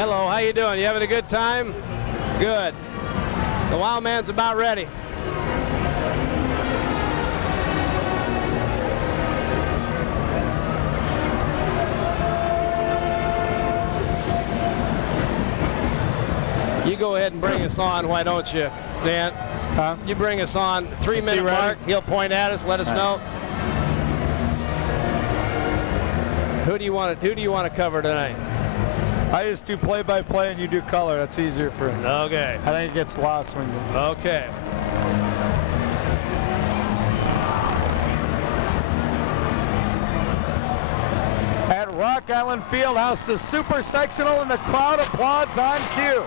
Hello, how you doing? You having a good time? Good. The Wild Man's about ready. You go ahead and bring us on, why don't you, Dan? You bring us on. 3-minute mark. He'll point at us, let us know. Who do you want to cover tonight? I just do play-by-play and you do color. That's easier for me. Okay. I think it gets lost when you... Okay. At Roch Island Fieldhouse, the Super-sectional, and the crowd applauds on cue.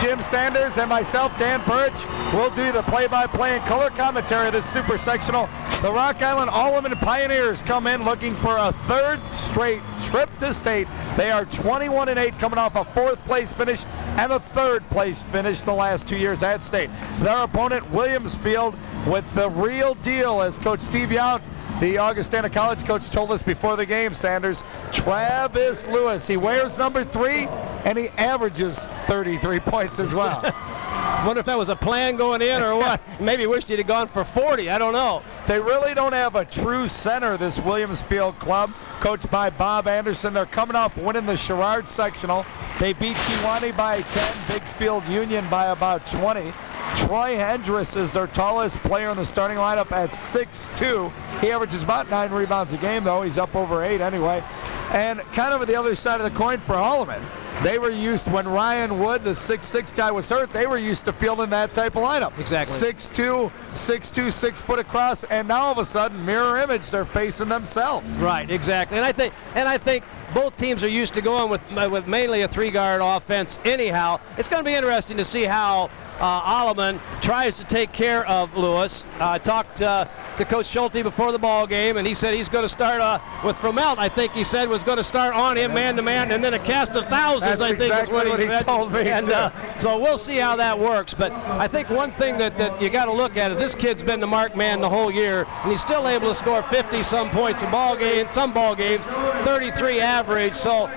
Jim Sanders and myself, Dan Burch, will do the play-by-play and color commentary of this Super-sectional. The Roch Island Alleman Pioneers come in looking for a third straight trip to state. They are 21-8, coming off a fourth-place finish and a third-place finish the last 2 years at state. Their opponent, Williamsfield, with the real deal, as Coach Steve Yount, the Augustana College coach, told us before the game, Sanders, Travis Lewis. He wears number 3, and he averages 33 points as well. Wonder if that was a plan going in or what. Maybe wished he'd have gone for 40. I don't know. They really don't have a true center, this Williamsfield club, coached by Bob Anderson. They're coming off winning the Sherrard sectional. They beat Kewanee by 10, Bixfield Union by about 20. Troy Hendress is their tallest player in the starting lineup at 6'2". He averages about 9 rebounds a game, though. He's up over 8 anyway. And kind of the other side of the coin for Alleman, they were used, when Ryan Wood, the 6'6" guy, was hurt, they were used to fielding that type of lineup. Exactly. 6'2", 6 foot across, and now all of a sudden, mirror image, they're facing themselves. Right, exactly. And I think both teams are used to going with mainly a 3-guard offense anyhow. It's going to be interesting to see how Alleman tries to take care of Lewis. I talked to Coach Schulte before the ball game, and he said he's going to start with Fromelt. I think he said was going to start on him man-to-man, and then a cast of thousands. That's exactly is what he said. Told me. And so we'll see how that works. But I think one thing that you got to look at is this kid's been the mark man the whole year, and he's still able to score 50-some points in some ball games, 33 average. So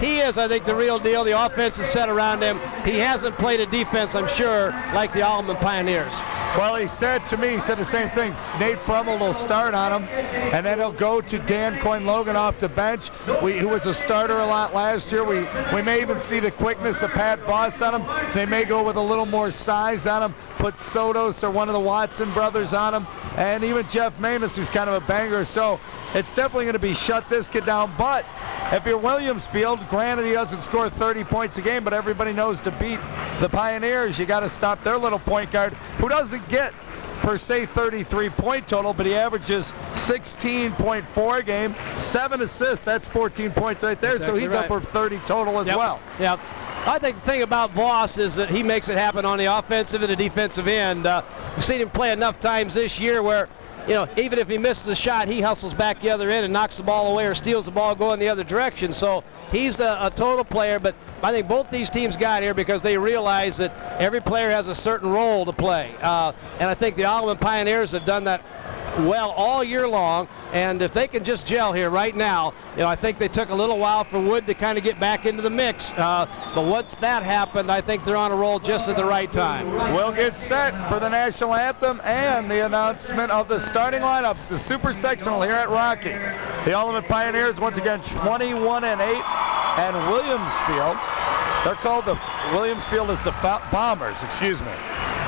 he is, I think, the real deal. The offense is set around him. He hasn't played a defense, I'm sure, like the Alleman Pioneers. Well, he said to me, he said the same thing. Nate Frummel will start on him, and then he'll go to Dan Coyne-Logan off the bench, who was a starter a lot last year. We may even see the quickness of Pat Boss on him. They may go with a little more size on him, put Sotos or one of the Watson brothers on him, and even Jeff Manus, who's kind of a banger. So it's definitely going to be shut this kid down. But if you're Williamsfield, granted he doesn't score 30 points a game, but everybody knows to beat the Pioneers, you got to stop their little point guard, who doesn't get per se 33-point total, but he averages 16.4 a game, 7 assists. That's 14 points right there. Exactly. So he's up over 30 total as well. Yep. I think the thing about Voss is that he makes it happen on the offensive and the defensive end. We've seen him play enough times this year where, you know, even if he misses a shot, he hustles back the other end and knocks the ball away or steals the ball going the other direction. So he's a total player, but I think both these teams got here because they realize that every player has a certain role to play. And I think the Alleman Pioneers have done that well all year long, and if they can just gel here right now, you know, I think they took a little while for Wood to kind of get back into the mix, but once that happened, I think they're on a roll just at the right time. We'll get set for the national anthem and the announcement of the starting lineups, the Super-sectional here at Rocky. The Alleman Pioneers once again 21-8, and Williamsfield, they're called the Williamsfield is the Bombers, excuse me.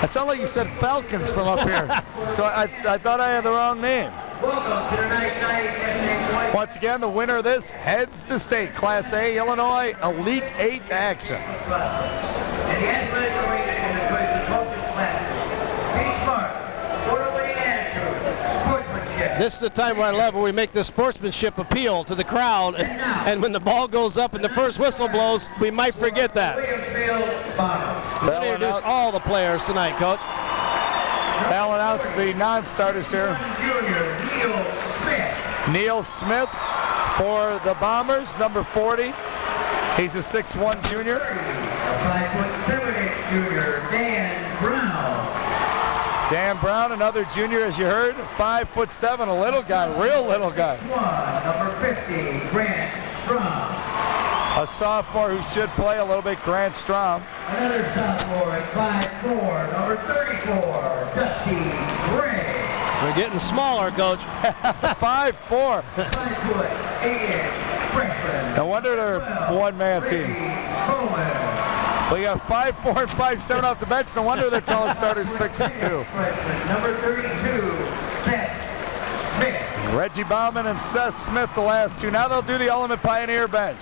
It sounded like you said Falcons from up here, so I thought I had the wrong name. Welcome to tonight's IHSA. Once again, the winner of this heads to state. Class A, Illinois, Elite 8 action. And the athletic arena in the coach's class. Be smart, orderly attitude, sportsmanship. This is the time where I love where we make the sportsmanship appeal to the crowd, and when the ball goes up and the first whistle blows, we might forget that. Williamsfield Bombers. We'll introduce all the players tonight, Coach. I'll announce the non-starters here. Junior Neil Smith. Neil Smith for the Bombers, number 40. He's a 6'1" junior. 5'7" junior Dan Brown. Dan Brown, another junior, as you heard, 5'7", a little guy, real little guy. Number 50, Grant Strong. A sophomore who should play a little bit, Grant Strom. Another sophomore at 5'4", number 34, Dusty Gray. They're getting smaller, Coach. 5'4". 5 foot, 8-inch freshman. No wonder they're a one-man team. Bowman. We got 5'4" and 5'7" off the bench. No wonder their tallest starter's 6'2". Freshman, number 32, Seth Smith. Reggie Bauman and Seth Smith, the last two. Now they'll do the Alleman Pioneer bench.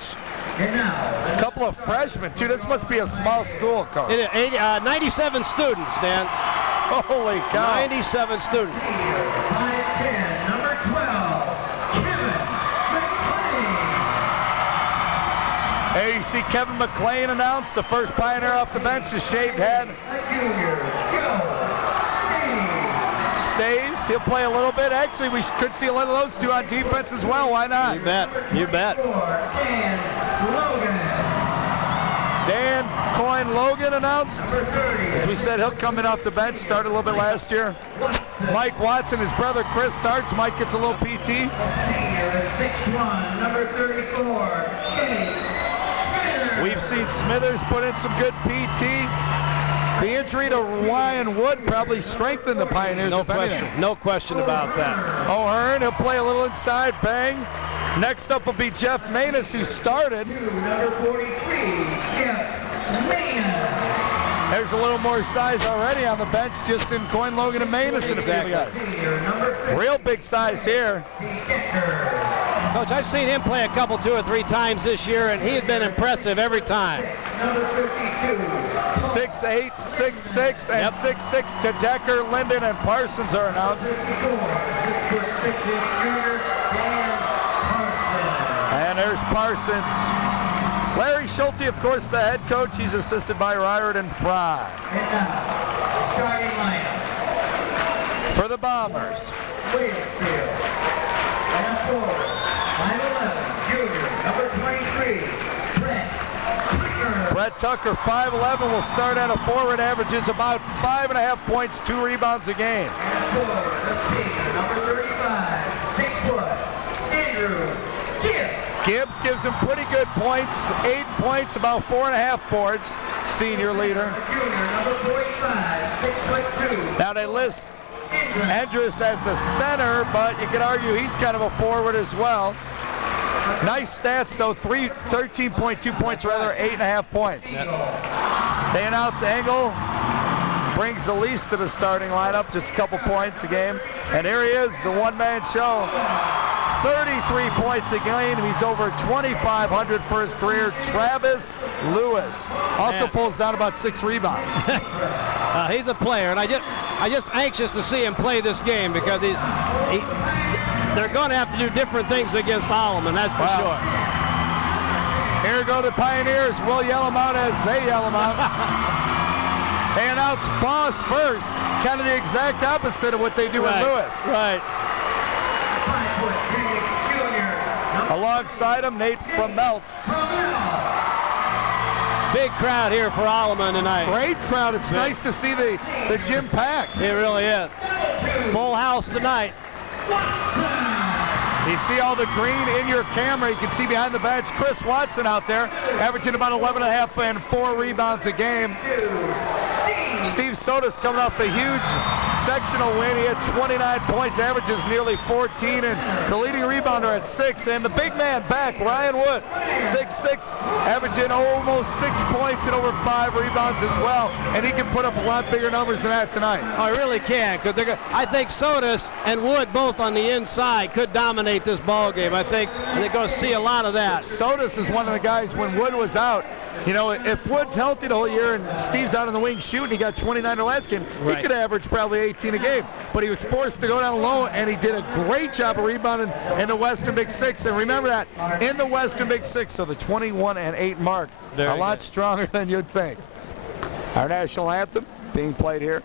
And now, A couple of freshmen, too. This must be a small school, Coach. It is 97 students, Dan. Holy cow. 97 students. 5'10", number 12, Kevin McLean. Hey, you see Kevin McLean announced, the first Pioneer off the bench, the shaved head. A junior, Joe Stays. He'll play a little bit. Actually, we could see a lot of those two on defense as well. Why not? You bet. You bet. Dan Logan. Dan Coyne Logan announced. Number 30. As we said, he'll come in off the bench, started a little bit last year. Mike Watson, his brother Chris starts. Mike gets a little PT. Senior at 6'1", number 34, Kenny Smithers. We've seen Smithers put in some good PT. The injury to Ryan Wood probably strengthened the Pioneers. No if question. anything. No question about that. O'Hearn, he'll play a little inside, bang. Next up will be Jeff Manus, who started. Number 43, Jeff Manus. There's a little more size already on the bench, just in Coyne, Logan, and Manus and a few guys. Senior, number 50, Real big size here. Decker. Coach, I've seen him play a couple, 2 or 3 times this year, and he has been impressive every time. Number 52, 6'8", 6'6", and Yep. 6'6" to Decker, Linden, and Parsons are announced. 54, 6'6" junior, Dan Parsons. And there's Parsons. Larry Schulte, of course, the head coach. He's assisted by Riordan Fry. And now, starting lineup. For the Bombers, Williamsfield. And forward, 5'11", junior, number 23, Brett Tucker. Brett Tucker, 5'11", will start at a forward, averages about 5.5 points, 2 rebounds a game. And forward, the senior, number 35, 6 foot, Andrew Gibbs. Gibbs gives him pretty good points, 8 points, about 4.5 boards, senior leader. Junior, number 45, 6'2", Now they list Andrus as a center, but you could argue he's kind of a forward as well. Nice stats though, 13.2 points, rather 8.5 points. They announce Engel brings the least to the starting lineup, just a couple points a game. And here he is, the one-man show. 33 points a game. He's over 2,500 for his career. Travis Lewis also pulls down about 6 rebounds. He's a player, and I just anxious to see him play this game because they're going to have to do different things against Alleman, that's for sure. Here go the Pioneers. We'll yell them out as they yell them out. They announce Voss first, kind of the exact opposite of what they do with Lewis. Right. 5'10", junior, number Alongside him, Nate Fromelt. Big crowd here for Alleman tonight. Great crowd. It's nice to see the gym packed. It really is. Full house tonight. You see all the green in your camera. You can see behind the bench Chris Watson out there, averaging about 11.5 and 4 rebounds a game. Steve Soda's coming off a huge sectional win. He had 29 points, averages nearly 14, and the leading rebounder at 6. And the big man back, Ryan Wood, 6'6", averaging almost 6 points and over 5 rebounds as well. And he can put up a lot bigger numbers than that tonight. I really can, because I think Sodas and Wood both on the inside could dominate this ball game. I think they're going to see a lot of that. Sodas is one of the guys when Wood was out. You know, if Wood's healthy the whole year and Steve's out on the wing shooting, he got 29 the last game, he could average probably 18 a game. But he was forced to go down low, and he did a great job of rebounding in the Western Big Six. And remember that, in the Western Big Six, so the 21-8 mark, a lot stronger than you'd think. Our national anthem being played here.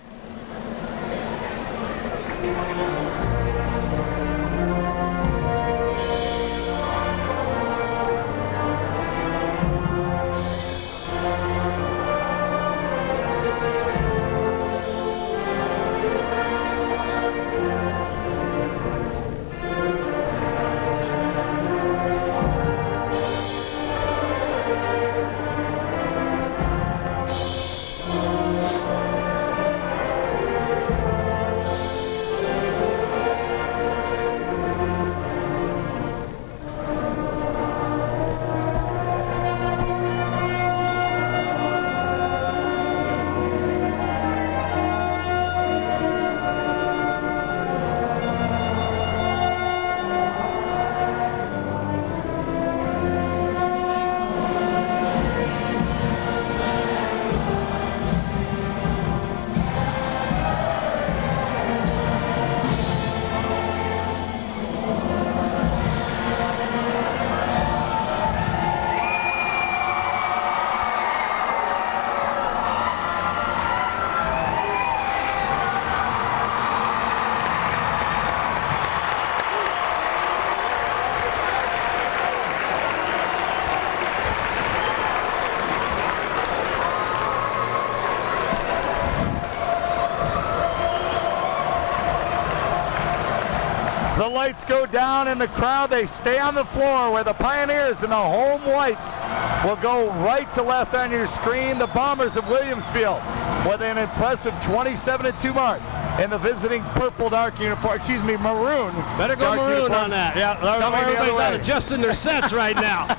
The lights go down in the crowd. They stay on the floor where the Pioneers and the home whites will go right to left on your screen. The Bombers of Williamsfield with an impressive 27-2 mark in the visiting purple dark uniform. Excuse me, maroon. Better go maroon uniforms. on that. Yeah, everybody's out adjusting their sets right now.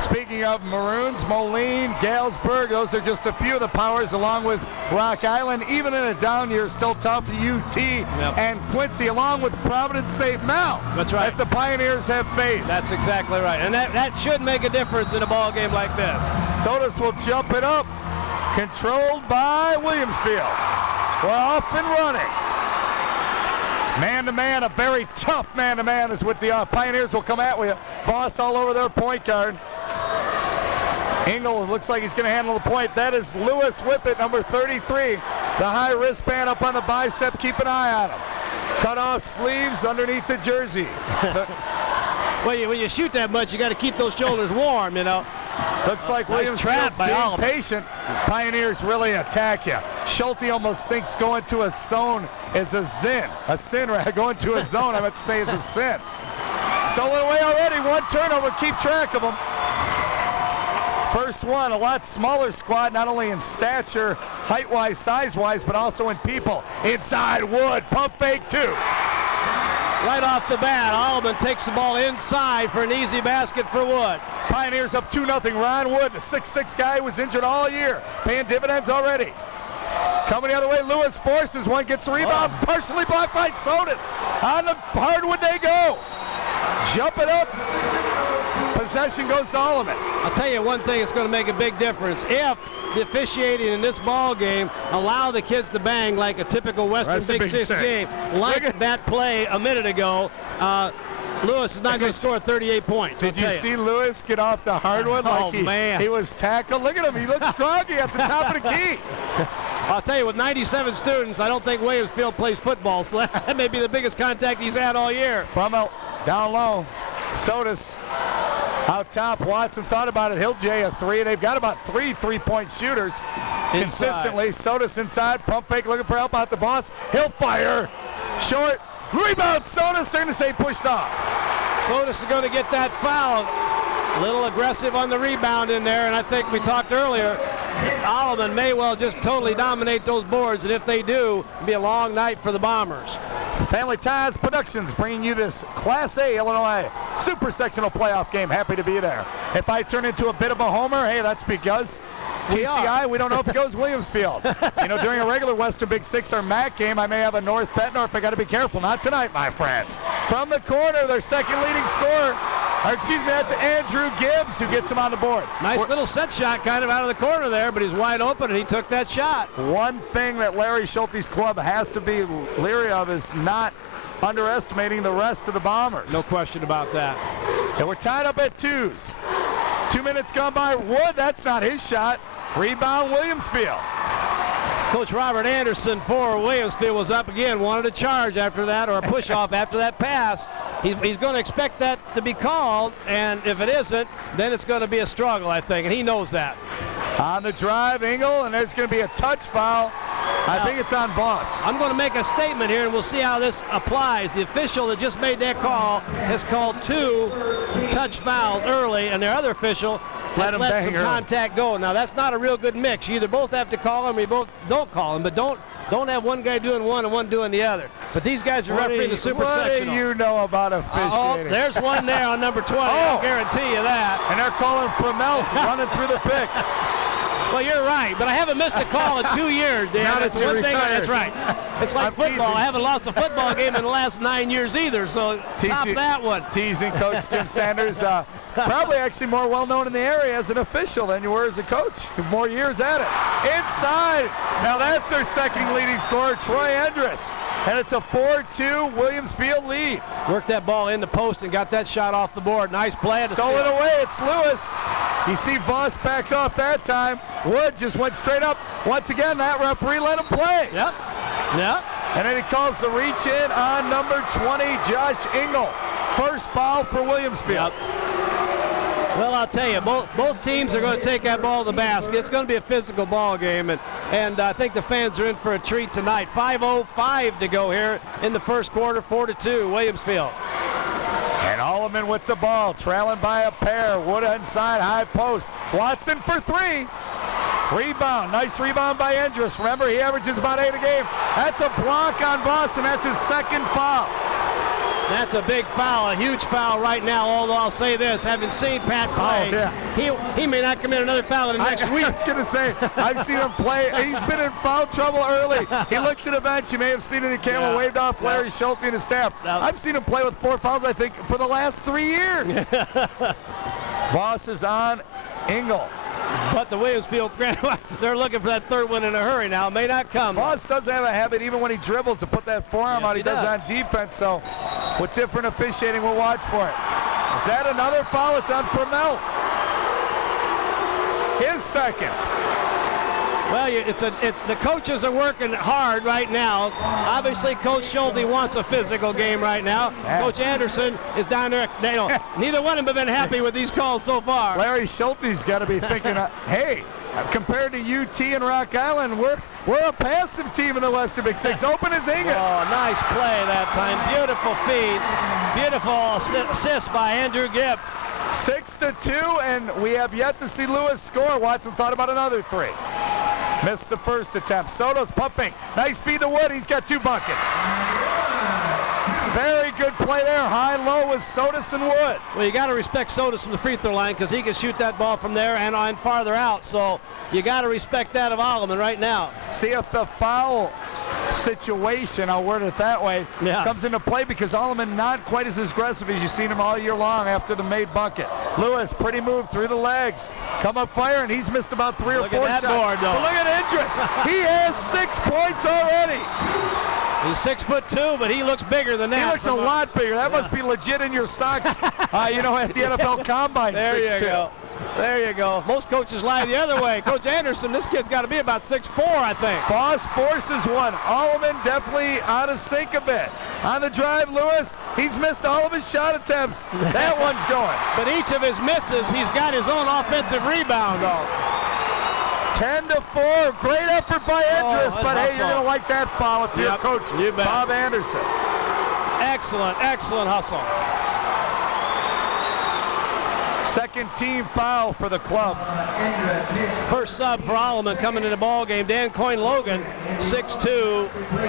Speaking of Maroons, Moline, Galesburg, those are just a few of the powers along with Roch Island. Even in a down year, still tough. UT and Quincy along with Providence St. Mel. That's right. That the Pioneers have faced. That's exactly right. And that should make a difference in a ball game like this. Sodas will jump it up. Controlled by Williamsfield. We're off and running. Man-to-man, a very tough man-to-man is what the Pioneers will come at with. Voss all over their point guard. Engel looks like he's going to handle the point. That is Lewis with it, number 33. The high wristband up on the bicep. Keep an eye on him. Cut off sleeves underneath the jersey. Well, when you shoot that much, you got to keep those shoulders warm, you know. Looks like nice Williamsfield's by being patient. Pioneers really attack you. Schulte almost thinks going to a zone is a sin. A sin, right? Going to a zone, I meant to say, is a sin. Stolen away already. One turnover. Keep track of them. First one, a lot smaller squad, not only in stature, height-wise, size-wise, but also in people. Inside Wood, pump fake two. Right off the bat, Alleman takes the ball inside for an easy basket for Wood. Pioneers up 2-0. Ron Wood, the 6'6" guy who was injured all year, paying dividends already. Coming the other way, Lewis forces one, gets the rebound, partially blocked by Sodas. On the hardwood they go. Jump it up. Possession goes to Alleman. I'll tell you one thing that's going to make a big difference. If the officiating in this ball game allow the kids to bang like a typical Western Big Six game, like that play a minute ago, Lewis is not going to score 38 points. Did you see Lewis get off the hardwood like he was tackled? Look at him. He looks groggy at the top of the key. I'll tell you, with 97 students, I don't think Williamsfield plays football, so that may be the biggest contact he's had all year. From down low, Sodas out top. Watson thought about it. He'll jay a three. They've got about 3 3-point shooters consistently. Sodas inside, pump fake, looking for help out the boss. He'll fire. Short. Rebound. Sodas, they're going to say pushed off. Sodas is going to get that foul. A little aggressive on the rebound in there, and I think we talked earlier, Alleman may well just totally dominate those boards, and if they do, it'll be a long night for the Bombers. Family Ties Productions bringing you this Class A Illinois Super-sectional playoff game. Happy to be there. If I turn into a bit of a homer, hey, that's because TCI, we don't know if it goes Williamsfield. You know, during a regular Western Big Six or MAC game, I may have a North Bettendorf. I got to be careful. Not tonight, my friends. From the corner, their second leading scorer. Or excuse me, that's Andrew Gibbs who gets him on the board. Nice little set shot kind of out of the corner there, but he's wide open and he took that shot. One thing that Larry Schulte's club has to be leery of is not underestimating the rest of the Bombers. No question about that. And we're tied up at 2s. 2 minutes gone by. Wood, that's not his shot. Rebound Williamsfield. Coach Robert Anderson for Williamsfield was up again, wanted a charge after that, or a push off after that pass. He's going to expect that to be called, and if it isn't, then it's going to be a struggle, I think, and he knows that. On the drive, Engel, and there's going to be a touch foul. I think it's on Voss. I'm going to make a statement here, and we'll see how this applies. The official that just made that call has called 2 touch fouls early, and their other official let some contact go. Now, that's not a real good mix. You either both have to call them or you both don't call them, but don't have one guy doing one and one doing the other. But these guys are refereeing the Super-sectional. What do you know about officiating? There's one there on number 20. I'll guarantee you that. And they're calling for Melt running through the pick. Well, you're right, but I haven't missed a call in 2 years, Dan. That's one thing. That's right. It's like football. I haven't lost a football game in the last 9 years either, so top that one. Teasing Coach Tim Sanders. Probably actually more well-known in the area as an official than you were as a coach. More years at it. Inside. Now that's their second leading scorer, Troy Endress. And it's a 4-2 Williamsfield lead. Worked that ball in the post and got that shot off the board. Nice play. Stolen away. It's Lewis. You see Voss backed off that time. Wood just went straight up. Once again, that referee let him play. Yep. And then he calls the reach in on number 20, Josh Engel. First foul for Williamsfield. Well, I'll tell you, both teams are going to take that ball to the basket. It's going to be a physical ball game, and I think the fans are in for a treat tonight. 5:05 to go here in the first quarter, 4-2, Williamsfield. And Alleman with the ball, trailing by a pair. Wood inside, high post. Watson for three. Rebound, nice rebound by Andrus. Remember, he averages about 8 a game. That's a block on Boston. That's his second foul. That's a big foul, a huge foul right now, although I'll say this, having seen Pat play, he may not commit another foul in the next week. I was going to say, I've seen him play. He's been in foul trouble early. He looked to the bench. You may have seen it in camera, waved off Larry Schulte and his staff. I've seen him play with 4 fouls, I think, for the last 3 years. Voss is on Engel. But the Williamsfield, they're looking for that third one in a hurry now. It may not come. Voss does have a habit, even when he dribbles, to put that forearm out. He does on defense, so with different officiating, we'll watch for it. Is that another foul? It's on Vermelt. His second. Well, the coaches are working hard right now. Obviously, Coach Schulte wants a physical game right now. Yeah. Coach Anderson is down there. Neither one of them have been happy with these calls so far. Larry Schulte's got to be thinking, hey, compared to UT and Roch Island, we're a passive team in the Western Big Six. Open as Ingus. Oh, nice play that time. Beautiful feed. Beautiful assist by Andrew Gibbs. 6-2, and we have yet to see Lewis score. Watson thought about another 3. Missed the first attempt. Soto's pumping. Nice feed to Wood. He's got 2 buckets. Very good play there. High-low with Sotos and Wood. Well, you got to respect Sotos from the free throw line because he can shoot that ball from there and farther out. So you got to respect that of Alleman right now. See if the foul situation, I'll word it that way, comes into play, because Alleman not quite as aggressive as you've seen him all year long after the made bucket. Lewis, pretty move through the legs. Come up fire, and he's missed about 3 or 4 shots. Board, but look at Andrus. He has 6 points already. He's 6'2", but he looks bigger than that. He looks a lot bigger. That must be legit in your socks, at the NFL Combine. There 6'2". you go. There you go. Most coaches lie the other way. Coach Anderson, this kid's got to be about 6'4", I think. Voss forces one. Alleman definitely out of sync a bit. On the drive, Lewis, he's missed all of his shot attempts. That one's going. But each of his misses, he's got his own offensive rebound, though. 10-4. Great effort by Andrus, but hey, you're going to like that foul if you're Coach Bob Anderson. Excellent, excellent hustle. Second team foul for the club. First sub for Alleman coming in the ball game. Dan Coyne-Logan, 6'2",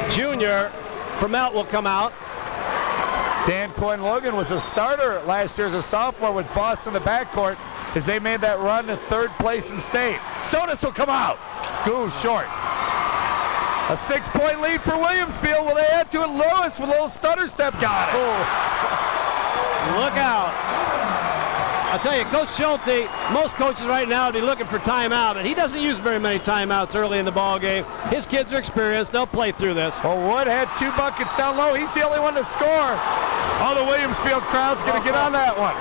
junior. Vermelt will come out. Dan Coyne-Logan was a starter last year as a sophomore with Voss in the backcourt as they made that run to 3rd place in state. Sotos will come out. Goose short. A 6-point lead for Williamsfield. Will they add to it? Lewis with a little stutter step. Got it. Oh. Look out. I'll tell you, Coach Schulte, most coaches right now would be looking for timeout, and he doesn't use very many timeouts early in the ball game. His kids are experienced. They'll play through this. Well, Wood had 2 buckets down low. He's the only one to score. All the Williamsfield crowd's going to get on that one.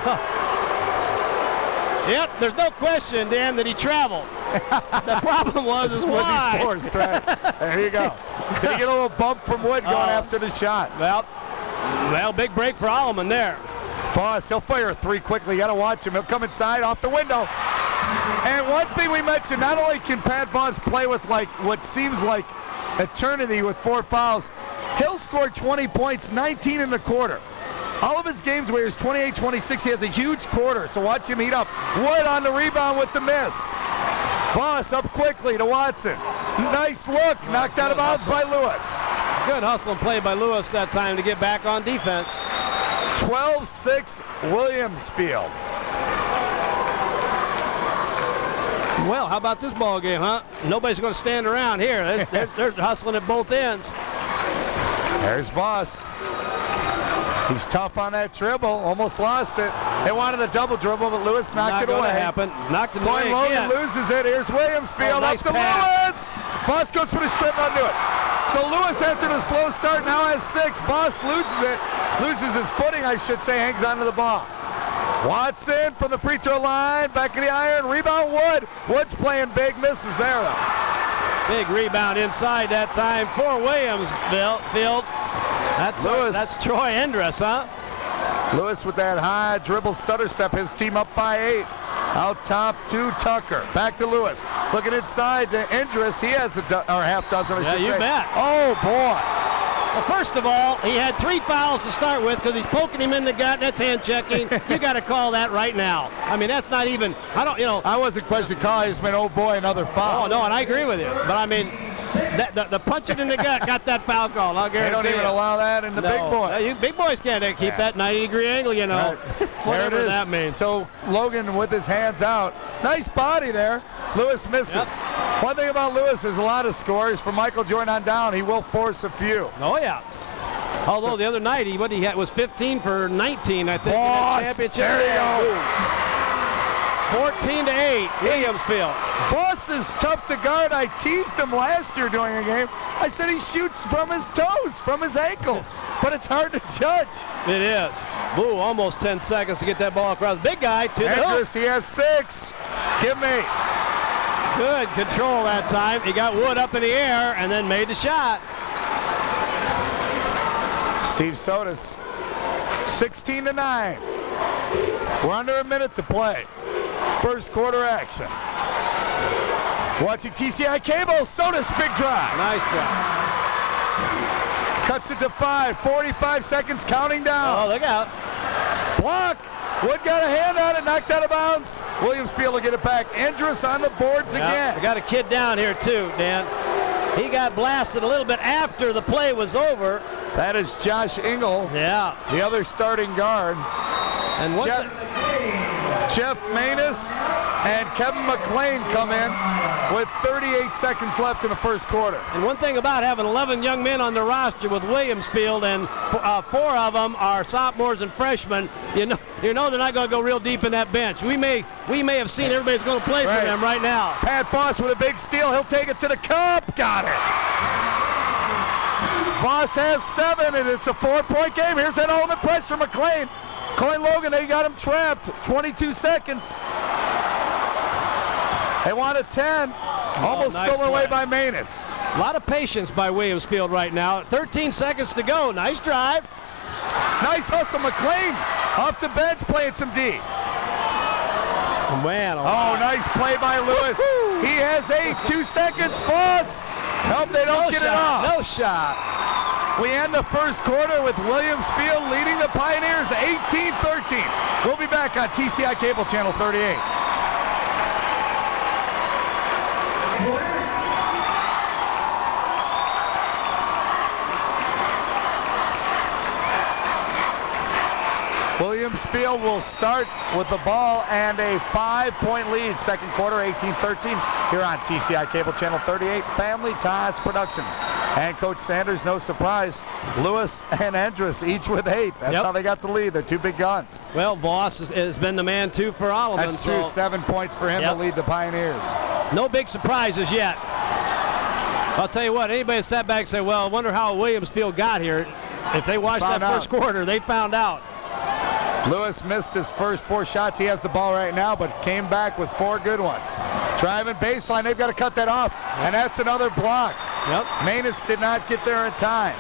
Yep, there's no question, Dan, that he traveled. The problem was why. He forced, right? There you go. Did he get a little bump from Wood going after the shot? Well, big break for Alleman there. Voss, he'll fire a 3 quickly. You got to watch him. He'll come inside off the window. And one thing we mentioned, not only can Pat Voss play with like what seems like eternity with 4 fouls, he'll score 20 points, 19 in the quarter. All of his games where he's 28-26, he has a huge quarter, so watch him heat up. Wood on the rebound with the miss. Voss up quickly to Watson. Nice look, knocked out of bounds by Lewis. Good hustle and play by Lewis that time to get back on defense. 12-6 Williamsfield. Well, how about this ball game, huh? Nobody's going to stand around here. There's hustling at both ends. There's Voss. He's tough on that dribble. Almost lost it. They wanted a double dribble, but Lewis knocked it away. Knocked it away. Coyne-Logan loses it. Here's Williamsfield nice up to pass. Lewis. Voss goes for the strip, undo it. So Lewis, after the slow start, now has 6. Voss loses his footing, I should say, hangs onto the ball. Watson from the free throw line, back of the iron, rebound Wood. Wood's playing big, misses there though. Big rebound inside that time for Williamsfield. That's Troy Andrus, huh? Lewis with that high dribble stutter step, his team up by 8. Out top to Tucker. Back to Lewis. Looking inside to Indris. He has a half dozen, I should say. You bet. Oh, boy. Well, first of all, he had 3 fouls to start with because he's poking him in the gut. That's hand checking. You got to call that right now. I mean, that's not even, I wasn't questioning call. I just meant, oh, boy, another foul. Oh, no, and I agree with you. But, I mean, the punching in the gut got that foul call. I'll guarantee They don't even allow that in the big boys. You big boys can't keep that 90-degree angle, you know. Right. Whatever there it is. that means. So Logan with his hands out. Nice body there. Lewis misses. Yep. One thing about Lewis is a lot of scores. From Michael Jordan on down, he will force a few. Oh, yeah. Although the other night, what he had was 15 for 19, I think, in that championship. There you go. 14-8, Williamsfield. Voss is tough to guard. I teased him last year during a game. I said he shoots from his toes, from his ankles, but it's hard to judge. It is. Ooh, almost 10 seconds to get that ball across. Big guy to the hook. Andrews, he has 6. Give me. Good control that time. He got Wood up in the air and then made the shot. Steve Sodas, 16-9. We're under a minute to play. First quarter action. Watching TCI Cable, Sodas, big drive. Nice drive. Cuts it to 5, 45 seconds, counting down. Oh, look out. Block. Wood got a hand on it, knocked out of bounds. Williamsfield will get it back. Andrus on the boards again. I got a kid down here too, Dan. He got blasted a little bit after the play was over. That is Josh Engel, Yeah. the other starting guard. And what Jeff Manus and Kevin McLean come in with 38 seconds left in the first quarter. And one thing about having 11 young men on the roster with Williamsfield, and 4 of them are sophomores and freshmen, you know they're not going to go real deep in that bench. We may have seen everybody's going to play for them right now. Pat Voss with a big steal. He'll take it to the cup. Got it. Voss has 7, and it's a 4-point game. Here's that element press from McLean. Coin Logan, they got him trapped. 22 seconds. They want a 10. Almost nice stolen away play. by Manus. A lot of patience by Williamsfield right now. 13 seconds to go. Nice drive. Nice hustle, McLean. Off the bench, playing some D. Man, Oh, nice play by Lewis. He has 8, 2 seconds. Voss. Nope, they don't get it off. No shot. We end the first quarter with Williamsfield leading the Pioneers 18-13. We'll be back on TCI Cable Channel 38. Williamsfield will start with the ball and a 5-point lead. Second quarter, 18-13, here on TCI Cable Channel 38, Family Ties Productions. And Coach Sanders, no surprise, Lewis and Andrus each with 8. That's how they got the lead. They're 2 big guns. Well, Voss has been the man, too, for Alleman. That's true. 7 points for him to lead the Pioneers. No big surprises yet. I'll tell you what, anybody that sat back and said, well, I wonder how Williamsfield got here. If they watched that first quarter, they found out. Lewis missed his first 4 shots. He has the ball right now, but came back with 4 good ones. Driving baseline, they've got to cut that off, and that's another block. Yep. Manus did not get there in time.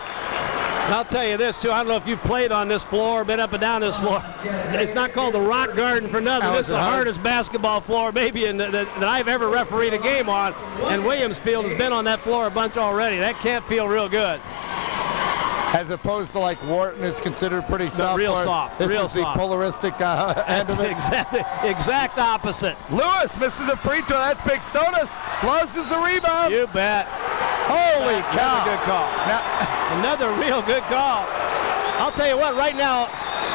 And I'll tell you this, too. I don't know if you've played on this floor, been up and down this floor. It's not called the Rock Garden for nothing. This is the hardest basketball floor maybe that I've ever refereed a game on, and Williamsfield has been on that floor a bunch already. That can't feel real good. As opposed to like Wharton is considered pretty soft. Real soft. This real is soft. the polaristic end of it. Exact opposite. Lewis misses a free throw. That's big. Sodas loses the rebound. You bet. Holy cow. Another good call. Another real good call. I'll tell you what, right now,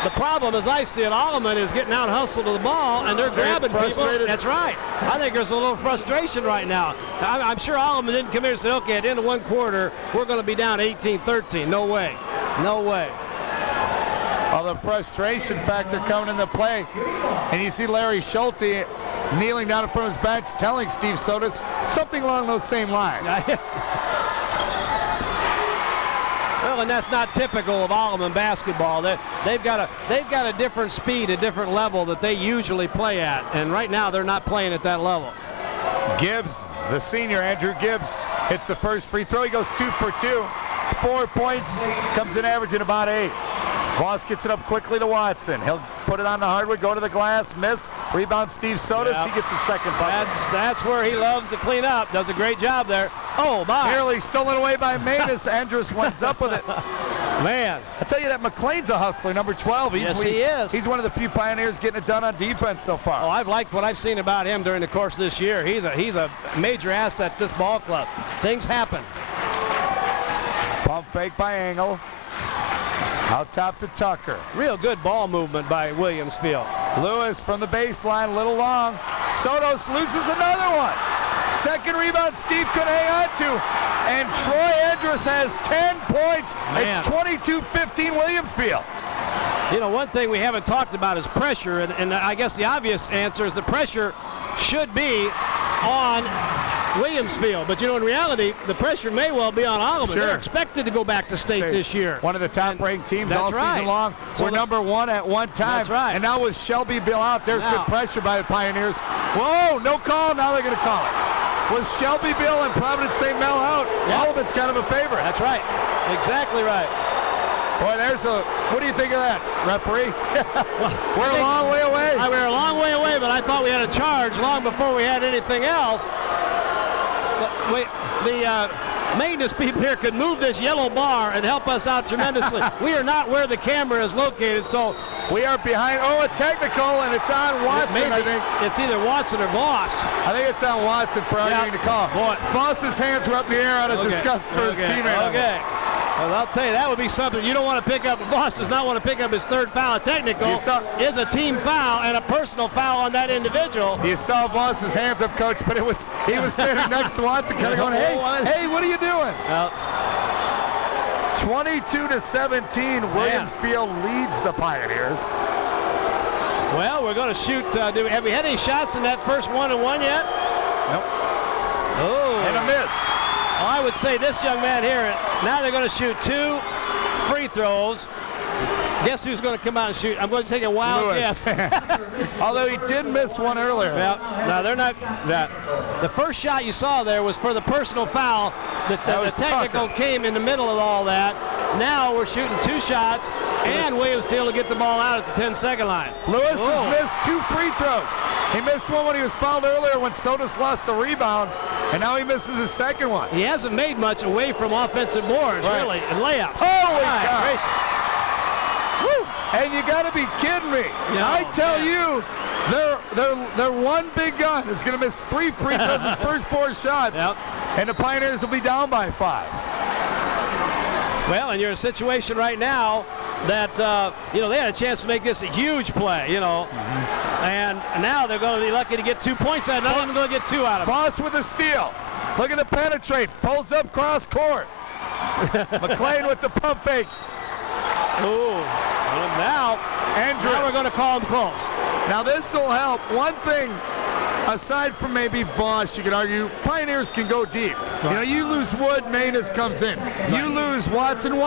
the problem as I see it, Alleman is getting out hustled to the ball, and they're grabbing people. That's right. I think there's a little frustration right now. I'm sure Alleman didn't come here and say, okay, at the end of 1 quarter, we're going to be down 18-13. No way. No way. Well, the frustration factor coming into play. And you see Larry Schulte kneeling down in front of his bench telling Steve Sodas something along those same lines. Well, and that's not typical of Alleman basketball. They've got a different speed, a different level that they usually play at, and right now they're not playing at that level. Gibbs, the senior, Andrew Gibbs, hits the first free throw. He goes 2 for 2. 4 points, comes in averaging about 8. Voss gets it up quickly to Watson. He'll put it on the hardwood, go to the glass, miss. Rebound Steve Sodas. Yep. He gets a second bucket. That's where he loves to clean up. Does a great job there. Oh, my. Nearly stolen away by Manus. Andrus winds up with it. Man. I tell you that McLean's a hustler, number 12. Yes, he is. He's one of the few Pioneers getting it done on defense so far. Oh, I've liked what I've seen about him during the course of this year. He's a major asset to this ball club. Things happen. Pump fake by Engel. Out top to Tucker. Real good ball movement by Williamsfield. Lewis from the baseline, a little long. Sotos loses another one. Second rebound Steve could hang on to. And Troy Andrus has 10 points. Man. It's 22-15 Williamsfield. You know, one thing we haven't talked about is pressure, and I guess the obvious answer is the pressure should be on Williamsfield. But, you know, in reality, the pressure may well be on Alleman. Sure. They're expected to go back to state this year. One of the top-ranked teams all That's right. season long. So We're number one at one time. That's right. And now with Shelby Bill out, there's Now. good pressure by the Pioneers. Whoa, no call. Now they're going to call it. With Shelby Bill and Providence St. Mel out, Alleman's kind of a favorite. That's right. Exactly right. Boy, what do you think of that, referee? We're a long way away. We're a long way away, but I thought we had a charge long before we had anything else. But the maintenance people here could move this yellow bar and help us out tremendously. We are not where the camera is located, so we are behind. Oh, a technical, and it's on Watson, I think. It's either Watson or Voss. I think it's on Watson for arguing the call. Boy. Voss's hands were up in the air out of disgust for his teammate. Okay. Well, I'll tell you, that would be something you don't want to pick up. Voss does not want to pick up his third foul. A technical is a team foul and a personal foul on that individual. You saw Voss's hands up, Coach, but he was standing next to Watson, kind of going, hey, what are you doing? 22-17, Williamsfield leads the Pioneers. Well, we're going to shoot. Have we had any shots in that first 1-on-1 yet? Nope. Oh. And a miss. Well, I would say this young man here, now they're going to shoot 2 free throws. Guess who's going to come out and shoot? I'm going to take a wild Lewis. guess. Although he did miss one earlier. Yeah, no, they're not. The first shot you saw there was for the personal foul. The technical came in the middle of all that. Now we're shooting 2 shots, and Williamsfield will get the ball out at the 10-second line. Lewis has missed 2 free throws. He missed one when he was fouled earlier when Sodas lost the rebound, and now he misses his second one. He hasn't made much away from offensive boards, really, and layups. Holy God gracious. Woo! And you got to be kidding me. I tell you, their one big gun is going to miss 3 free throws his first 4 shots, and the Pioneers will be down by 5. Well, and you're in a situation right now that, they had a chance to make this a huge play, and now they're going to be lucky to get 2 points out. Not even going to get 2 out of it. Voss with a steal. Looking to penetrate. Pulls up cross court. McLean with the pump fake. Ooh. Now we're going to call him close. Now this will help. One thing, aside from maybe Voss, you could argue, Pioneers can go deep. You lose Wood, Manus comes in. You lose Watson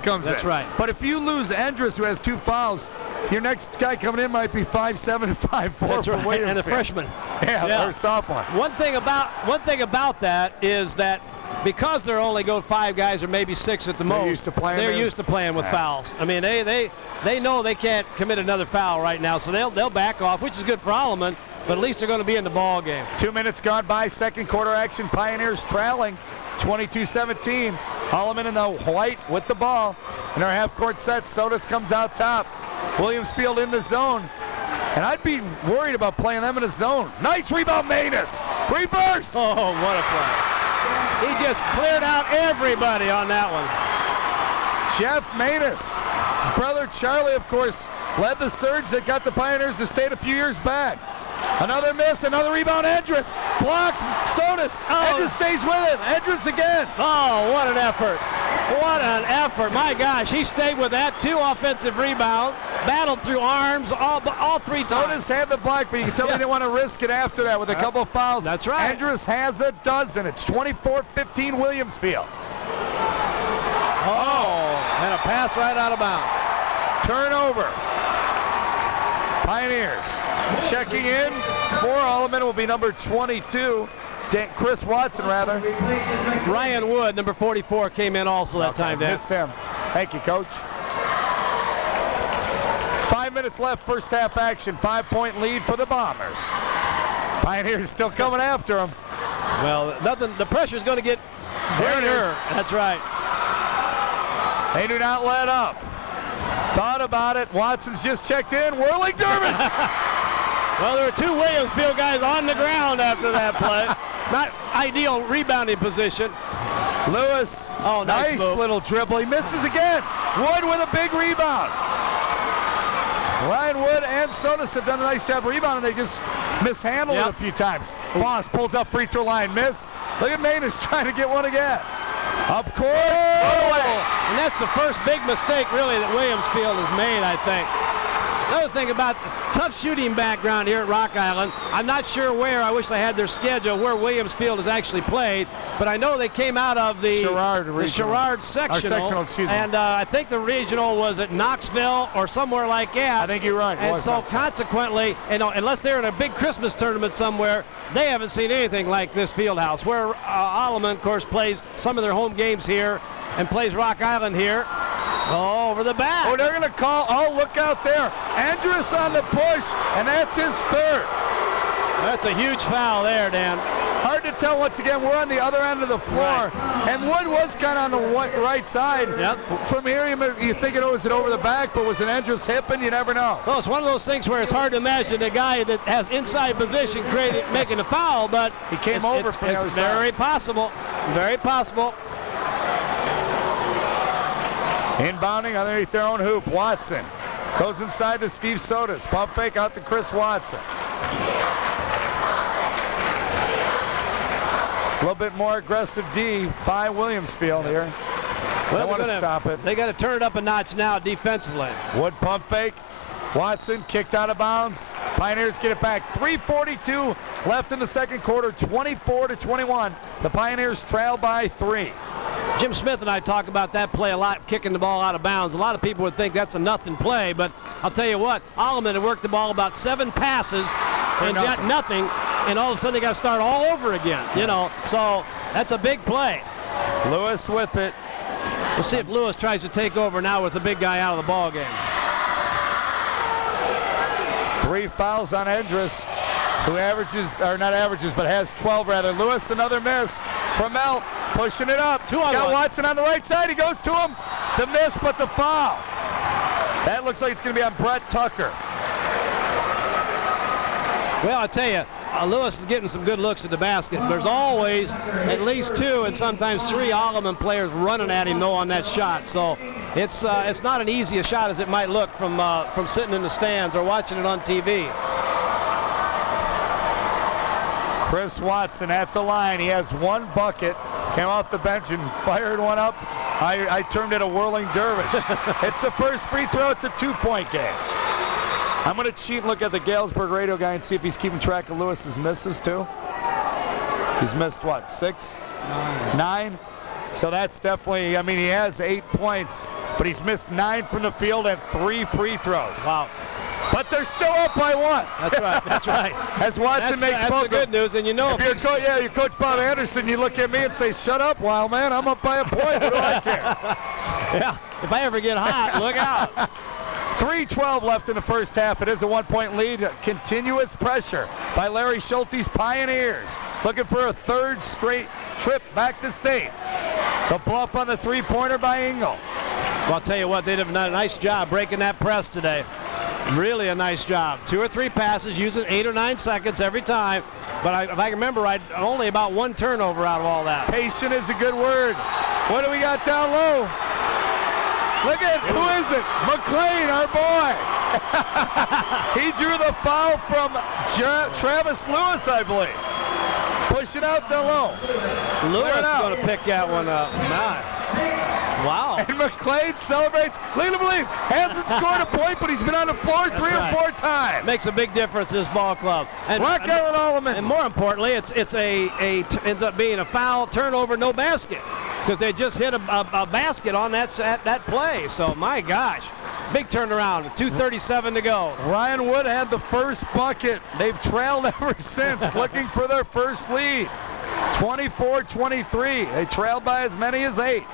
comes in. That's right. But if you lose Andrus, who has 2 fouls, your next guy coming in might be 5'7" and 5'4". That's right. Williamsfield. And the freshman. Or sophomore. One thing about that is that because they're only go 5 guys or maybe 6 at the most, they're used to playing with fouls. I mean, they know they can't commit another foul right now, so they'll back off, which is good for Alleman, but at least they're going to be in the ball game. 2 minutes gone by, second quarter action. Pioneers trailing 22-17. Alleman in the white with the ball. In our half-court set, Sodas comes out top. Williamsfield in the zone. And I'd be worried about playing them in a zone. Nice rebound, Manus. Reverse. Oh, what a play. He just cleared out everybody on that one. Jeff Manus. His brother Charlie, of course, led the surge that got the Pioneers to state a few years back. Another miss, another rebound, Andrus. Block, Sodas. Andrus stays with it. Andrus again. Oh, what an effort. What an effort. My gosh, he stayed with that. 2 offensive rebounds. Battled through arms all 3 times. Sodas had the block, but you can tell he didn't want to risk it after that with a couple of fouls. That's right. Andrus has a dozen. It's 24-15 Williamsfield. And a pass right out of bounds. Turnover. Pioneers checking in for Alleman will be number 22. Chris Watson, rather. Ryan Wood, number 44, came in also that time. Missed him. Thank you, Coach. minutes left, first half action. 5-point lead for the Bombers. Pioneers still coming after them. Well, nothing. The pressure's going to get There it greater. is. That's right. They do not let up. Thought about it. Watson's just checked in. Whirling dervish. Well, there were two Williamsfield guys on the ground after that play. Not ideal rebounding position. Lewis. Oh, nice move. Little dribble. He misses again. Wood with a big rebound. Ryan Wood and Sodas have done a nice job rebounding. They just mishandled it a few times. Voss pulls up free throw line. Miss. Look at Manus trying to get one again. Up court. And that's the first big mistake, really, that Williamsfield has made, I think. Another thing about tough shooting background here at Roch Island, I'm not sure where, I wish I had their schedule, where Williamsfield has actually played, but I know they came out of the Sherrard sectional, and I think the regional was at Knoxville or somewhere like that. I think you're right. And so consequently, unless they're in a big Christmas tournament somewhere, they haven't seen anything like this field house, where Alleman, of course, plays some of their home games here and plays Roch Island here. Oh, over the back. Oh, they're going to call. Oh, look out there. Andrus on the push, and that's his third. That's a huge foul there, Dan. Hard to tell. Once again, we're on the other end of the floor, and Wood was kind of on the right side. Yep. From here, you think it was over the back, but was it Andrus hip, and you never know. Well, it's one of those things where it's hard to imagine a guy that has inside position making a foul, but he came over from the other side. Very possible. Very possible. Inbounding underneath their own hoop. Watson goes inside to Steve Sodas. Pump fake out to Chris Watson. A little bit more aggressive D by Williamsfield here. Well, they want to stop it. They got to turn it up a notch now defensively. Wood pump fake. Watson kicked out of bounds. Pioneers get it back. 3:42 left in the second quarter. 24-21. The Pioneers trail by 3. Jim Smith and I talk about that play a lot, kicking the ball out of bounds. A lot of people would think that's a nothing play, but I'll tell you what, Alleman had worked the ball about 7 passes and got nothing, and all of a sudden they got to start all over again, so that's a big play. Lewis with it. We'll see if Lewis tries to take over now with the big guy out of the ball game. 3 fouls on Andrus, who has 12 rather. Lewis, another miss from Mel, pushing it up. Got Watson on the right side. He goes to him. The miss, but the foul. That looks like it's going to be on Brett Tucker. Well, I tell you, Lewis is getting some good looks at the basket. There's always at least 2 and sometimes 3 Alleman players running at him though on that shot. So it's not an easy a shot as it might look from sitting in the stands or watching it on TV. Chris Watson at the line. He has 1 bucket. Came off the bench and fired one up. I termed it a whirling dervish. It's the first free throw. It's a 2-point game. I'm going to cheat and look at the Galesburg radio guy and see if he's keeping track of Lewis's misses too. He's missed what, 6? 9? So that's definitely, he has 8 points, but he's missed 9 from the field and 3 free throws. Wow. But they're still up by 1. That's right. As Watson makes both. That's the good news, and if you're Coach Bob Anderson, you look at me and say, "Shut up, wild man! I'm up by a point. What do I care?" Yeah. If I ever get hot, look out. 3:12 left in the first half. It is a 1-point lead. Continuous pressure by Larry Schulte's Pioneers, looking for a 3rd straight trip back to state. The bluff on the 3-pointer by Engel. Well, I'll tell you what, they've done a nice job breaking that press today. Really a nice job. 2 or 3 passes, using 8 or 9 seconds every time. But if I remember right, only about 1 turnover out of all that. Patient is a good word. What do we got down low? Look at, who is it? McLean, our boy. He drew the foul from Travis Lewis, I believe. Push it out down low. Lewis is going to pick that one up. Nice. Wow. And McLean celebrates. Look at him leave. Hasn't scored a point, but he's been on the floor 3 or 4 times. Makes a big difference, this ball club. And Roch Island Alleman. And more importantly, it ends up being a foul, turnover, no basket, because they just hit a basket on that play. So my gosh, big turnaround. 2:37 to go. Ryan Wood had the first bucket. They've trailed ever since, looking for their first lead. 24-23. They trailed by as many as 8.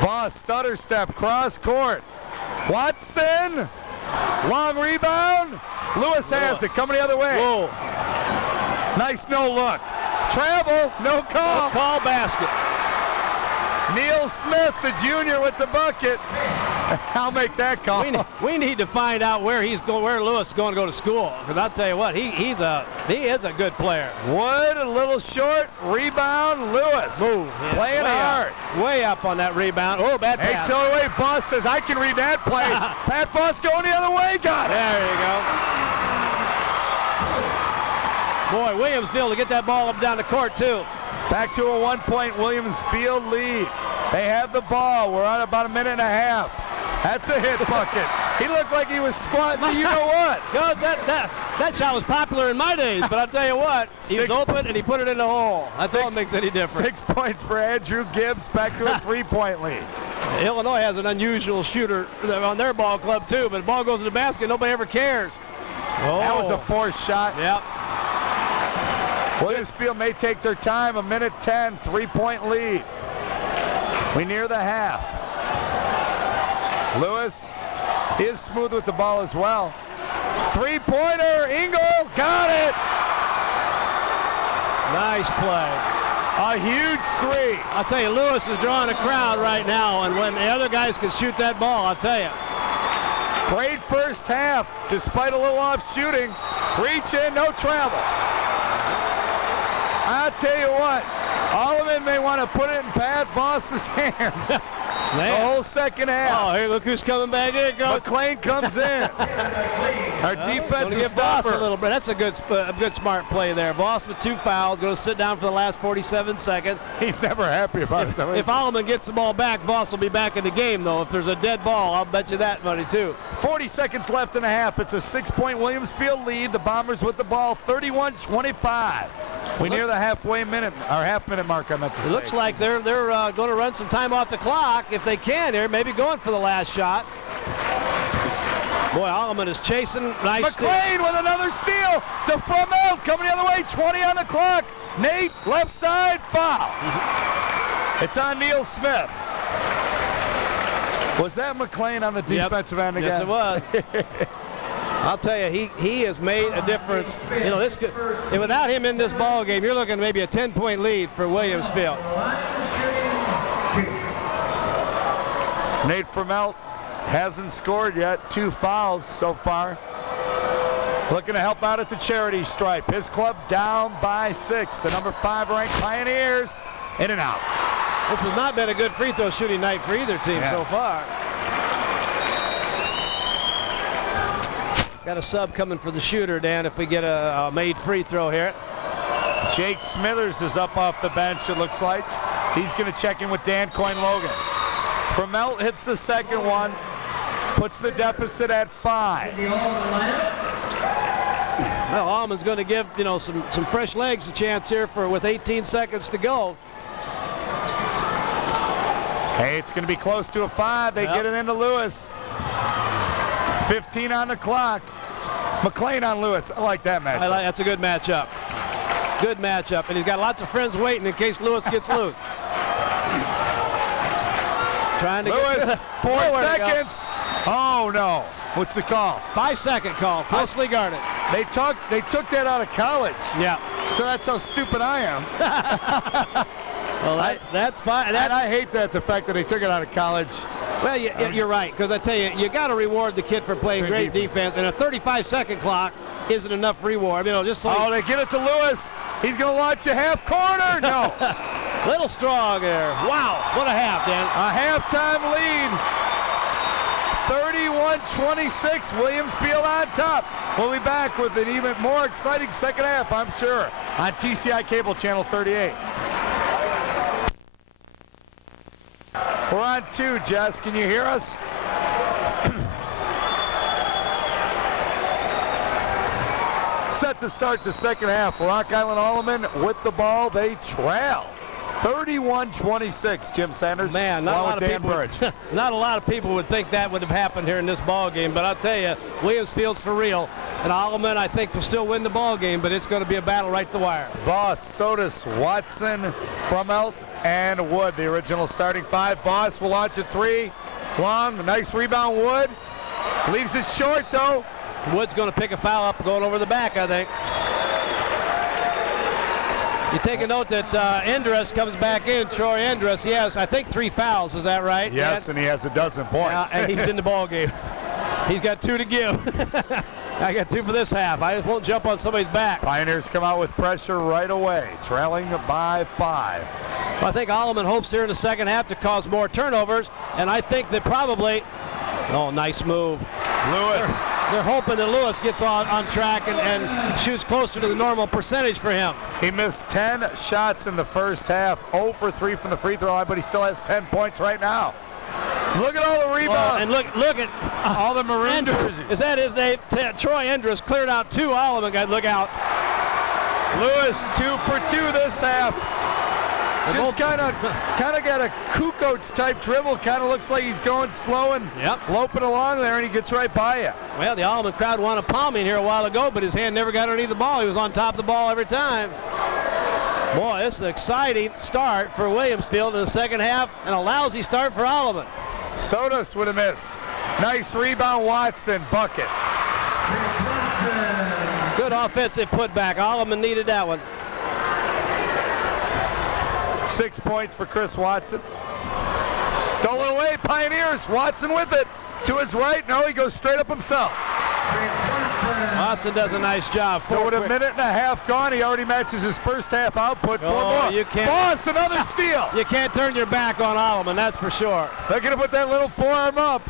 Voss, stutter step, cross court. Watson, long rebound. Lewis has it, coming the other way. Whoa. Nice no look. Travel, no call. No call, basket. Neil Smith, the junior, with the bucket. I'll make that call. We need to find out where Lewis is going to go to school. Because I'll tell you what, he is a good player. Wood a little short. Rebound, Lewis. Move. Yeah. Playing hard. Way up on that rebound. Oh, bad pass. Hey, Tillaway Voss says, I can read that play. Pat Voss going the other way. Got it. There you go. Boy, Williamsfield to get that ball up down the court, too. Back to a 1-point Williamsfield lead. They have the ball. We're on about a minute and a half. That's a hit bucket. He looked like he was squatting. You know what? God, that shot was popular in my days, but I'll tell you what, he was open and he put it in the hole. That's all that makes any difference. 6 points for Andrew Gibbs, back to a 3-point lead. Illinois has an unusual shooter on their ball club too, but the ball goes to the basket, nobody ever cares. Oh. That was a forced shot. Yep. Williamsfield may take their time, a minute 10, 3-point lead. We near the half. Lewis is smooth with the ball as well. Three-pointer, Engel, got it! Nice play. A huge three. I'll tell you, Lewis is drawing a crowd right now, and when the other guys can shoot that ball, I'll tell you. Great first half, despite a little off shooting. Reach in, no travel. I'll tell you what, Alleman may want to put it in Pat Voss's hands. The whole second half. Oh, hey, look who's coming back in. McLean comes in. Our defensive Voss stopper. a little bit. That's a good smart play there. Voss with 2 fouls, going to sit down for the last 47 seconds. He's never happy about it, though. If Alleman gets the ball back, Voss will be back in the game, though. If there's a dead ball, I'll bet you that money, too. 40 seconds left in the half. It's a 6-point Williamsfield lead. The Bombers with the ball, 31-25. We near the halfway minute, or half-minute mark, I meant to say. It looks like they're going to run some time off the clock if they can here. Maybe going for the last shot. Boy, Alleman is chasing. Nice McLean with another steal to Fromelt, coming the other way, 20 on the clock. Nate, left side, foul. It's on Neil Smith. Was that McLean on the defensive end again? Yes, it was. I'll tell you, he has made a difference. You know, this could, without him in this ball game, you're looking at maybe a 10-point lead for Williamsfield. Nate Fromelt hasn't scored yet. 2 fouls so far. Looking to help out at the charity stripe. His club down by 6. The number 5 ranked Pioneers in and out. This has not been a good free throw shooting night for either team so far. Got a sub coming for the shooter, Dan, if we get a made free throw here. Jake Smithers is up off the bench, it looks like. He's going to check in with Dan Coyne-Logan. Fromelt hits the second one, puts the deficit at 5. Well, Alleman's going to give, you know, some fresh legs a chance here with 18 seconds to go. Hey, it's going to be close to a 5. They get it into Lewis. 15 on the clock. McLean on Lewis. I like that matchup. That's a good matchup. Good matchup. And he's got lots of friends waiting in case Lewis gets loose. Trying to Lewis, 4 seconds. Oh, no. What's the call? 5-second call. Closely guarded. They took that out of college. Yeah. So that's how stupid I am. Well, that's fine. And I hate that, the fact that they took it out of college. Well, you're right, because I tell you, you got to reward the kid for playing great defense, and a 35-second clock isn't enough reward. You know, just so they get it to Lewis. He's going to launch a half corner. No. Little strong there. Wow, what a half, Dan. A halftime lead. 31-26, Williamsfield on top. We'll be back with an even more exciting second half, I'm sure, on TCI Cable Channel 38. We're on 2, Jess. Can you hear us? Set to start the second half. Roch Island Alleman with the ball. They trail. 31-26, Jim Sanders. Man, not a lot of people would think that would have happened here in this ball game, but I'll tell you, Williamsfield's for real. And Alleman, I think, will still win the ball game, but it's going to be a battle right to the wire. Voss, Sotis, Watson, Fromelt, and Wood, the original starting 5. Voss will launch a 3. Long, nice rebound, Wood. Leaves it short, though. Wood's going to pick a foul up going over the back, I think. You take a note that Endress comes back in, Troy Endress. He has, I think, 3 fouls. Is that right? Yes, and he has a dozen points. And he's in the ball game. He's got 2 to give. I got 2 for this half. I just won't jump on somebody's back. Pioneers come out with pressure right away, trailing by 5. Well, I think Alleman hopes here in the second half to cause more turnovers, and I think that probably, oh, nice move. Lewis. They're hoping that Lewis gets on track and shoots closer to the normal percentage for him. He missed 10 shots in the first half, 0 for 3 from the free throw line, but he still has 10 points right now. Look at all the rebounds. And look at all the maroon jerseys. Is that his name? Troy Endress cleared out 2 Alleman guys. Look out. Lewis 2 for 2 this half. Just kind of got a Kukoc type dribble. Kind of looks like he's going slow and loping along there, and he gets right by you. Well, the Alleman crowd wanted to palm him here a while ago, but his hand never got underneath the ball. He was on top of the ball every time. Boy, this is an exciting start for Williamsfield in the second half, and a lousy start for Alleman. Sodas with a miss. Nice rebound, Watson, bucket. Good offensive putback. Alleman needed that one. 6 points for Chris Watson. Stolen away, Pioneers. Watson with it. To his right, no, he goes straight up himself. Watson does a nice job. So with a minute and a half gone, he already matches his first half output. 4 more. You can't. Boss, another steal. You can't turn your back on Alleman, that's for sure. They're going to put that little forearm up.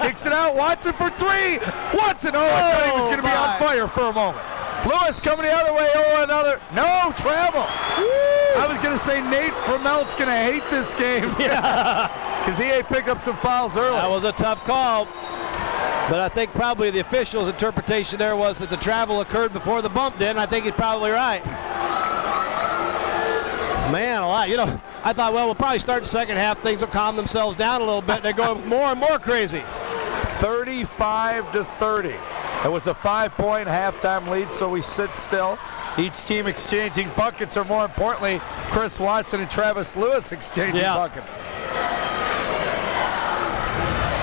Kicks it out. Watson for 3. Watson, I thought he was going to be on fire for a moment. Lewis coming the other way. Oh, another. No, travel. Woo. I was going to say Nate Framelt's going to hate this game. Yeah. Because he ain't picked up some fouls early. That was a tough call. But I think probably the official's interpretation there was that the travel occurred before the bump did, and I think he's probably right. Man, a lot. You know, I thought, well, we'll probably start the second half. Things will calm themselves down a little bit. They're going more and more crazy. 35-30. It was a 5-point halftime lead, so we sit still. Each team exchanging buckets, or more importantly, Chris Watson and Travis Lewis exchanging buckets.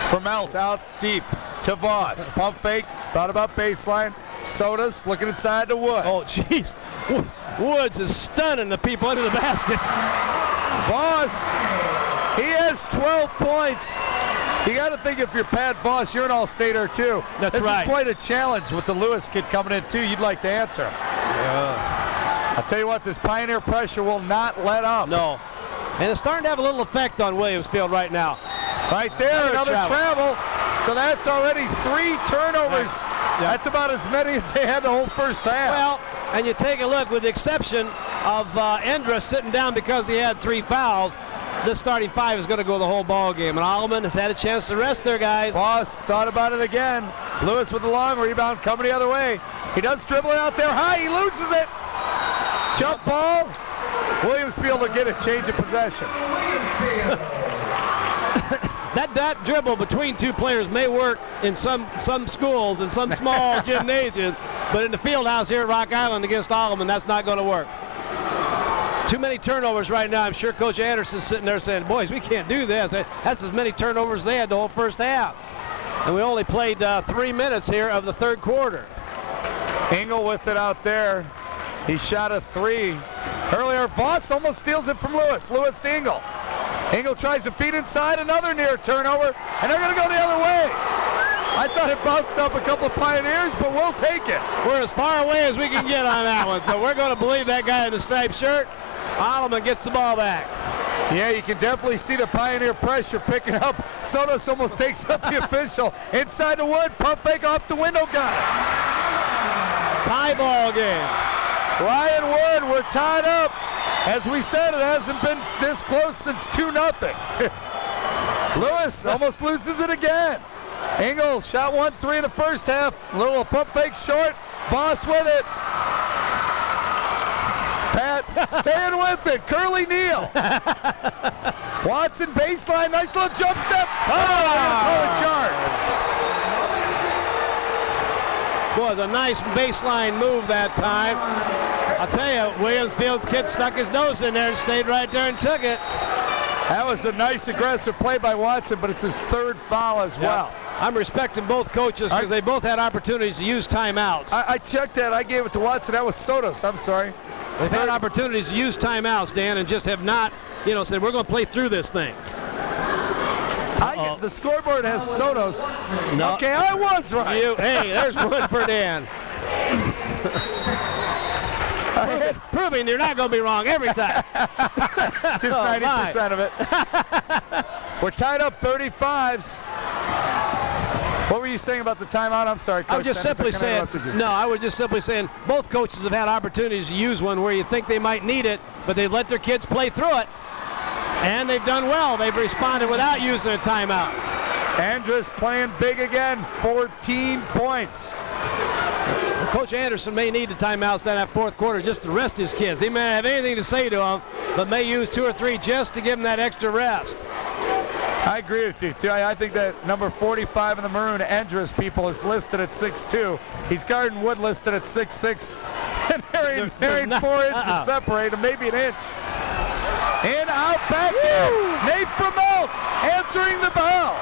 Fromelt out deep to Voss. Pump fake, thought about baseline. Sodas looking inside to Wood. Oh, jeez. Woods is stunning the people under the basket. Voss, he has 12 points. You got to think if you're Pat Voss, you're an all-stater too. That's right. This is quite a challenge with the Lewis kid coming in too. You'd like to answer. Yeah. I'll tell you what, this Pioneer pressure will not let up. No. And it's starting to have a little effect on Williamsfield right now. Right there, another travel. So that's already 3 turnovers. That's about as many as they had the whole first half. Well, and you take a look, with the exception of Endress sitting down because he had 3 fouls, this starting 5 is going to go the whole ball game. And Alleman has had a chance to rest their guys. Voss thought about it again. Lewis with the long rebound coming the other way. He does dribble it out there high. He loses it. Jump ball. Williamsfield will get a change of possession. That dribble between 2 players may work in some schools and some small gymnasiums, but in the field house here at Roch Island against Alleman, that's not going to work. Too many turnovers right now. I'm sure Coach Anderson's sitting there saying, boys, we can't do this. That's as many turnovers as they had the whole first half. And we only played 3 minutes here of the third quarter. Engel with it out there. He shot a 3. Earlier, Voss almost steals it from Lewis. Lewis to Engel. Engel tries to feed inside, another near turnover, and they're going to go the other way. I thought it bounced up a couple of Pioneers, but we'll take it. We're as far away as we can get on that one, but we're going to believe that guy in the striped shirt. Alleman gets the ball back. Yeah, you can definitely see the Pioneer pressure picking up. Sodas almost takes up the official. Inside the Wood, pump fake off the window, got it. Tie ball game. Ryan Wood, we're tied up. As we said, it hasn't been this close since 2-0. Lewis almost loses it again. Engel shot 1-3 in the first half. Little pump fake short. Voss with it. Pat staying with it. Curly Neal. Watson baseline. Nice little jump step. Call a charge. Was a nice baseline move that time. I'll tell you, Williamsfield's kid stuck his nose in there and stayed right there and took it. That was a nice aggressive play by Watson, but it's his third foul as well. I'm respecting both coaches because they both had opportunities to use timeouts. I checked that. I gave it to Watson. That was Sotos. I'm sorry. They've had opportunities to use timeouts, Dan, and just have not, said we're going to play through this thing. The scoreboard has Sotos. No. Okay, I was right. Hey, there's one for Dan. Proving you're not going to be wrong every time. Just 90% of it. We're tied up 35s. What were you saying about the timeout? I'm sorry, Coach. I was just simply saying, I was just simply saying both coaches have had opportunities to use one where you think they might need it, but they've let their kids play through it. And they've done well. They've responded without using a timeout. Andrus playing big again, 14 points. Coach Anderson may need the timeouts in that fourth quarter just to rest his kids. He may not have anything to say to them, but may use 2 or 3 just to give them that extra rest. I agree with you, too. I think that number 45 in the maroon, Andrus, people, is listed at 6'2". He's guarding Wood listed at 6'6". And they're 4 inches separated, maybe an inch. And out back in. Nate Fromelt answering the bell.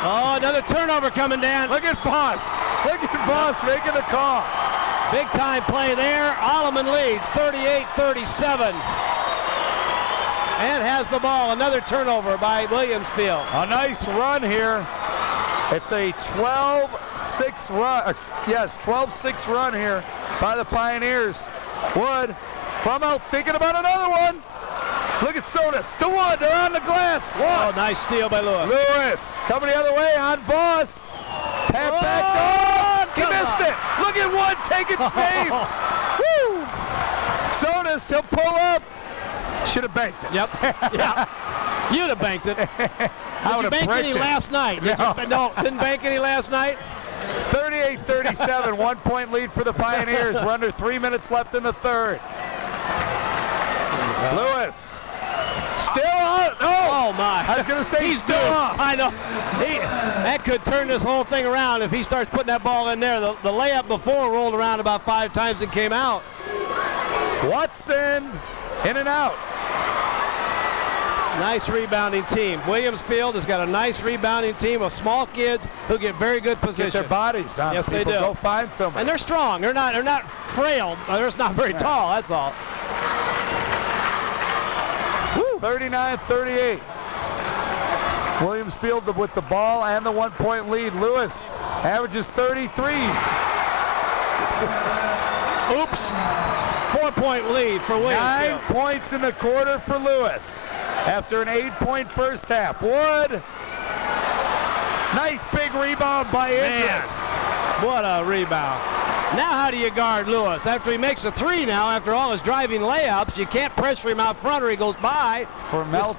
Oh, another turnover coming down. Look at Voss. Look at Voss making the call. Big time play there. Alleman leads 38-37. And has the ball. Another turnover by Williamsfield. A nice run here. It's a 12-6 run. Yes, 12-6 run here by the Pioneers. Wood. Fromelt thinking about another one. Look at Sotos. To Wood. They're on the glass. Lost. Oh, nice steal by Lewis. Lewis coming the other way on Voss. Pat back. He missed it. Look at Wood taking James. Woo. Sotos, he'll pull up. Should have banked it. Yep. Yeah. You'd have banked it. Did you bank any last night? No, didn't bank any last night? 38-37, 1 point lead for the Pioneers. We're under 3 minutes left in the third. Lewis. Still on. Oh my. I was going to say he's still on. I know. That could turn this whole thing around if he starts putting that ball in there. The layup before rolled around about 5 times and came out. Watson in and out. Nice rebounding team. Williamsfield has got a nice rebounding team of small kids who get very good position. Get their bodies on. Yes, they do. Go find someone. And they're strong. They're not frail. They're just not very tall. That's all. 39-38. Williamsfield with the ball and the 1 point lead. Lewis averages 33. Oops. 4 point lead for Williamsfield. 9 points in the quarter for Lewis after an 8 point first half. Wood. Nice big rebound by Andrus. What a rebound. Now how do you guard Lewis? After he makes a 3 now, after all his driving layups, you can't pressure him out front or he goes by. Fromelt.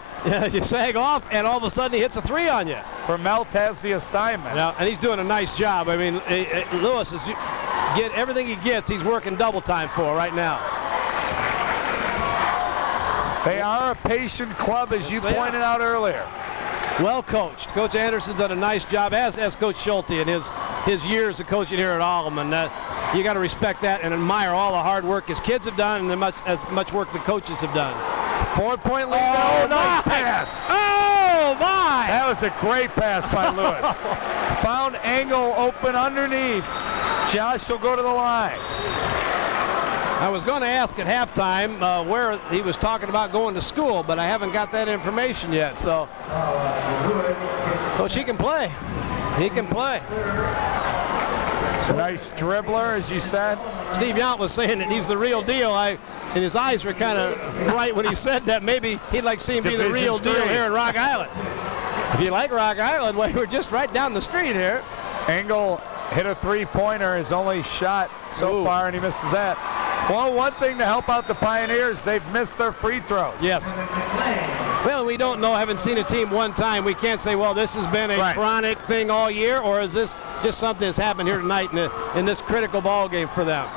You sag off and all of a sudden he hits a 3 on you. Fromelt has the assignment. Yeah, and he's doing a nice job. I mean, Lewis is get everything he gets, he's working double time for right now. They are a patient club, as you pointed out earlier. Well coached. Coach Anderson's done a nice job, as Coach Schulte in his years of coaching here at Alleman. You got to respect that and admire all the hard work his kids have done and as much work the coaches have done. 4 point lead. Oh, nice pass. Oh, my. That was a great pass by Lewis. Found Engel open underneath. Josh will go to the line. I was going to ask at halftime where he was talking about going to school, but I haven't got that information yet. So, Coach, he can play. He can play. It's a nice dribbler, as you said. Steve Yount was saying that he's the real deal. And his eyes were kind of bright when he said that. Maybe he'd like to see him be the real deal here in Roch Island. If you like Roch Island, well, we're just right down the street here. Engel hit a three-pointer, his only shot so far, and he misses that. Well, one thing to help out the Pioneers, they've missed their free throws. Yes. Well, we don't know, haven't seen a team one time. We can't say, well, this has been a chronic thing all year, or is this just something that's happened here tonight in this critical ball game for them?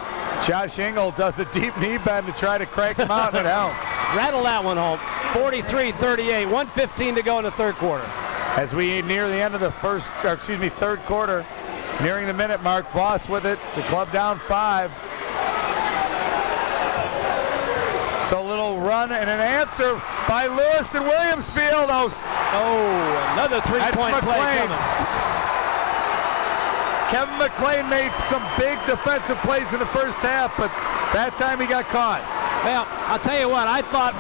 Josh Engel does a deep knee bend to try to crank him out and it helped. Rattle that one home. 43-38, 1:15 to go in the third quarter. As we near the end of the third quarter, nearing the minute mark, Voss with it, the club down 5. So a little run and an answer by Lewis and Williamsfield. Oh, another three-point play coming. Kevin McLean made some big defensive plays in the first half, but that time he got caught. Well, I'll tell you what, I thought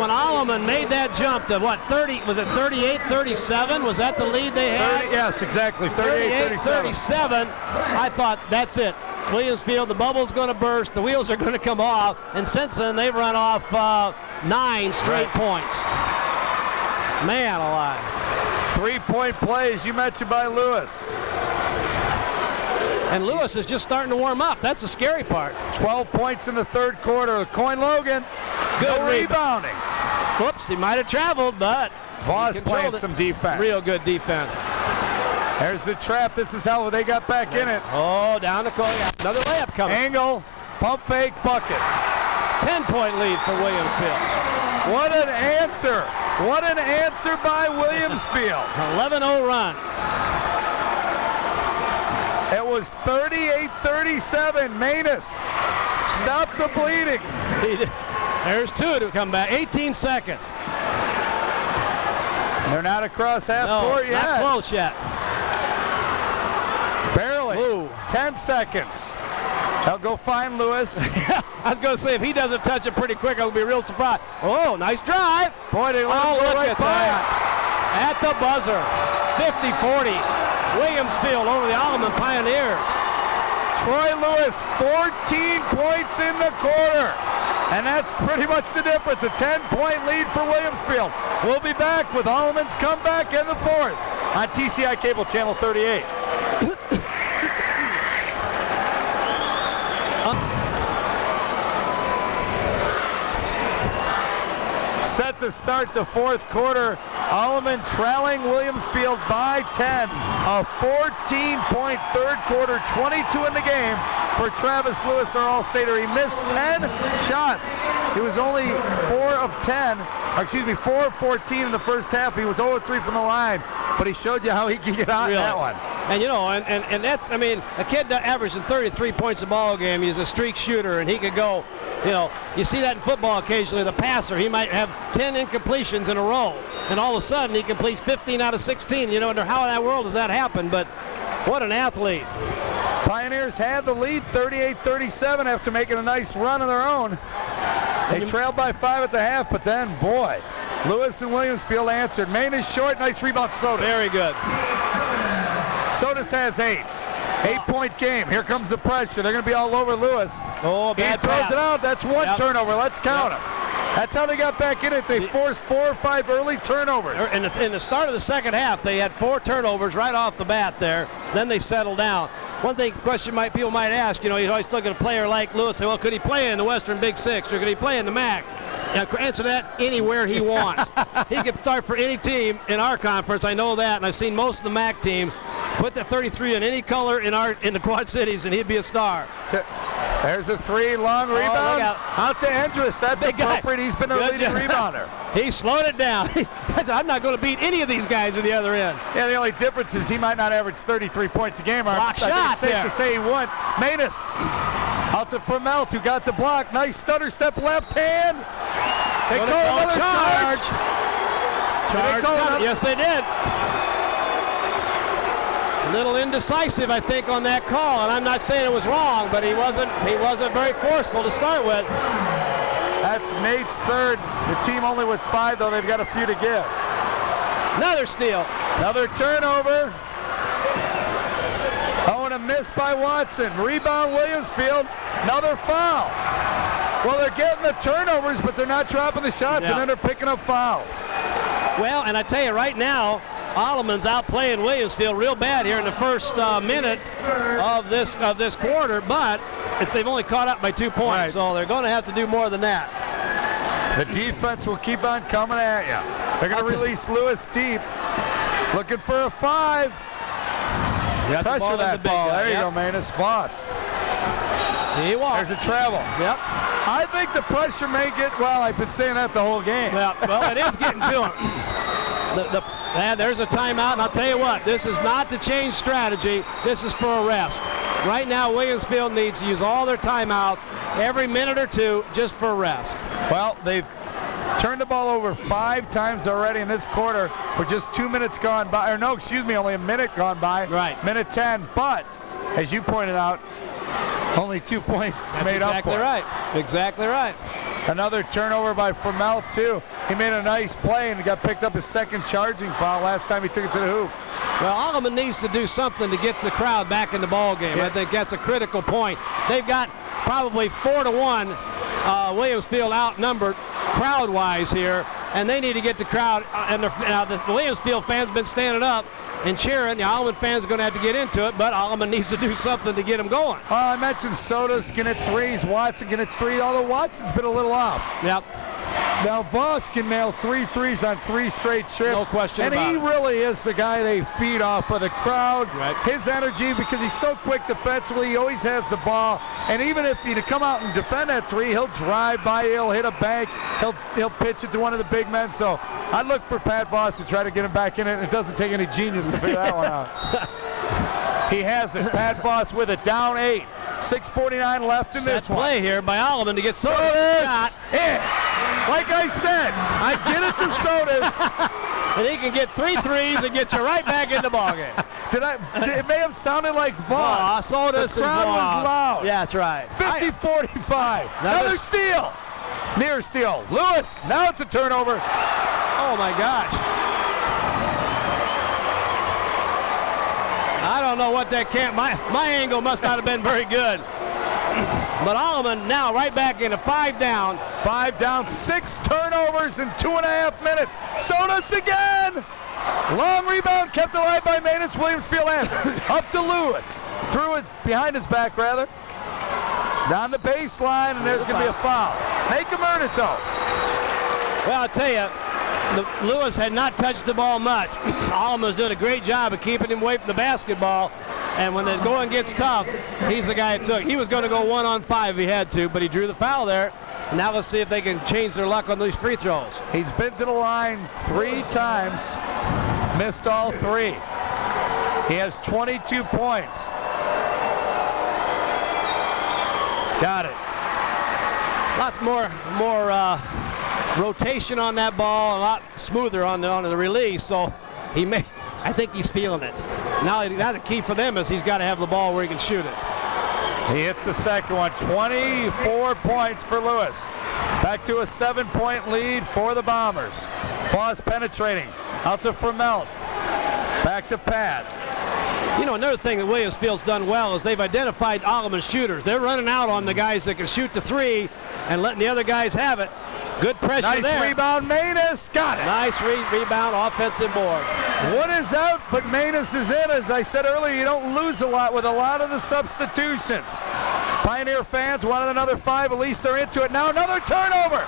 when Alleman made that jump to what, 30, was it 38-37? Was that the lead they had? 30, yes, exactly, 38-37. I thought, that's it. Williamsfield, the bubble's going to burst, the wheels are going to come off, and since then they've run off 9 straight points. Man alive. 3-point plays, you mentioned by Lewis. And Lewis is just starting to warm up. That's the scary part. 12 points in the third quarter. Coin Logan, good rebounding. Whoops, he might have traveled, but Voss playing some defense. Real good defense. There's the trap. This is how they got back in it. Oh, down the court. Another layup coming. Angle, pump fake, bucket. 10-point lead for Williamsfield. What an answer. What an answer by Williamsfield. 11-0 run. It was 38-37. Manus, stop the bleeding. There's 2 to come back. 18 seconds. They're not across half court yet. Not close yet. Barely. Ooh. 10 seconds. They'll go find Lewis. I was going to say, if he doesn't touch it pretty quick, I'll be real surprised. Oh, nice drive. Boy, they let him go right by it. At the buzzer. 50-40. Williamsfield over the Alleman Pioneers. Troy Lewis, 14 points in the quarter. And that's pretty much the difference. A 10-point lead for Williamsfield. We'll be back with Alleman's comeback in the fourth on TCI Cable Channel 38. Set to start the fourth quarter. Alleman trailing Williamsfield by 10. A 14-point third quarter, 22 in the game for Travis Lewis, our All-Stater. He missed 10 shots. He was only 4 of 14 in the first half. He was 0 of 3 from the line, but he showed you how he can get out in that one. And you know, and that's, I mean, a kid that averaging 33 points a ball game, he's a streak shooter, and he could go, you know, you see that in football occasionally, the passer, he might have 10 incompletions in a row, and all of a sudden he completes 15 out of 16. You know, how in that world does that happen? But what an athlete. Pioneers had the lead 38-37 after making a nice run of their own. They trailed by 5 at the half, but then, boy, Lewis and Williamsfield answered. Manus short, nice rebound, Sodas. Very good. Sodas has 8. 8-point game. Here comes the pressure. They're going to be all over Lewis. Oh, bad He throws pass. it out. That's one turnover. Let's count it. That's how they got back in it. They forced 4 or 5 early turnovers. In the start of the second half, they had 4 turnovers right off the bat there. Then they settled down. One question people might ask, you know, you always look at a player like Lewis, say, well, could he play in the Western Big Six or could he play in the MAC? Now, answer that anywhere he wants. He could start for any team in our conference. I know that, and I've seen most of the MAC teams. Put the 33 in any color in the Quad Cities, and he'd be a star. There's a 3, long rebound. Out to Endress. That's appropriate. He's been a leading rebounder. He slowed it down. I'm not going to beat any of these guys at the other end. Yeah, the only difference is he might not average 33 points a game. Block shot. It's safe to say he won. Manus out to Fromelt, who got the block. Nice stutter step left hand. They call another charge. Yes, they did. A little indecisive, I think, on that call, and I'm not saying it was wrong, but he wasn't very forceful to start with. That's Nate's third. The team only with 5, though. They've got a few to give. Another steal. Another turnover. Oh, and a miss by Watson. Rebound Williamsfield. Another foul. Well, they're getting the turnovers, but they're not dropping the shots, and then they're picking up fouls. Well, and I tell you right now, Alleman's outplaying Williamsfield real bad here in the first minute of this quarter, but they've only caught up by 2 points, so they're going to have to do more than that. The defense will keep on coming at you. They're going to release Lewis deep, looking for a 5. Pressure that ball. There you go, Manus. Voss. He walks. There's a travel. Yep. I think the pressure may get, well, I've been saying that the whole game. Well, it is getting to him. There's a timeout, and I'll tell you what, this is not to change strategy. This is for a rest. Right now, Williamsfield needs to use all their timeouts every minute or two just for rest. Well, they've turned the ball over 5 times already in this quarter with just 2 minutes gone by, or no, excuse me, only a minute gone by. Right. Minute 10, but as you pointed out, only 2 points made up for it. Exactly right. Exactly right. Another turnover by Fromell, too. He made a nice play and got picked up his second charging foul last time he took it to the hoop. Well, Alleman needs to do something to get the crowd back in the ball game. Yeah. I think that's a critical point. They've got probably 4-1 Williamsfield outnumbered crowd-wise here, and they need to get the crowd. Now the Williamsfield fans have been standing up and cheering. The Alleman fans are going to have to get into it, but Alleman needs to do something to get them going. Well, I mentioned Soda's can hit threes, Watson can hit three, although Watson's been a little off. Yep. Now Voss can nail 3 threes on 3 straight trips. No question and about he it. really is the guy they feed off of the crowd. Right. His energy, because he's so quick defensively, he always has the ball. And even if he'd come out and defend that 3, he'll drive by, he'll hit a bank, he'll pitch it to one of the big men. So I'd look for Pat Voss to try to get him back in it, and it doesn't take any genius to figure that one out. He has it. Pat Voss with it, down 8. 6:49 left in this one. Play here by Alleman to get Sodas shot. in. Like I said, I get it to Sodas. And he can get 3 threes and get you right back in the ballgame. It may have sounded like Voss. Sodas The crowd and Voss. was loud. Yeah, that's right. 50-45. Another steal. Near steal. Lewis. Now it's a turnover. Oh my gosh. I don't know what that can't. My angle must not have been very good. But Alleman now right back into 5 down. 5 down, 6 turnovers in 2.5 minutes. Sodas again. Long rebound kept alive by Manus. Williamsfield has it. Up to Lewis. Behind his back, rather. Down the baseline, and there's going to be a foul. Make him earn it, though. Well, I'll tell you, Lewis had not touched the ball much. Alleman was doing a great job of keeping him away from the basketball. And when the going gets tough, he's the guy that took. He was going to go 1-on-5 if he had to, but he drew the foul there. And now let's see if they can change their luck on these free throws. He's been to the line 3 times, missed all 3. He has 22 points. Got it. Lots more rotation on that ball, a lot smoother on the release. So I think he's feeling it. Now the key for them is he's got to have the ball where he can shoot it. He hits the second one. 24 points for Lewis. Back to a 7-point lead for the Bombers. Voss penetrating out to Fromell. Back to Pat. You know, another thing that Williamsfield's done well is they've identified Alleman shooters. They're running out on the guys that can shoot the 3 and letting the other guys have it. Good pressure there. Nice rebound, Manus. Got it. Nice rebound, offensive board. Wood is out, but Manus is in. As I said earlier, you don't lose a lot with a lot of the substitutions. Pioneer fans wanted another 5. At least they're into it. Now another turnover.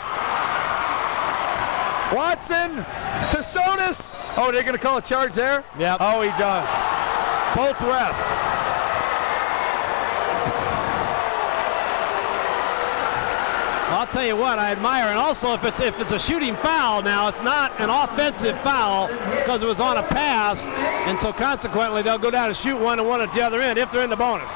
Watson to Sodas. Oh, they're going to call a charge there? Yep. Oh, he does. Both refs. I'll tell you what, I admire, and also if it's a shooting foul now, it's not an offensive foul because it was on a pass, and so consequently they'll go down and shoot one and one at the other end if they're in the bonus.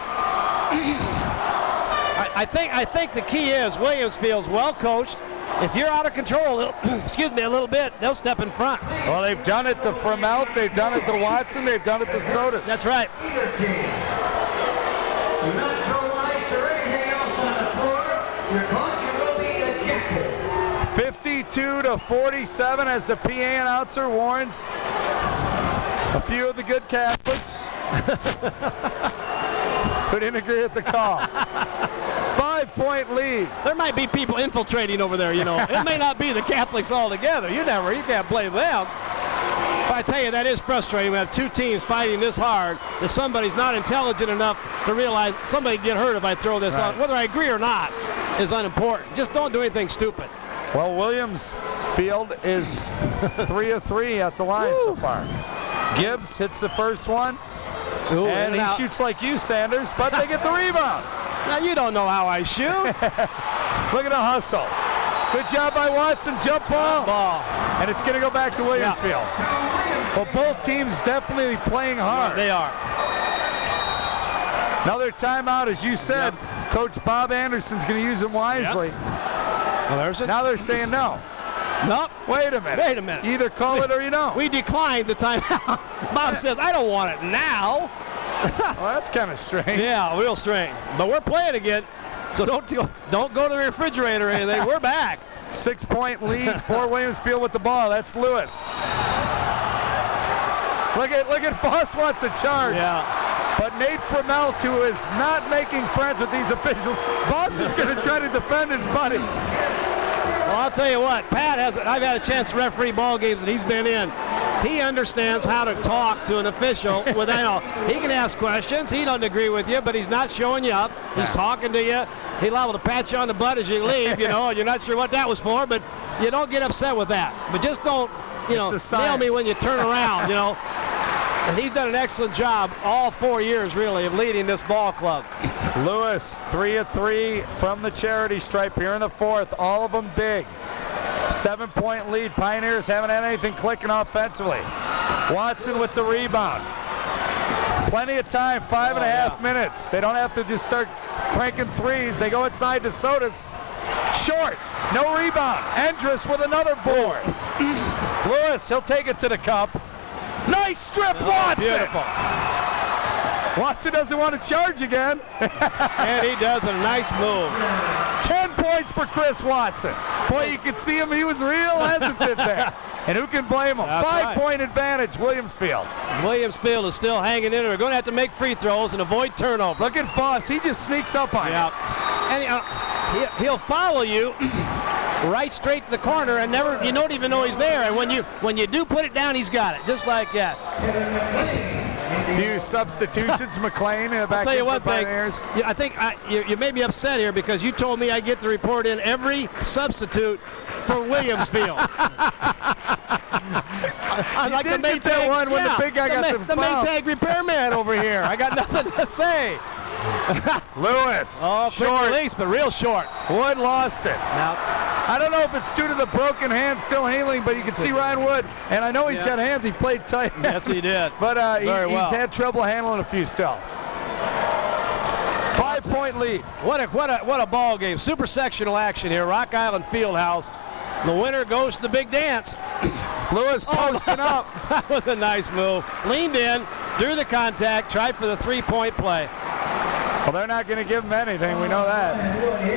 I think the key is Williamsfield's well coached. If you're out of control, excuse me, a little bit, they'll step in front. Well, they've done it to Fromell, they've done it to Watson, they've done it to Sodas. That's right. Either team. Do not throw ice or anything else on the floor. Your caution will be ejected. 52-47 as the PA announcer warns a few of the good Catholics who didn't agree with the call. 5-point lead. There might be people infiltrating over there, you know. It may not be the Catholics altogether. You can't blame them. But I tell you, that is frustrating. We have 2 teams fighting this hard that somebody's not intelligent enough to realize somebody can get hurt if I throw this on. Whether I agree or not is unimportant. Just don't do anything stupid. Well, Williamsfield is 3 of 3 at the line so far. Gibbs hits the first one, and he shoots like you, Sanders, but they get the rebound. Now, you don't know how I shoot. Look at the hustle. Good job by Watson, jump ball. And it's going to go back to Williamsfield. Well, both teams definitely playing hard. They are. Another timeout, as you said. Yep. Coach Bob Anderson's going to use them wisely. Yep. Well, there's it. Now they're saying no. Nope. Wait a minute. Wait a minute. You either call it or you don't. We declined the timeout. Bob says, I don't want it now. Well, that's kind of strange. Yeah, real strange. But we're playing again, so don't go to the refrigerator or anything. We're back. 6-point lead for Williamsfield with the ball. That's Lewis. Look at Voss wants a charge. Yeah. But Nate Fromelt, who is not making friends with these officials, Voss is going to try to defend his buddy. Well, I'll tell you what, I've had a chance to referee ball games that he's been in. He understands how to talk to an official without, he can ask questions, he doesn't agree with you, but he's not showing you up. He's talking to you. He's liable to pat you on the butt as you leave, you know, and you're not sure what that was for, but you don't get upset with that. But just don't, nail me when you turn around, you know. And he's done an excellent job all 4 years, really, of leading this ball club. Lewis, 3 of 3 from the charity stripe here in the fourth. All of them big. 7-point lead. Pioneers haven't had anything clicking offensively. Watson with the rebound. Plenty of time, 5.5 minutes. They don't have to just start cranking threes. They go inside to Sodas. Short, no rebound. Endress with another board. Lewis, he'll take it to the cup. Nice strip, Watson. Beautiful. Watson doesn't want to charge again. And he does a nice move. 10 points for Chris Watson. Boy, you can see him. He was real hesitant there. And who can blame him? That's 5-point advantage, Williamsfield. Williamsfield is still hanging in. We're going to have to make free throws and avoid turnover. Look at Voss. He just sneaks up on you. And he'll follow you right straight to the corner, and you don't even know he's there. And when you do put it down, he's got it, just like that. Few substitutions, McLean in the back. I'll tell you what, Pioneers. I think you made me upset here because you told me I get to report in every substitute for Williamsfield. I like the Maytag one when the big guy got the foul. Maytag repairman over here. I got nothing to say. Lewis. Oh, short release, but real short. Wood lost it. Now, I don't know if it's due to the broken hand still healing, but you can see Ryan Wood, and I know he's got hands. He played tight. Yes, he did. But he's had trouble handling a few still. 5-point lead. What a ball game. Super-sectional action here. Roch Island Fieldhouse. The winner goes to the big dance. Lewis posting up. That was a nice move. Leaned in, drew the contact, tried for the 3-point play. Well, they're not going to give him anything. We know that.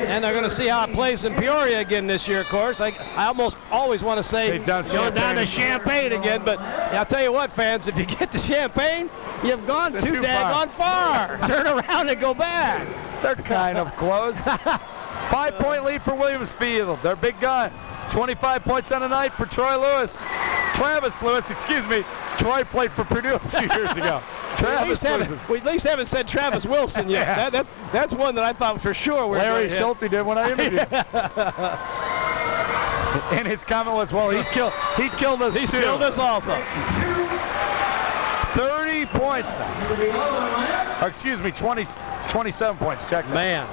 And they're going to see how it plays in Peoria again this year, of course. I almost always want to say down to Champaign again, but I'll tell you what, fans, if you get to Champaign, you've gone too daggone far. Turn around and go back. They're kind of close. 5-point lead for Williamsfield. Their big gun. 25 points on the night for Travis Lewis, excuse me. Troy played for Purdue a few years ago. We at least haven't said Travis Wilson yet. Yeah. That's one that I thought for sure. Larry Schulte did when I interviewed him. And his comment was, well, he killed us He's too. killed us also. 30 points now. Or excuse me, 27 points, check that. Man.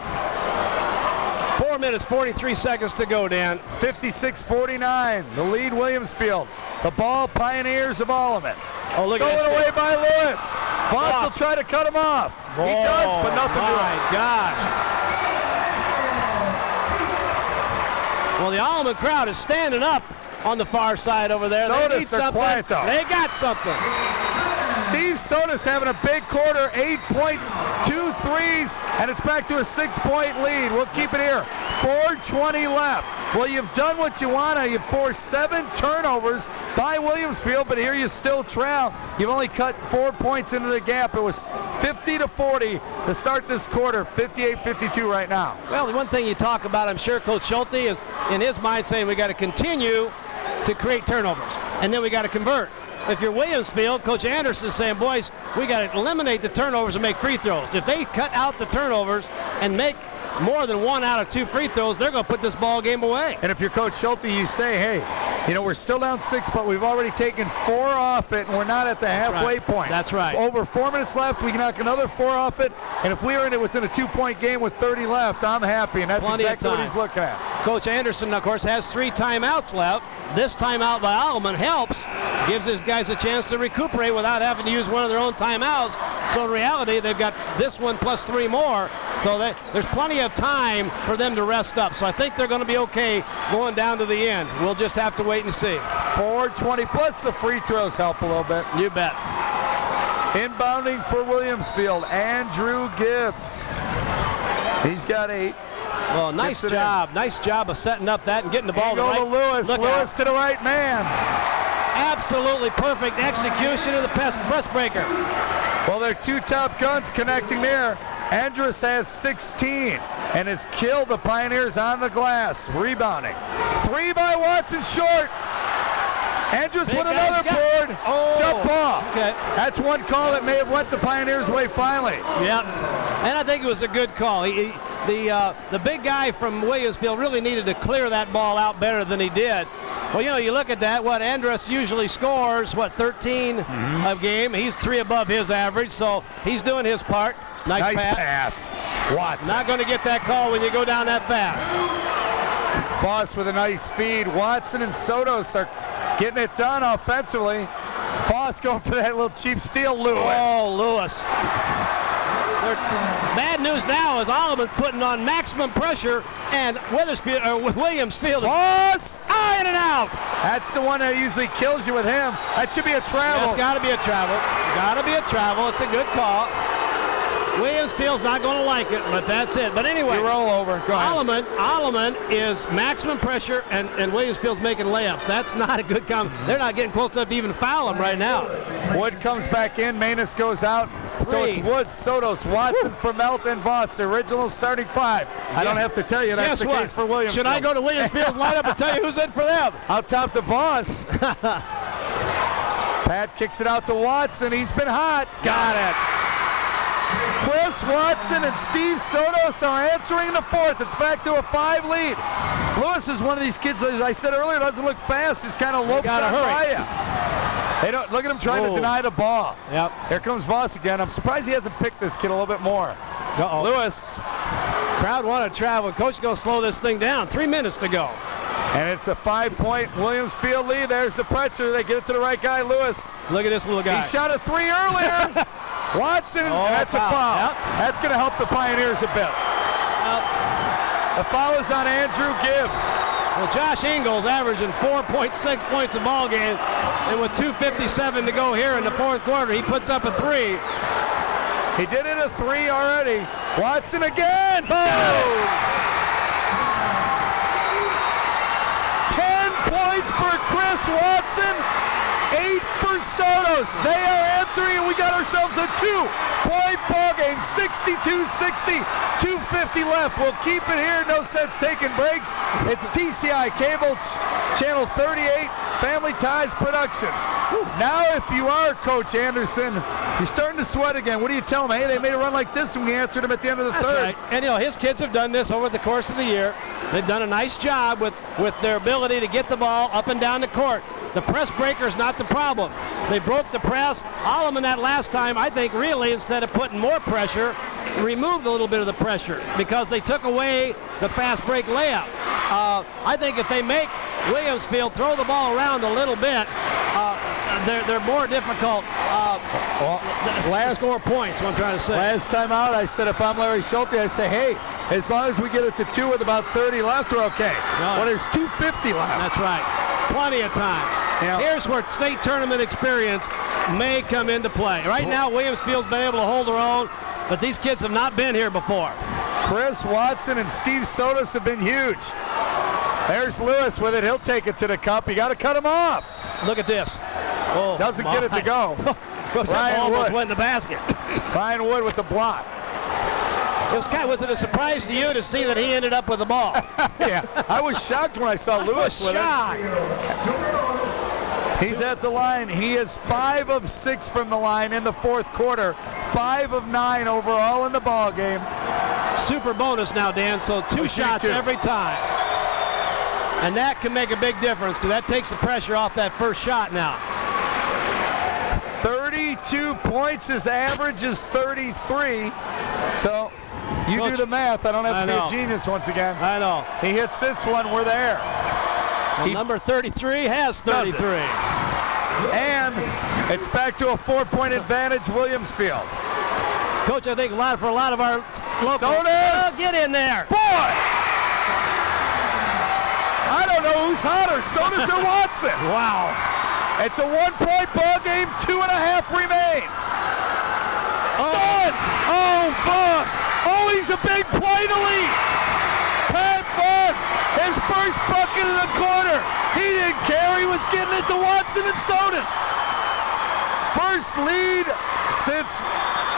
4 minutes, 43 seconds to go, Dan. 56-49, the lead Williamsfield. The ball, Pioneers of Alleman. Oh, look Stolen at this. away by Lewis. Voss will try to cut him off. He does, but nothing to it. My gosh. Well, the Alleman crowd is standing up on the far side over there. They need something. Quiet, though. They got something. Steve Sodas having a big quarter, 8 points, 2 threes, and it's back to a 6-point lead. We'll keep it here. 4:20 left. Well, you've done what you want. You've forced 7 turnovers by Williamsfield, but here you still trail. You've only cut 4 points into the gap. It was 50-40 to start this quarter, 58-52 right now. Well, the one thing you talk about, I'm sure Coach Schulte is in his mind saying we got to continue to create turnovers, and then we got to convert. If you're Williamsfield, Coach Anderson is saying, boys, we got to eliminate the turnovers and make free throws. If they cut out the turnovers and make more than 1 out of 2 free throws, they're going to put this ball game away. And if you're Coach Schulte, you say, hey, You know, we're still down 6, but we've already taken 4 off it, and we're not at the halfway point. That's right. Over 4 minutes left, we can knock another 4 off it, and if we are in it within a 2-point game with 30 left, I'm happy, and that's Plenty of exactly what time. he's looking at. Coach Anderson, of course, has 3 timeouts left. This timeout by Alleman helps, gives his guys a chance to recuperate without having to use one of their own timeouts. So in reality, they've got this one plus 3 more. So there's plenty of time for them to rest up. So I think they're going to be okay going down to the end. We'll just have to wait and see. 4:20 plus the free throws help a little bit. You bet. Inbounding for Williamsfield, Andrew Gibbs. He's got 8. Well, nice job. Nice job of setting up that and getting the ball to Go right. to Lewis. Lewis to the right man. Absolutely perfect execution of the press breaker. Well, their 2 top guns connecting there. Andrus has 16 and has killed the Pioneers on the glass. Rebounding. 3 by Watson, short. Andrus with another board. Jump ball. Okay. That's one call that may have went the Pioneers' way finally. Yep. And I think it was a good call. The big guy from Williamsfield really needed to clear that ball out better than he did. Well, you know, you look at that, what Andrus usually scores, 13 a game. He's 3 above his average, so he's doing his part. Nice pass. Watson. Not going to get that call when you go down that fast. Voss with a nice feed. Watson and Sotos are getting it done offensively. Voss going for that little cheap steal. Lewis. Oh, Lewis. Bad news now is Alleman putting on maximum pressure, and Williamsfield. Voss! In and out. That's the one that usually kills you with him. That should be a travel. It's got to be a travel. Got to be a travel. It's a good call. Williamsfield's not going to like it, but that's it. But anyway, you roll over. Go ahead. Alleman is maximum pressure, and Williamsfield's making layups. That's not a good They're not getting close enough to even foul him right now. Wood comes back in. Manus goes out. 3. So it's Wood, Sotos, Watson, Vermelt, and Voss, the original starting 5. I don't have to tell you that's the case for Williamsfield. Should I go to Williamsfield's lineup and tell you who's in for them? Out top to Voss. Pat kicks it out to Watson. He's been hot. Got it. Chris Watson and Steve Sotos are answering in the 4th. It's back to a 5 lead. Lewis is one of these kids, as I said earlier, doesn't look fast. He's kind of lopes on by you. They don't look at him trying to deny the ball. Yep. Here comes Voss again. I'm surprised he hasn't picked this kid a little bit more. Lewis. Crowd want to travel. Coach is going to slow this thing down. 3 minutes to go. And it's a 5-point Williamsfield lead. There's the pressure. They get it to the right guy, Lewis. Look at this little guy. He shot a 3 earlier. Watson, that's a foul. Yep. That's going to help the Pioneers a bit. The foul is on Andrew Gibbs. Well, Josh Ingles averaging 4.6 points a ball game, and with 2:57 to go here in the 4th quarter, he puts up a 3. He did it a 3 already. Watson again. Boom! 10 points for Chris Watson. 8 for Sotos. They are answering, and we got ourselves a 2-point ball game. 62-60, 2:50 left. We'll keep it here. No sense taking breaks. It's TCI Cable, Channel 38, Family Ties Productions. Now, if you are Coach Anderson, you're starting to sweat again. What do you tell them? Hey, they made a run like this, and we answered them at the end of the 3rd. Right. And you know, his kids have done this over the course of the year. They've done a nice job with their ability to get the ball up and down the court. The press breaker is not the problem. They broke the press. Alleman that last time, I think, really, instead of putting more pressure, removed a little bit of the pressure because they took away the fast break layup. I think if they make Williamsfield throw the ball around a little bit, they're more difficult to score points, what I'm trying to say. Last time out, I said if I'm Larry Schulte, I say, hey, as long as we get it to 2 with about 30 left, we're okay. Well, there's 2:50 left. That's right. Plenty of time. Yeah. Here's where state tournament experience may come into play. Right now, Williamsfield's been able to hold their own, but these kids have not been here before. Chris Watson and Steve Sotos have been huge. There's Lewis with it. He'll take it to the cup. You got to cut him off. Look at this. Oh, doesn't get it to go. Ryan Wood went in the basket. Ryan Wood with the block. Was it a surprise to you to see that he ended up with the ball? Yeah, I was shocked when I saw Lewis with it. He's at the line. He is 5 of 6 from the line in the 4th quarter. 5 of 9 overall in the ball game. Super bonus now, Dan, so 2 shots every time. And that can make a big difference because that takes the pressure off that first shot now. 32 points. His average is 33. So you do the math. I don't have to be a genius once again. I know. He hits this one, we're there. Well, number 33 has 33. And it's back to a 4-point advantage, Williamsfield. Coach, I think for a lot of our local. Sodas! Get in there. Boy! I don't know who's hotter, Sodas or Watson. Wow. It's a 1-point ball game, 2.5 remains. Stun! Oh, Voss! Oh, he's a big play to lead. Pat Voss, his first bucket in the corner. He didn't care, he was getting it to Watson and Sodas. First lead since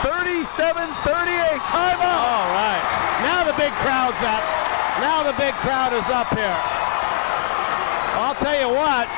37-38, timeout. All right, now the big crowd's up. Now the big crowd is up here. I'll tell you what,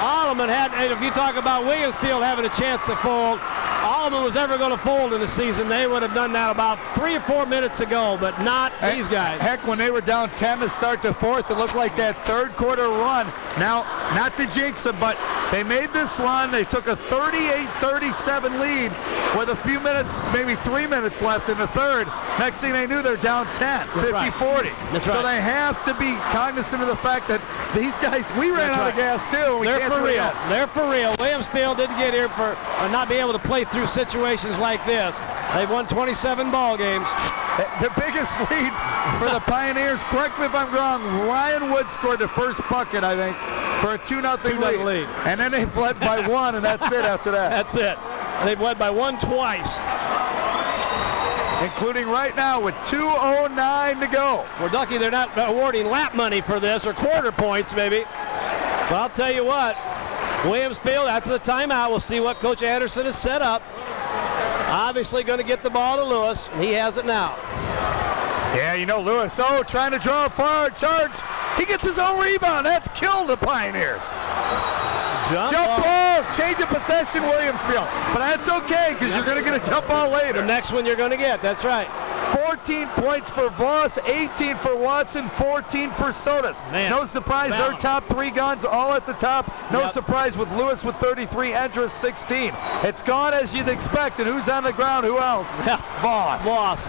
Alleman had, and if you talk about Williamsfield having a chance to fold, Alleman was ever going to fold in the season, they would have done that about 3 or 4 minutes ago, but not these guys. Heck, when they were down 10 to start the fourth, it looked like that third quarter run. Now, not to jinx them, but they made this run. They took a 38-37 lead with a few minutes, maybe 3 minutes left in the third. Next thing they knew, they're down 10, 50-40. So they have to be cognizant of the fact that these guys, we ran out of gas too. They're for real. They're for real. Williamsfield didn't get here for not be able to play through situations like this. They've won 27 ball games. The biggest lead for the Pioneers, correct me if I'm wrong, Ryan Wood scored the first bucket, I think, for a 2-0 lead. And then they've led by 1, and that's it after that. That's it. And they've led by 1 twice. Including right now with 2:09 to go. We're lucky they're not awarding lap money for this, or quarter points maybe. But I'll tell you what, Williamsfield, after the timeout, we'll see what Coach Anderson has set up. Obviously going to get the ball to Lewis, and he has it now. Yeah, you know Lewis, trying to draw a forward charge. He gets his own rebound. That's killed the Pioneers. Jump ball, change of possession, Williamsfield. But that's okay, because you're going to get a jump ball later. The next one you're going to get, that's right. 14 points for Voss, 18 for Watson, 14 for Sodas. Man. No surprise, their top 3 guns all at the top. No surprise with Lewis with 33, Andrus 16. It's gone as you'd expect, and who's on the ground? Who else? Voss. Voss.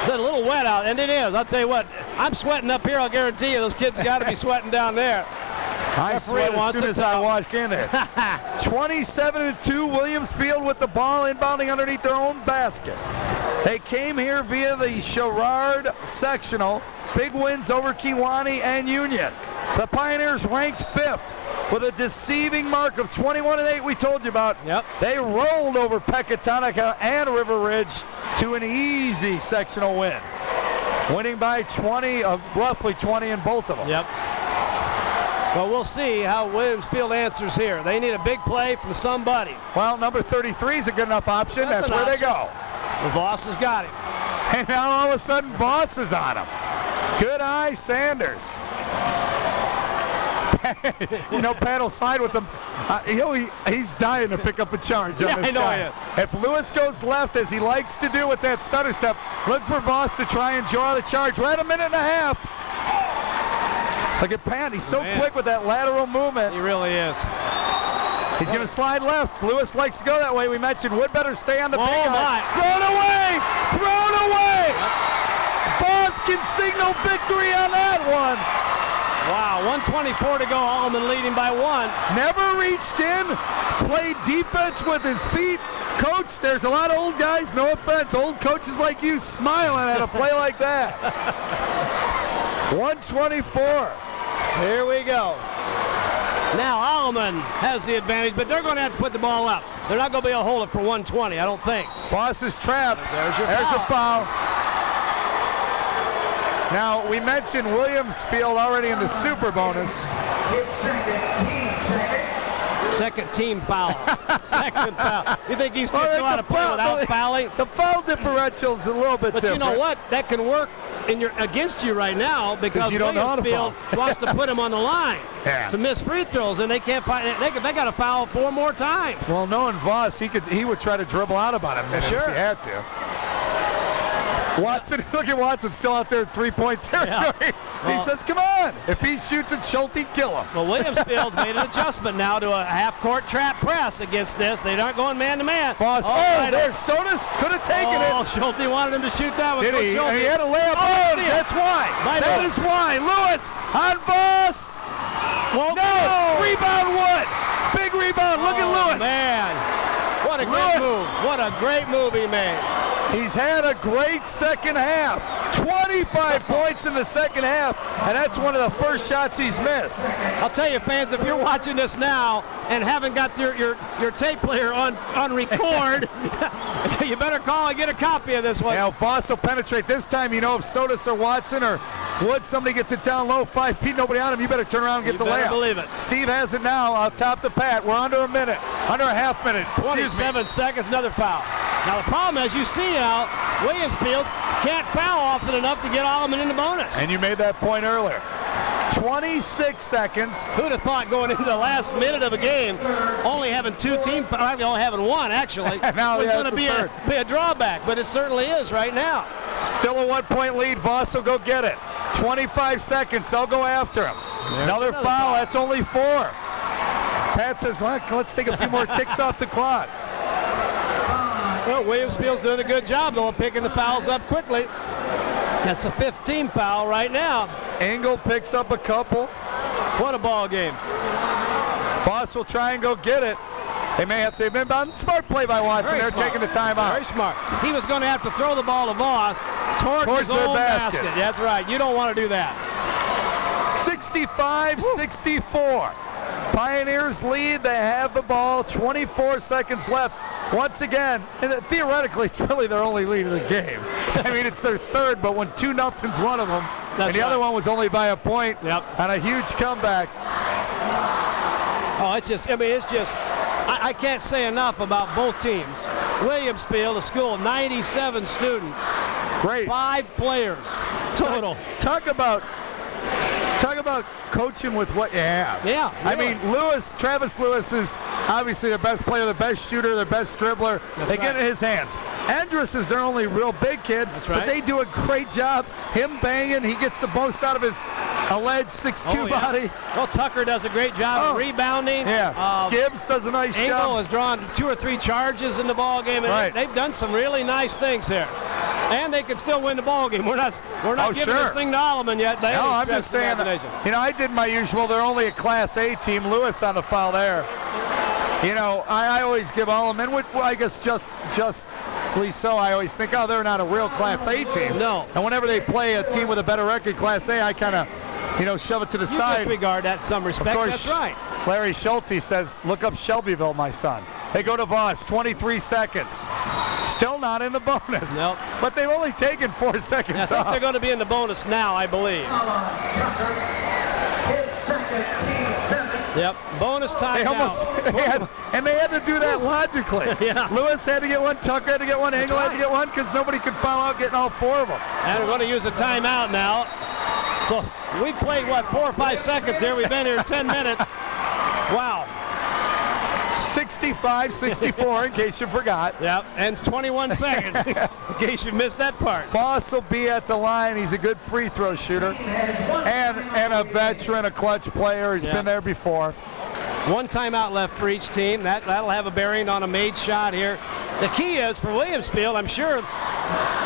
It's a little wet out, and it is. I'll tell you what, I'm sweating up here, I'll guarantee you. Those kids got to be sweating down there. I sweat as soon as I walk in there. 27-2, Williamsfield with the ball inbounding underneath their own basket. They came here via the Sherrard sectional. Big wins over Kewanee and Union. The Pioneers ranked 5th with a deceiving mark of 21-8 we told you about. Yep. They rolled over Pecatonica and River Ridge to an easy sectional win. Winning by 20, roughly 20 in both of them. Yep. Well, we'll see how Williamsfield answers here. They need a big play from somebody. Well, number 33 is a good enough option. That's where they go. Well, Voss has got him. And now all of a sudden, Voss is on him. Good eye, Sanders. You know, Pat will side with him. He's dying to pick up a charge on this guy. If Lewis goes left, as he likes to do with that stutter step, look for Voss to try and draw the charge. Right, 1.5 minutes. Look at Pat, he's so quick with that lateral movement. He really is. He's going to slide left. Lewis likes to go that way. We mentioned Wood better stay on the big guy. Throw it away! Throw it away! Voss can signal victory on that one. Wow, 1:24 to go. Alleman leading by 1. Never reached in. Played defense with his feet. Coach, there's a lot of old guys, no offense, old coaches like you smiling at a play like that. 124. Here we go. Now Alleman has the advantage, but they're going to have to put the ball up. They're not going to be able to hold it for 120, I don't think. Voss is trapped. There's a foul. Now, we mentioned Williamsfield already in the super bonus. Second team foul. Second foul. You think these kids know how to play without fouling? The foul differential is a little bit different. But you know what? That can work against you right now because you don't know how to foul. Williamsfield wants to put him on the line to miss free throws, and they can't. They got to foul 4 more times. Well, knowing Voss, he would try to dribble out about him if he had to. Watson, look at Watson still out there in three-point territory. Yeah. Well, he says, come on. If he shoots it, Schulte, kill him. Well, Williamsfield's made an adjustment now to a half-court trap press against this. They aren't going man-to-man. Voss, there, Sodas could have taken it. Oh, Schulte wanted him to shoot that one. Did he? Schulte. He had a layup. Oh, That's why. That is why. Lewis on Voss. Well, No. Rebound Wood. Big rebound. Look at Lewis. Man. What a great move. What a great move he made. He's had a great second half. 25 points in the second half, and that's one of the first shots he's missed. I'll tell you, fans, if you're watching this now and haven't got your tape player on record, you better call and get a copy of this one. Now, Voss will penetrate. This time, you know, if Sodas or Watson or Wood, somebody gets it down low, 5 feet, nobody on him, you better turn around and get the layup. You believe it. Steve has it now. I'll top the Pat. We're under a minute, under a half minute. 27 seconds, another foul. Now, the problem, as you see now, Williamsfield can't foul often enough to get Alleman in the bonus. And you made that point earlier. 26 seconds. Who'd have thought going into the last minute of a game, only having only having one, actually, now was yeah, going to be a drawback, but it certainly is right now. Still a 1-point lead. Voss will go get it. 25 seconds. They'll go after him. Another foul. That's only 4. Pat says, well, let's take a few more ticks off the clock. Well, Williamsfield's doing a good job, though, of picking the fouls up quickly. That's a 15 foul right now. Engel picks up a couple. What a ball game. Voss will try and go get it. They may have to. Smart play by Watson. They're taking the timeout. Very smart. He was going to have to throw the ball to Voss towards his their own basket. That's right. You don't want to do that. 65-64. Pioneers lead. They have the ball. 24 seconds left. Once again, and theoretically, it's really their only lead of the game. I mean, it's their third, but when 2-0's one of them, and the other one was only by a point on a huge comeback. Oh, I can't say enough about both teams. Williamsfield, a school of 97 students. Great. 5 players total. Talk about coaching with what you have. Yeah. I mean, Travis Lewis is obviously the best player, the best shooter, the best dribbler. They get it in his hands. Andrus is their only real big kid, but they do a great job. Him banging, he gets the most out of his alleged 6'2" body. Well, Tucker does a great job of rebounding. Yeah. Gibbs does a nice Engel job. has drawn 2 or 3 charges in the ball game, and they've done some really nice things here. And they can still win the ball game. We're not giving this thing to Alleman yet. No, I'm just saying that, you know, I did my usual. They're only a Class A team. Lewis on the foul there. You know, I always give Alleman, I guess justly so, I always think, oh, they're not a real Class A team. No. And whenever they play a team with a better record, Class A, I kind of, shove it to the side. You disregard that in some respects. Of course, that's right. Larry Schulte says, look up Shelbyville, my son. They go to Voss, 23 seconds. Still not in the bonus. Nope. But they've only taken 4 seconds off. I think they're going to be in the bonus now, I believe. Yep, bonus time they had to do that logically. Lewis had to get one, Tucker had to get one, Engel had to get one, because nobody could foul out getting all 4 of them. And we're going to use a timeout now. So we played, 4 or 5 seconds here. We've been here 10 minutes. Wow. 65-64, in case you forgot. Yep, and it's 21 seconds, in case you missed that part. Voss will be at the line. He's a good free throw shooter. And a veteran, a clutch player. He's been there before. 1 timeout left for each team. That'll have a bearing on a made shot here. The key is for Williamsfield, I'm sure,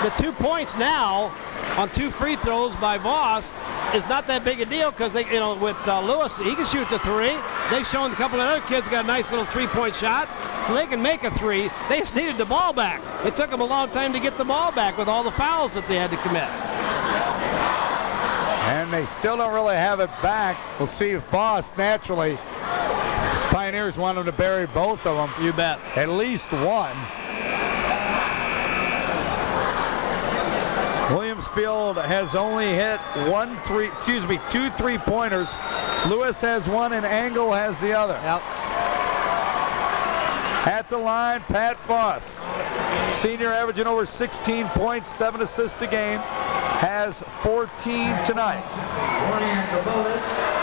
the 2 points now on 2 free throws by Voss is not that big a deal, because they, with Lewis, he can shoot the 3. They've shown a couple of other kids got a nice little 3-point shots, so they can make a 3. They just needed the ball back. It took them a long time to get the ball back with all the fouls that they had to commit. And they still don't really have it back. We'll see if Voss, naturally, Pioneers want them to bury both of them. You bet. At least one. Williamsfield has only hit 2 3-pointers. Lewis has 1 and Engel has the other. Yep. At the line, Pat Voss. Senior averaging over 16 points, 7 assists a game. Has 14 tonight.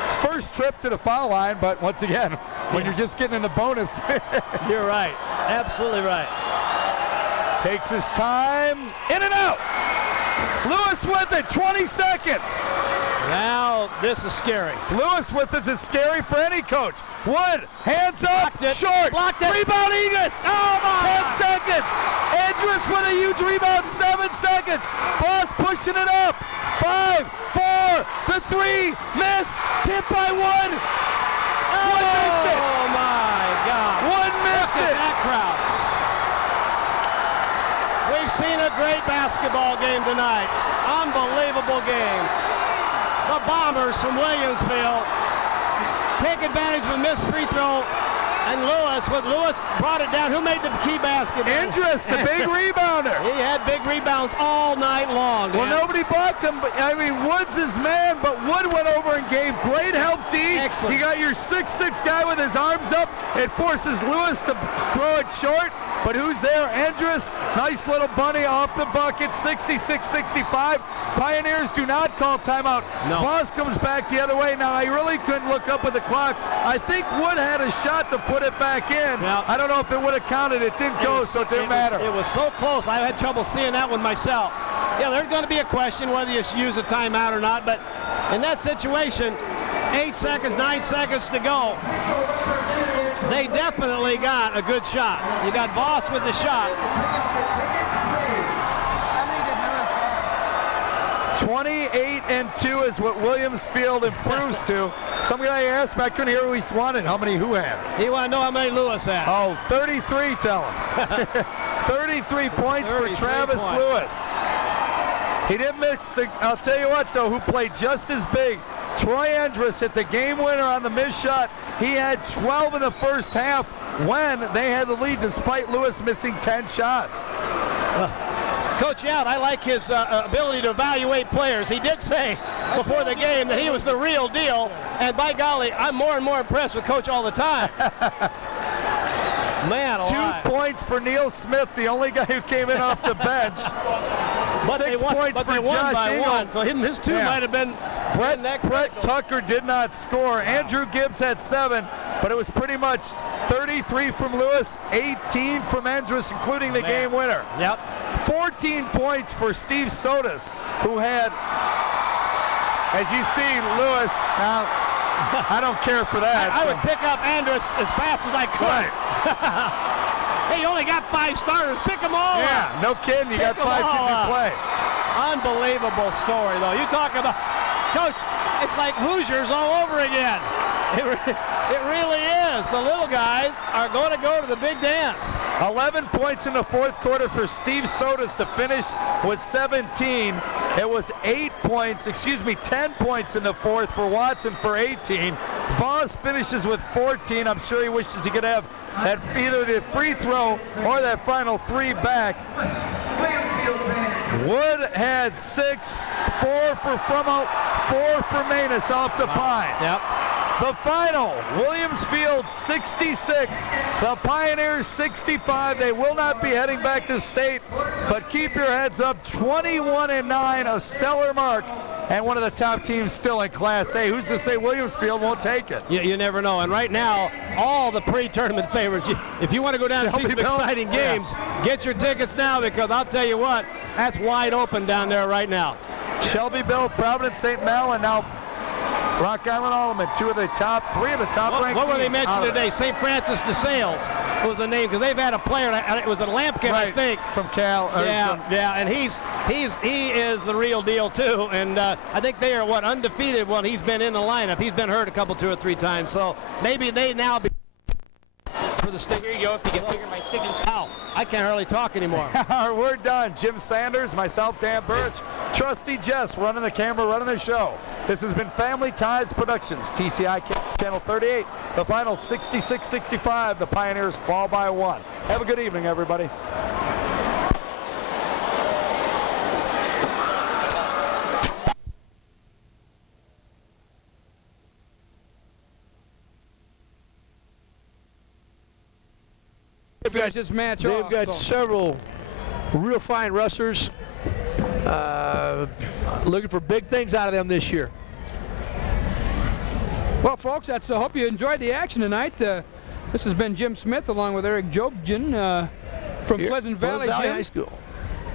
His first trip to the foul line, but once again, when you're just getting in the bonus. You're right. Absolutely right. Takes his time. In and out. Lewis with it, 20 seconds. Now this is scary. Lewis with this is scary for any coach. Wood, hands up, Blocked it. short, Blocked it. rebound Egas. Oh my! 10 seconds. Andrus with a huge rebound, 7 seconds. Boss pushing it up. 5, 4, the 3, miss, tipped by Wood. Wood missed it. Oh my God! Wood missed Look at it. that crowd. We've seen a great basketball game tonight. Unbelievable game. The Bombers from Williamsfield take advantage of a missed free throw, and Lewis brought it down. Who made the key basket? Andrus, the big rebounder. He had big rebounds all night long. Well, Dan. nobody blocked him, but I mean, Wood's his man, but Wood went over and gave great help D. Excellent. You got your 6'6" guy with his arms up. It forces Lewis to throw it short, but who's there? Andrus, nice little bunny off the bucket, 66-65. Pioneers do not call timeout. No. Voss comes back the other way. Now, I really couldn't look up at the clock. I think Wood had a shot to put it back in. Yeah. I don't know if it would have counted. It didn't go, so it didn't matter. It was so close. I had trouble seeing that one myself. Yeah, there's going to be a question whether you should use a timeout or not, but in that situation, 8 seconds, 9 seconds to go. They definitely got a good shot. You got Voss with the shot. 28-2 is what Williamsfield improves to. Some guy asked me, I couldn't hear who he wanted. How many who had? He want to know how many Lewis had. Oh, 33, tell him. 33 points 33 for Travis points. Lewis. He didn't mix the, I'll tell you what though, who played just as big. Troy Andrus hit the game winner on the missed shot. He had 12 in the first half when they had the lead despite Lewis missing 10 shots. Coach Yount, I like his ability to evaluate players. He did say before the game that he was the real deal, and by golly, I'm more and more impressed with Coach all the time. Man alive. 2 points for Neil Smith, the only guy who came in off the bench. But 6 points for Josh by Ingle. one, so his two might have been Brett Tucker did not score. Andrew Gibbs had 7, but it was pretty much 33 from Lewis, 18 from Andrus, including the game winner. Yep. 14 points for Steve Sodas, who had, as you see, Lewis. Now, I don't care for that. I would pick up Andrus as fast as I could. Right. Hey, you only got 5 starters. Pick them all up. Yeah, no kidding. You got Pick 'em 5 kids all in up. play. Unbelievable story, though. You talk about, Coach, it's like Hoosiers all over again. It really is. The little guys are going to go to the big dance. 11 points in the fourth quarter for Steve Sodas to finish with 17. It was 10 points in the fourth for Watson for 18. Voss finishes with 14. I'm sure he wishes he could have that either the free throw or that final 3 back. Wood had 6, 4 for Frummel, 4 for Manus off the pine. Yep. The final, Williamsfield 66, the Pioneers 65. They will not be heading back to state, but keep your heads up, 21-9, a stellar mark, and one of the top teams still in Class A. Who's to say Williamsfield won't take it? You never know. And right now, all the pre-tournament favorites, if you want to go down and see some exciting games, get your tickets now, because I'll tell you what, that's wide open down there right now. Shelbyville, Providence, St. Mel, and now Roch Island, Alleman, 3 of the top ranked What were they teams mentioning out of today? St. Francis de Sales was the name, because they've had a player, it was a Lampkin, I think. From Cal. Yeah, and he is the real deal too, and I think they are undefeated when he's been in the lineup. He's been hurt a couple, 2 or 3 times, so maybe they now be for the stick. Here you go. If you can figure my chickens out, I can't hardly talk anymore. We're done. Jim Sanders, myself, Dan Burch, Trusty Jess running the camera, running the show. This has been Family Ties Productions, TCI Channel 38. The final 66-65. The Pioneers fall by 1. Have a good evening, everybody. They've got several real fine wrestlers. Looking for big things out of them this year. Well, folks, I hope you enjoyed the action tonight. This has been Jim Smith along with Eric Jobgen from Pleasant Valley High School.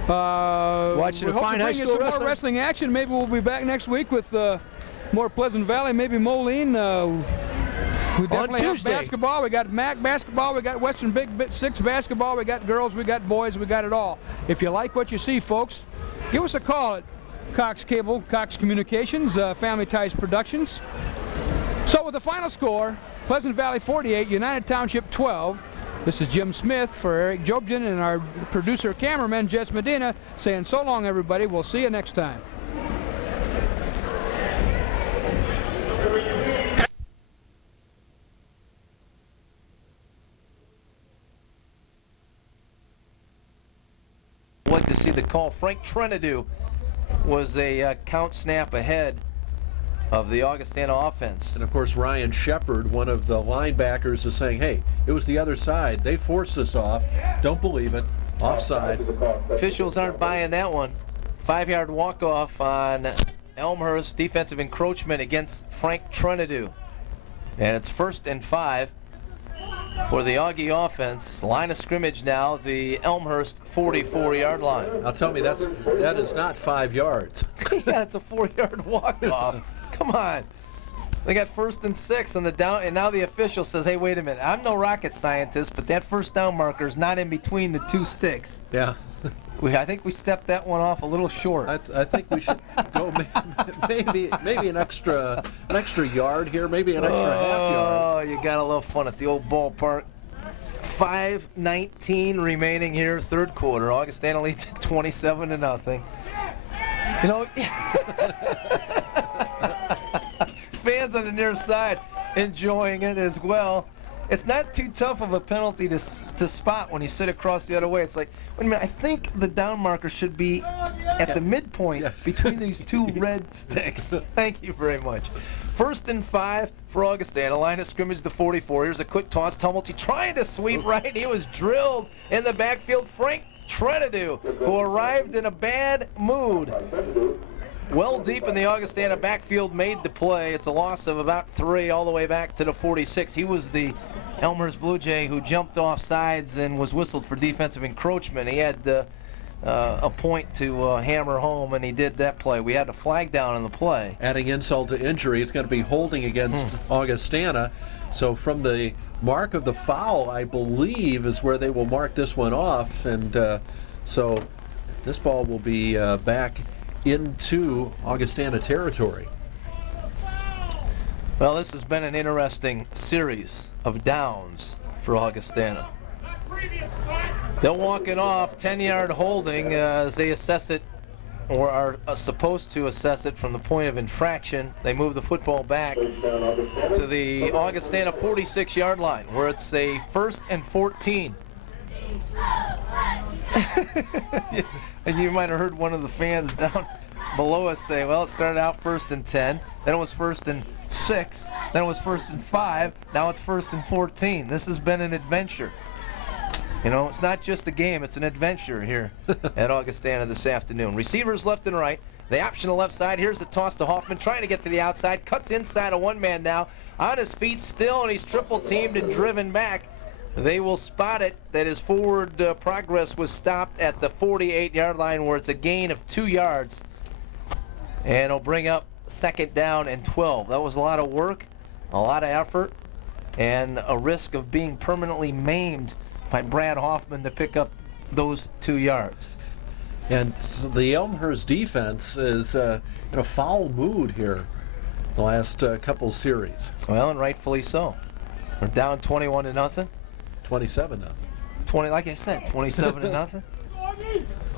Watching we the hope fine to high bring you school some more wrestling? wrestling action. Maybe we'll be back next week with more Pleasant Valley, maybe Moline. We definitely have Tuesday. basketball. We got MAC basketball. We got Western Big Six basketball. We got girls. We got boys. We got it all. If you like what you see, folks, give us a call at Cox Cable, Cox Communications, Family Ties Productions. So with the final score, Pleasant Valley 48, United Township 12. This is Jim Smith for Eric Jobgen and our producer cameraman Jess Medina saying so long, everybody. We'll see you next time. Like to see the call. Frank Trenadu was a count snap ahead of the Augustana offense. And of course, Ryan Shepard, one of the linebackers, is saying, hey, it was the other side. They forced us off. Don't believe it. Offside. Officials aren't buying that one. 5-yard walk-off on Elmhurst. Defensive encroachment against Frank Trenadu. And it's 1st and 5 for the Augie offense. Line of scrimmage now, the Elmhurst 44-yard line. Now tell me, that is not 5 yards. Yeah, it's a 4-yard walk-off. Come on. They got 1st and 6 on the down, and now the official says, hey, wait a minute. I'm no rocket scientist, but that first down marker is not in between the two sticks. Yeah. I think we stepped that one off a little short. I think we should go maybe an extra yard here, maybe an extra half yard. Oh, you got a little fun at the old ballpark. 5:19 remaining here, third quarter. Augustana leads 27-0. You know, fans on the near side enjoying it as well. It's not too tough of a penalty to spot when you sit across the other way. It's like, wait a minute, I think the down marker should be at the midpoint between these two red sticks. Thank you very much. 1st and 5 for Augustana. Line of scrimmage to 44. Here's a quick toss. Tumulty trying to sweep right. He was drilled in the backfield. Frank Trenadu, who arrived in a bad mood. Well deep in the Augustana backfield, made the play. It's a loss of about 3 all the way back to the 46. He was the Elmhurst Blue Jay who jumped off sides and was whistled for defensive encroachment. He had a point to hammer home, and he did that play. We had a flag down on the play. Adding insult to injury, it's going to be holding against Augustana. So from the mark of the foul, I believe, is where they will mark this one off. And so this ball will be back into Augustana territory. Well, this has been an interesting series of downs for Augustana. They'll walk it off, 10-yard holding as they assess it, or are supposed to assess it from the point of infraction. They move the football back to the Augustana 46-yard line, where it's a 1st and 14. And you might have heard one of the fans down below us say, well, it started out 1st and 10, then it was 1st and 6, then it was 1st and 5, now it's 1st and 14. This has been an adventure. You know, it's not just a game, it's an adventure here at Augustana this afternoon. Receivers left and right. The option to left side. Here's the toss to Hoffman, trying to get to the outside. Cuts inside a one-man now. On his feet still, and he's triple-teamed and driven back. They will spot it that his forward progress was stopped at the 48-yard line, where it's a gain of 2 yards. And it'll bring up 2nd down and 12. That was a lot of work, a lot of effort, and a risk of being permanently maimed by Brad Hoffman to pick up those 2 yards. And so the Elmhurst defense is in a foul mood here the last couple series. Well, and rightfully so. We're down 21-0. 27-0. 20, like I said, 27-0.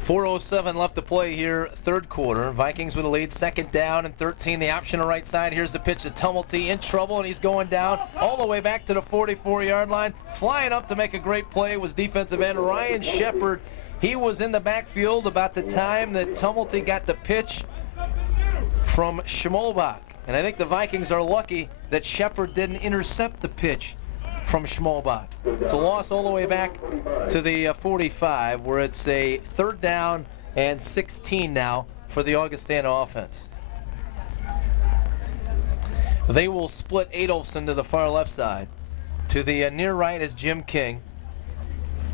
4:07 left to play here, third quarter. Vikings with a lead, 2nd down and 13. The option on right side. Here's the pitch to Tumulty, in trouble, and he's going down all the way back to the 44-yard line. Flying up to make a great play was defensive end Ryan Shepard. He was in the backfield about the time that Tumulty got the pitch from Schmolbach. And I think the Vikings are lucky that Shepard didn't intercept the pitch from Schmolbach. It's a loss all the way back to the 45, where it's a 3rd down and 16 now for the Augustana offense. They will split Adolphson to the far left side. To the near right is Jim King.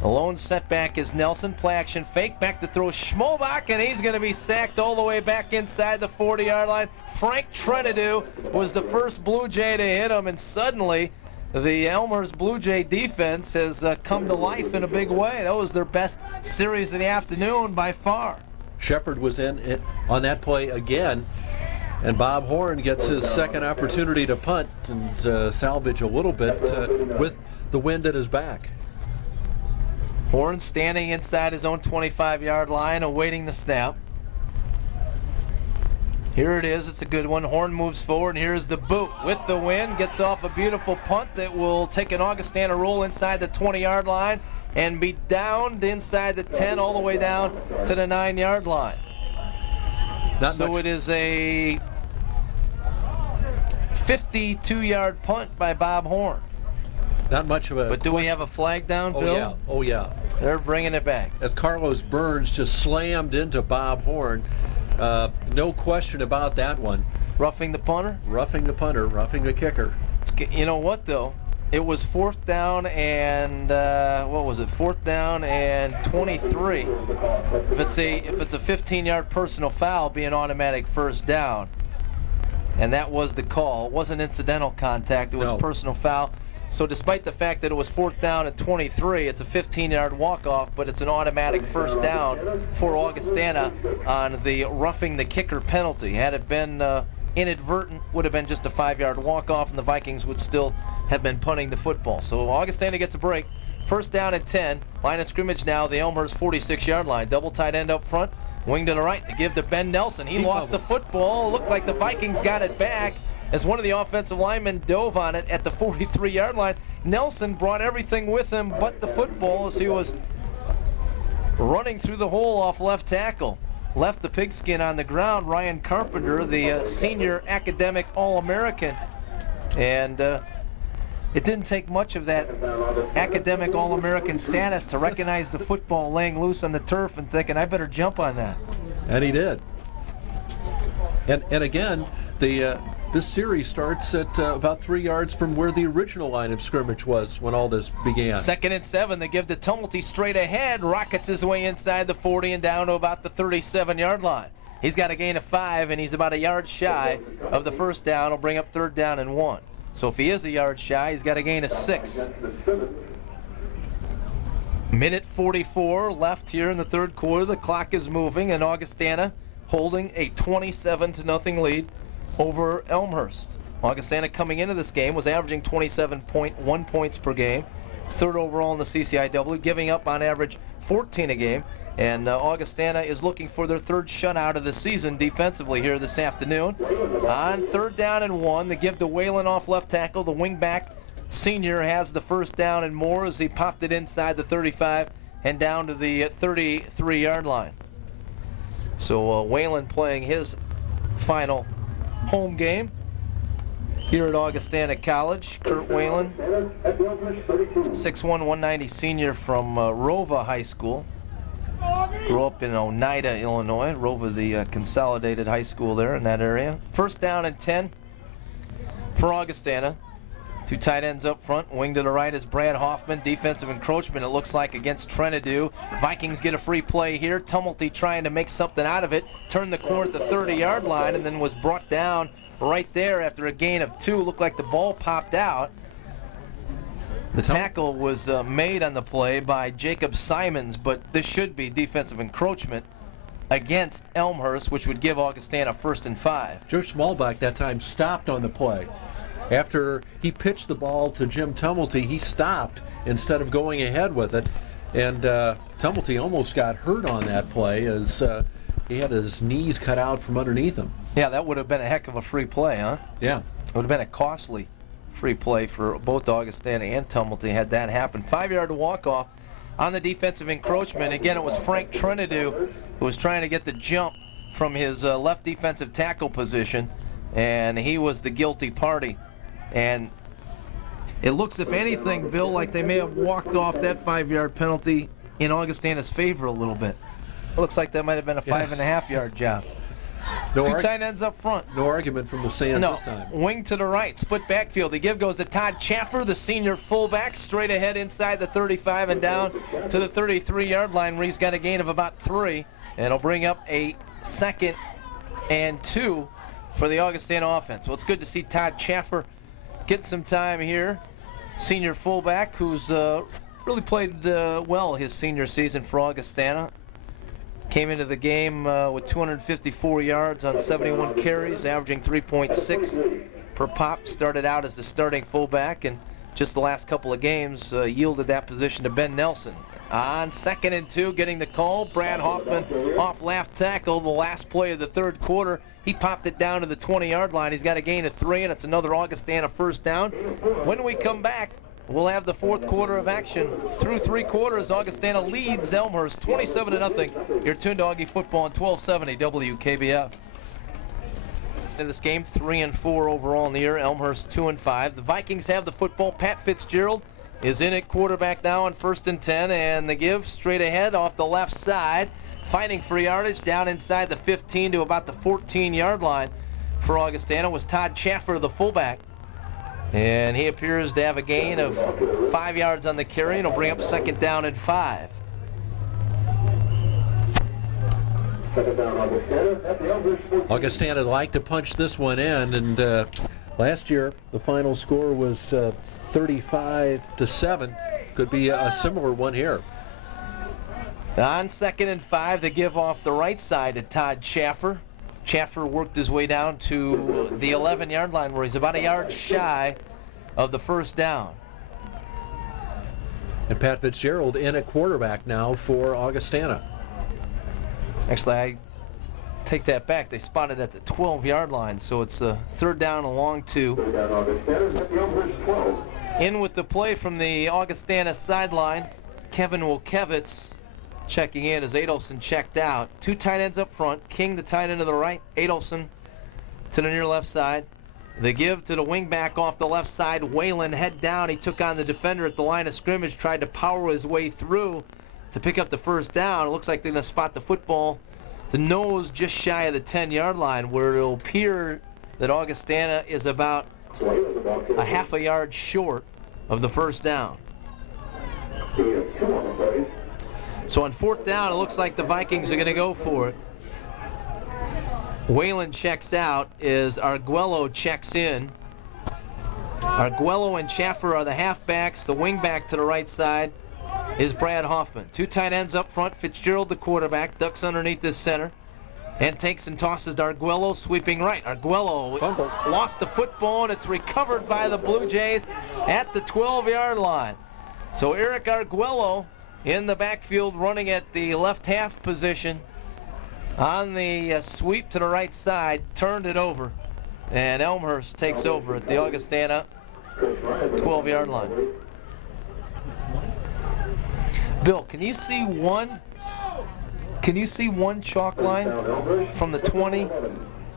The lone setback is Nelson. Play action fake. Back to throw Schmolbach, and he's going to be sacked all the way back inside the 40-yard line. Frank Trenadu was the first Blue Jay to hit him, and suddenly the Elmhurst Blue Jay defense has come to life in a big way. That was their best series of the afternoon by far. Shepard was in on that play again, and Bob Horn gets his second opportunity to punt and salvage a little bit with the wind at his back. Horn standing inside his own 25-yard line, awaiting the snap. Here it is. It's a good one. Horn moves forward, and here's the boot with the wind. Gets off a beautiful punt that will take an Augustana roll inside the 20-yard line and be downed inside the 10 all the way down to the 9-yard line. So it is a 52-yard punt by Bob Horn. Not much of a... But do we have a flag down, Bill? Oh, yeah. Oh, yeah. They're bringing it back. As Carlos Burns just slammed into Bob Horn. No question about that one. Roughing the punter? Roughing the punter, roughing the kicker. You know what, though? It was 4th down and, what was it? 4th down and 23. If it's a 15-yard personal foul, it'll be an automatic first down. And that was the call. It wasn't incidental contact. It was personal foul. So despite the fact that it was 4th down and 23, it's a 15-yard walk-off, but it's an automatic first down for Augustana on the roughing the kicker penalty. Had it been inadvertent, would have been just a 5-yard walk-off, and the Vikings would still have been punting the football. So Augustana gets a break. 1st down and 10. Line of scrimmage now, the Elmhurst 46-yard line. Double tight end up front. Wing to the right to give to Ben Nelson. He lost the football. Looked like the Vikings got it back as one of the offensive linemen dove on it at the 43-yard line. Nelson brought everything with him but the football as he was running through the hole off left tackle. Left the pigskin on the ground. Ryan Carpenter, the senior academic All-American. And it didn't take much of that academic All-American status to recognize the football laying loose on the turf and thinking, I better jump on that. And he did. And again, this series starts at about 3 yards from where the original line of scrimmage was when all this began. 2nd and 7. They give to Tumulty straight ahead. Rockets his way inside the 40 and down to about the 37-yard line. He's got a gain of 5, and he's about a yard shy of the first down. He'll bring up 3rd down and 1. So if he is a yard shy, he's got a gain of 6. Minute 44 left here in the 3rd quarter. The clock is moving, and Augustana holding a 27-0 lead over Elmhurst. Augustana coming into this game was averaging 27.1 points per game, 3rd overall in the CCIW, giving up on average 14 a game. And Augustana is looking for their 3rd shutout of the season defensively here this afternoon. On 3rd down and 1, they give to Whalen off left tackle. The wingback senior has the first down and more as he popped it inside the 35 and down to the 33-yard line. So Whalen playing his final home game here at Augustana College. Kurt Whalen, 6'1", 190 senior from Rova High School. Grew up in Oneida, Illinois. Rova, the consolidated high school there in that area. 1st down and 10 for Augustana. 2 tight ends up front. Wing to the right is Brad Hoffman. Defensive encroachment, it looks like, against Trenadu. Vikings get a free play here. Tumulty trying to make something out of it. Turned the corner at the 30-yard line and then was brought down right there after a gain of 2. Looked like the ball popped out. The tackle was made on the play by Jacob Simons, but this should be defensive encroachment against Elmhurst, which would give Augustana 1st and 5. Joe Schmalbach that time stopped on the play. After he pitched the ball to Jim Tumulty, he stopped instead of going ahead with it. And Tumulty almost got hurt on that play as he had his knees cut out from underneath him. Yeah, that would have been a heck of a free play, huh? Yeah. It would have been a costly free play for both Augustana and Tumulty had that happen. 5-yard walk-off on the defensive encroachment. Again, it was Frank Trenadu who was trying to get the jump from his left defensive tackle position, and he was the guilty party. And it looks, if anything, Bill, like they may have walked off that 5-yard penalty in Augustana's favor a little bit. It looks like that might have been a 5.5-yard job. No Two tight ends up front. No argument from the Sands No, this time. wing to the right, split backfield. The give goes to Todd Chaffer, the senior fullback, straight ahead inside the 35 and down to the 33-yard line where he's got a gain of about 3. And it'll bring up a 2nd and 2 for the Augustana offense. Well, it's good to see Todd Chaffer get some time here. Senior fullback who's really played well his senior season for Augustana. Came into the game with 254 yards on 71 carries, averaging 3.6 per pop. Started out as the starting fullback, and just the last couple of games yielded that position to Ben Nelson. On 2nd and 2, getting the call, Brad Hoffman off left tackle, the last play of the 3rd quarter. He popped it down to the 20-yard line. He's got a gain of 3, and it's another Augustana first down. When we come back, we'll have the 4th quarter of action. Through 3 quarters, Augustana leads Elmhurst 27-0. You're tuned to Augie Football on 1270 WKBF. In this game, 3-4 overall in the year. Elmhurst 2-5. The Vikings have the football. Pat Fitzgerald is in at quarterback now on 1st and 10, and the give straight ahead off the left side. Fighting for yardage down inside the 15 to about the 14-yard line for Augustana was Todd Chaffer, the fullback. And he appears to have a gain of 5 yards on the carry, and he'll bring up 2nd down and 5. Augustana like to punch this one in, and last year the final score was 35-7. Could be a similar one here. On 2nd and 5, the give off the right side to Todd Chaffer. Chaffer worked his way down to the 11-yard line where he's about a yard shy of the first down. And Pat Fitzgerald in at quarterback now for Augustana. Actually, I take that back. They spotted at the 12-yard line, so it's a 3rd down along 2. In with the play from the Augustana sideline, Kevin Wilkevitz checking in as Adelson checked out. 2 tight ends up front. King, the tight end to the right. Adelson to the near left side. The give to the wingback off the left side. Whalen head down. He took on the defender at the line of scrimmage, tried to power his way through to pick up the first down. It looks like they're going to spot the football. The nose just shy of the 10-yard line, where it'll appear that Augustana is about a half a yard short of the first down. So on 4th down, it looks like the Vikings are going to go for it. Whalen checks out as Arguello checks in. Arguello and Chaffer are the halfbacks. The wingback to the right side is Brad Hoffman. 2 tight ends up front. Fitzgerald, the quarterback, ducks underneath this center and takes and tosses to Arguello, sweeping right. Arguello lost the football, and it's recovered by the Blue Jays at the 12-yard line. So Eric Arguello in the backfield running at the left half position on the sweep to the right side, turned it over, and Elmhurst takes over at the Augustana 12-yard line. Bill, can you see one chalk line from the 20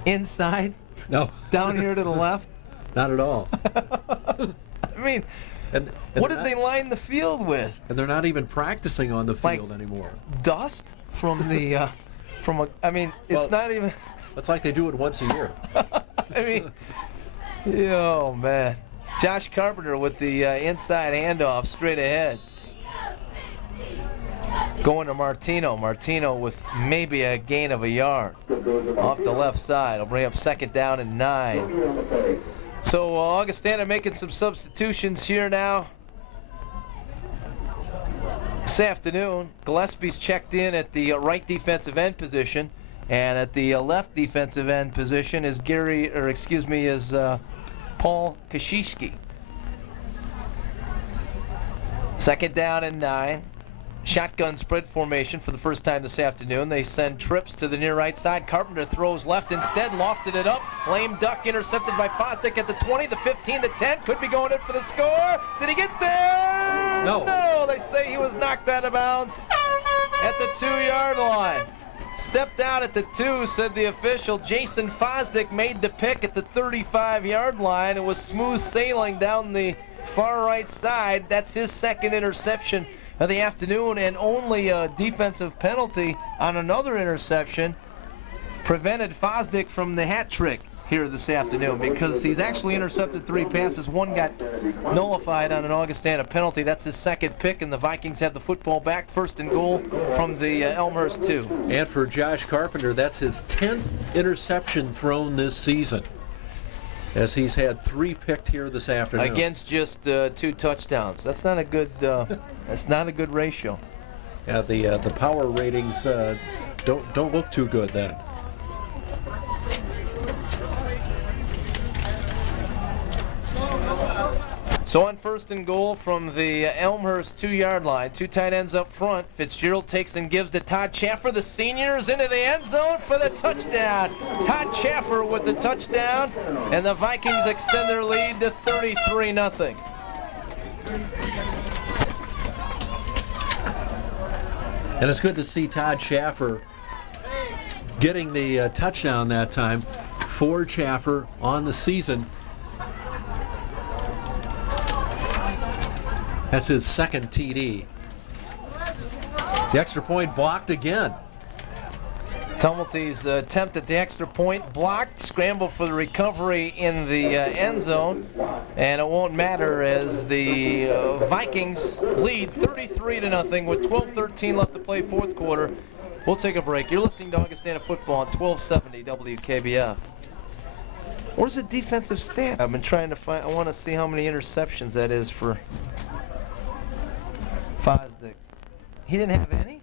inside? No. Down here to the left? Not at all. I mean, and what did they line the field with? And they're not even practicing on the field anymore. Dust from the, I mean, it's not even. It's like they do it once a year. I mean, oh man. Josh Carpenter with the inside handoff straight ahead. Going to Martino. Martino with maybe a gain of a yard off the left side. I'll bring up 2nd down and 9. So Augustana making some substitutions here now. This afternoon, Gillespie's checked in at the right defensive end position, and at the left defensive end position is Paul Kashiski. 2nd down and 9. Shotgun spread formation for the first time this afternoon. They send trips to the near right side. Carpenter throws left instead, lofted it up. Lame duck intercepted by Fosdick at the 20, the 15, the 10. Could be going in for the score. Did he get there? No, they say he was knocked out of bounds at the 2-yard line. Stepped out at the 2, said the official. Jason Fosdick made the pick at the 35-yard line. It was smooth sailing down the far right side. That's his 2nd interception of the afternoon, and only a defensive penalty on another interception. prevented Fosdick from the hat trick here this afternoon, because he's actually intercepted 3 passes. 1 got nullified on an Augustana penalty. That's his 2nd pick, and the Vikings have the football back. 1st and goal from the Elmhurst 2. And for Josh Carpenter, that's his 10th interception thrown this season, as he's had 3 picked here this afternoon. Against just 2 touchdowns. That's not a good. That's not a good ratio. Yeah, the power ratings don't look too good then. So on 1st and goal from the Elmhurst 2-yard line, 2 tight ends up front. Fitzgerald takes and gives to Todd Chaffer. The seniors into the end zone for the touchdown. Todd Chaffer with the touchdown, and the Vikings extend their lead to 33-0. And it's good to see Todd Chaffer getting the touchdown that time. For Chaffer on the season. That's his 2nd TD. The extra point blocked again. Tumulty's attempt at the extra point blocked. Scramble for the recovery in the end zone. And it won't matter, as the Vikings lead 33-0 with 12:13 left to play, 4th quarter. We'll take a break. You're listening to Augustana Football on 1270 WKBF. Where's the defensive stat? I've been trying to find. I want to see how many interceptions that is for Fosdick. He didn't have any?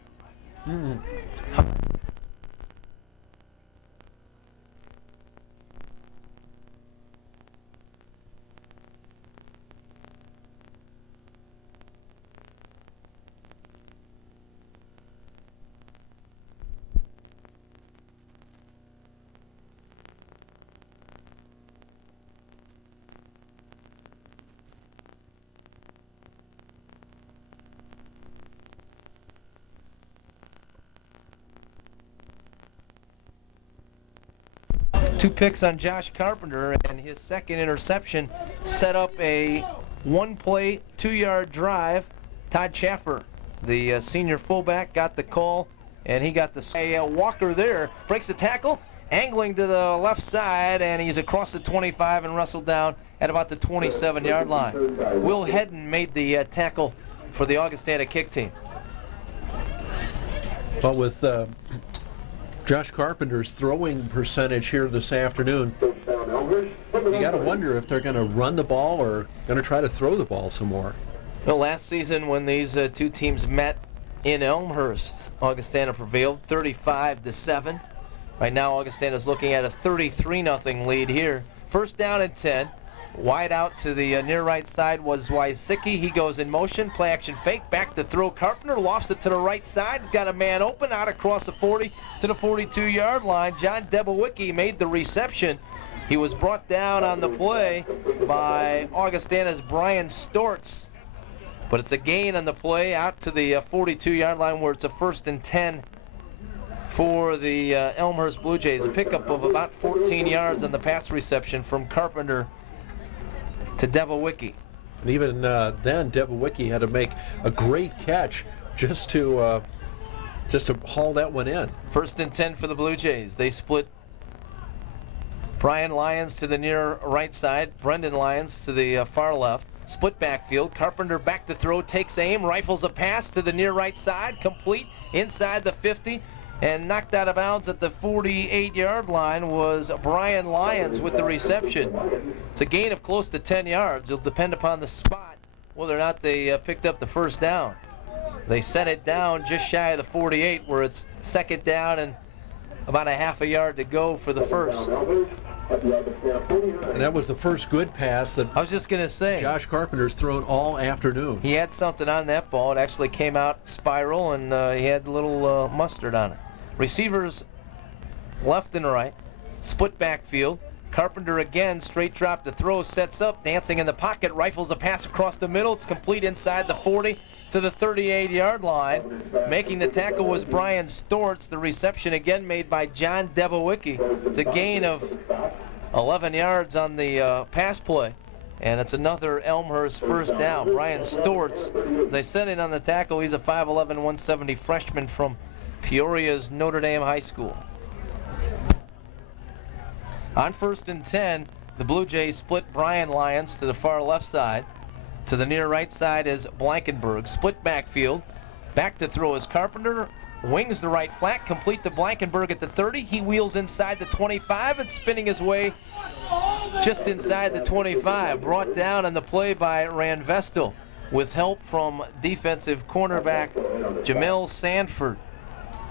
Two picks on Josh Carpenter, and his 2nd interception set up a 1-play, 2-yard drive. Todd Chaffer, the senior fullback, got the call, and he got the Walker there, breaks the tackle, angling to the left side, and he's across the 25 and wrestled down at about the 27-yard line. Will Hedden made the tackle for the Augustana kick team. But with Josh Carpenter's throwing percentage here this afternoon, you got to wonder if they're going to run the ball or going to try to throw the ball some more. Well, last season when these 2 teams met in Elmhurst, Augustana prevailed 35-7. Right now, Augustana is looking at a 33-0 lead here. 1st down and 10. Wide out to the near right side was Wysicki. He goes in motion, play action fake, back to throw. Carpenter lofts it to the right side, got a man open, out across the 40 to the 42-yard line. John Debowicki made the reception. He was brought down on the play by Augustana's Brian Stortz. But it's a gain on the play out to the 42-yard line, where it's a 1st and 10 for the Elmhurst Blue Jays. A pickup of about 14 yards on the pass reception from Carpenter to Debowicki. And even then, Debowicki had to make a great catch just to haul that one in. 1st and 10 for the Blue Jays. They split Brian Lyons to the near right side, Brendan Lyons to the far left. Split backfield. Carpenter back to throw, takes aim, rifles a pass to the near right side, complete inside the 50. And knocked out of bounds at the 48-yard line was Brian Lyons with the reception. It's a gain of close to 10 yards. It'll depend upon the spot whether or not they picked up the 1st down. They set it down just shy of the 48, where it's 2nd down and about a half a yard to go for the 1st. And that was the first good pass that I was just going to say, Josh Carpenter's thrown all afternoon. he had something on that ball. It actually came out spiral, and he had a little mustard on it. Receivers left and right, split backfield. Carpenter again, straight drop to throw, sets up, dancing in the pocket, rifles a pass across the middle. It's complete inside the 40 to the 38-yard line. Making the tackle was Brian Stortz. The reception again made by John Debowicki. It's a gain of 11 yards on the pass play. And it's another Elmhurst 1st down. Brian Stortz, as I said it on the tackle, he's a 5'11", 170 freshman from Peoria's Notre Dame High School. On 1st and 10, the Blue Jays split Brian Lyons to the far left side. To the near right side is Blankenberg. Split backfield. Back to throw is Carpenter. Wings the right flat, complete to Blankenberg at the 30. He wheels inside the 25 and spinning his way just inside the 25. Brought down on the play by Ranvestel with help from defensive cornerback Jamel Sanford.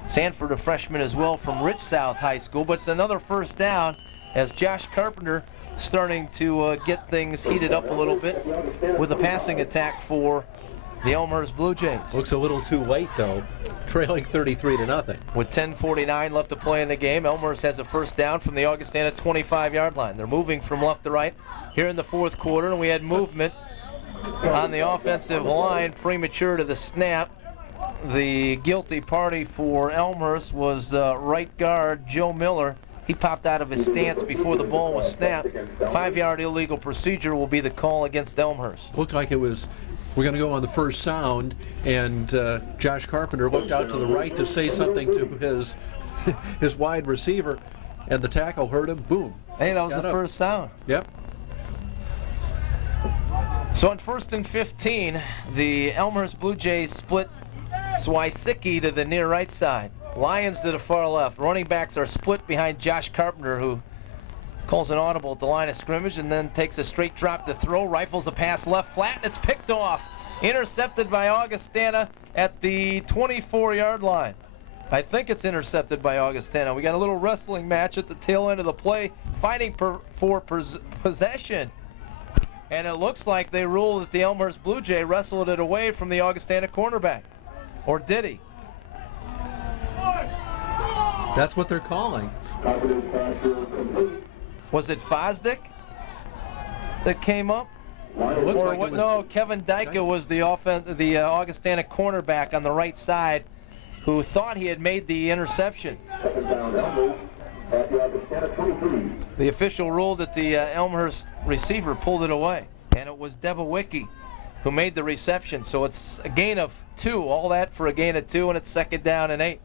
Sanford, a freshman as well from Rich South High School, but it's another first down as Josh Carpenter starting to get things heated up a little bit with the passing attack for the Elmhurst Blue Jays. Looks a little too late, though, trailing 33-0. With 10:49 left to play in the game, Elmhurst has a first down from the Augustana 25-yard line. They're moving from left to right here in the fourth quarter, and we had movement on the offensive line premature to the snap. The guilty party for Elmhurst was right guard Joe Miller. He popped out of his stance before the ball was snapped. 5-yard illegal procedure will be the call against Elmhurst. Looked like it was, we're going to go on the first sound, and Josh Carpenter looked out to the right to say something to his wide receiver, and the tackle hurt him. Boom. Hey, that was the first sound. Yep. So on 1st and 15, the Elmhurst Blue Jays split Swisicki to the near right side. Lyons to the far left. Running backs are split behind Josh Carpenter, who calls an audible at the line of scrimmage and then takes a straight drop to throw, rifles the pass left flat, and it's picked off. Intercepted by Augustana at the 24-yard line. I think it's intercepted by Augustana. We got a little wrestling match at the tail end of the play, fighting for possession. And it looks like they ruled that the Elmhurst Blue Jay wrestled it away from the Augustana cornerback. Or did he? That's what they're calling. Was it Fosdick that came up? Or what? No, Kevin Dyke was the Augustana cornerback on the right side who thought he had made the interception. The official ruled that the Elmhurst receiver pulled it away, and it was Debowicki who made the reception. So it's a gain of 2, all that for a gain of 2, and it's 2nd down and 8.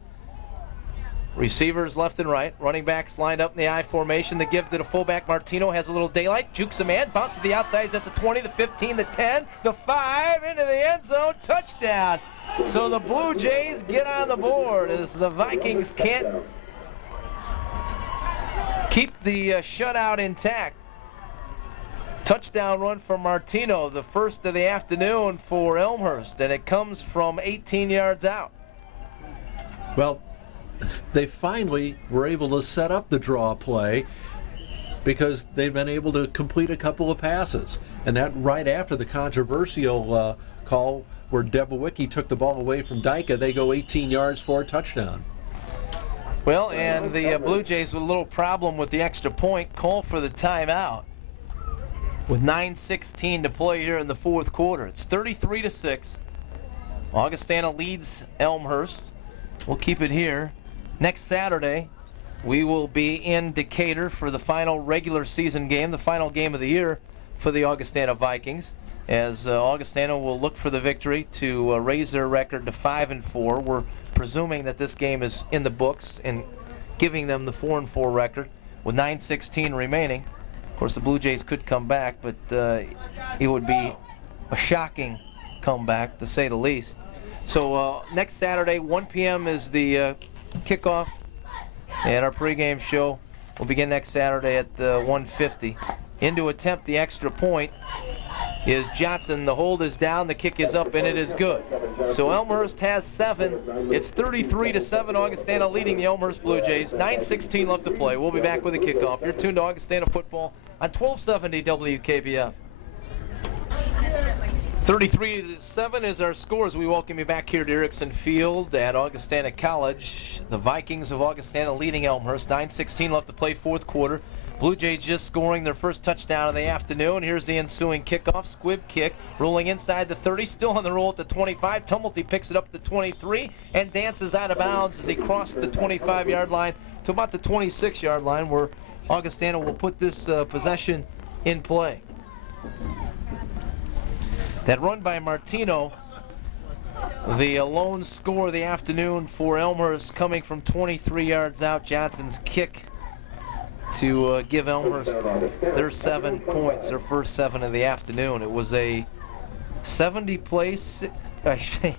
Receivers left and right, running backs lined up in the I formation. The give to the fullback Martino has a little daylight, jukes a man, bounces to the outside, he's at the 20, the 15, the 10, the 5, into the end zone, touchdown. So the Blue Jays get on the board as the Vikings can't keep the shutout intact. Touchdown run for Martino, the first of the afternoon for Elmhurst, and it comes from 18 yards out. Well, they finally were able to set up the draw play because they've been able to complete a couple of passes. And that right after the controversial call where Debowicki took the ball away from Dyke, they go 18 yards for a touchdown. Well, and the Blue Jays with a little problem with the extra point, call for the timeout. With 9:16 to play here in the fourth quarter. It's 33-6. Augustana leads Elmhurst. We'll keep it here. Next Saturday, we will be in Decatur for the final regular season game, the final game of the year for the Augustana Vikings, as Augustana will look for the victory to raise their record to 5-4. We're presuming that this game is in the books and giving them the 4-4 record with 9:16 remaining. Of course, the Blue Jays could come back, but it would be a shocking comeback, to say the least. So next Saturday, 1 p.m. is the kickoff, and our pregame show will begin next Saturday at 1:50. In to attempt the extra point is Johnson. The hold is down, the kick is up, and it is good. So Elmhurst has 7. It's 33-7. Augustana leading the Elmhurst Blue Jays. 9:16 left to play. We'll be back with a kickoff. You're tuned to Augustana football on 1270 WKBF. 33-7 is our score as we welcome you back here to Erickson Field at Augustana College. The Vikings of Augustana leading Elmhurst. 9:16 left to play, fourth quarter. Blue Jays just scoring their first touchdown of the afternoon. Here's the ensuing kickoff. Squib kick rolling inside the 30, still on the roll at the 25. Tumulty picks it up to the 23 and dances out of bounds as he crossed the 25-yard line to about the 26-yard line, where Augustana will put this possession in play. That run by Martino, the lone score of the afternoon for Elmhurst, coming from 23 yards out. Johnson's kick to give Elmhurst their 7 points, their first 7 of the afternoon. It was a 70-play,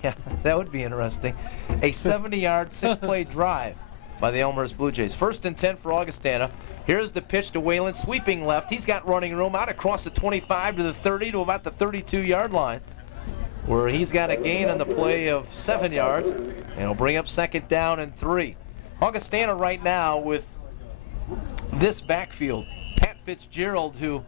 yeah, that would be interesting, a 70-yard, 6-play drive by the Elmhurst Blue Jays. 1st and 10 for Augustana. Here's the pitch to Whalen, sweeping left. He's got running room out across the 25 to the 30 to about the 32-yard line, where he's got a gain on the play of 7 yards, and he'll bring up 2nd down and 3. Augustana right now with this backfield. Pat Fitzgerald, who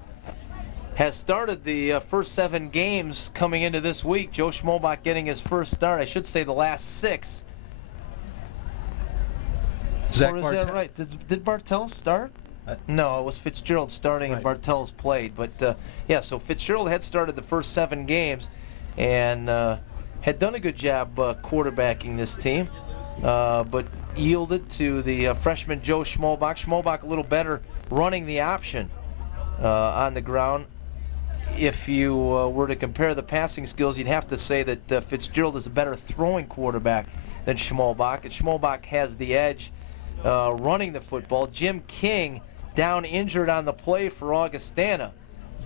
has started the first 7 games coming into this week. Joe Schmolbach getting his first start. I should say the last 6. Zach or is Bartell? that right? Did Bartels start? No, it was Fitzgerald starting and Bartels played. But yeah, so Fitzgerald had started the first 7 games and had done a good job quarterbacking this team, but yielded to the freshman Joe Schmolbach. Schmolbach a little better running the option on the ground. If you were to compare the passing skills, you'd have to say that Fitzgerald is a better throwing quarterback than Schmolbach, and Schmolbach has the edge running the football. Jim King down injured on the play for Augustana,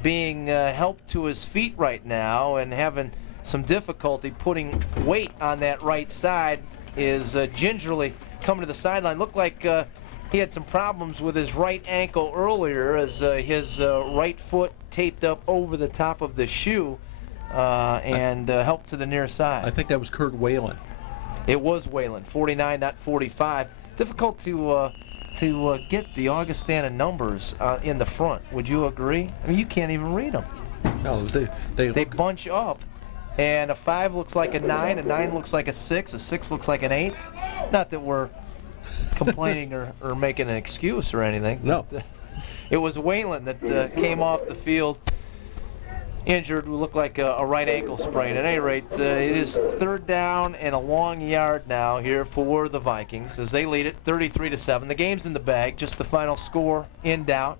being helped to his feet right now and having some difficulty putting weight on that right side, is gingerly coming to the sideline. Looked like he had some problems with his right ankle earlier as his right foot taped up over the top of the shoe and helped to the near side. I think that was Kurt Whalen. It was Whalen, 49, not 45. Difficult to get the Augustana numbers in the front. Would you agree? I mean, you can't even read them. No, They bunch up, and a 5 looks like a 9, a 9 looks like a 6, a 6 looks like an 8. Not that we're complaining or making an excuse or anything. No. But, it was Whalen that came off the field injured, looked like a right ankle sprain. At any rate, it is 3rd down and a long yard now here for the Vikings as they lead it 33-7. The game's in the bag, just the final score in doubt,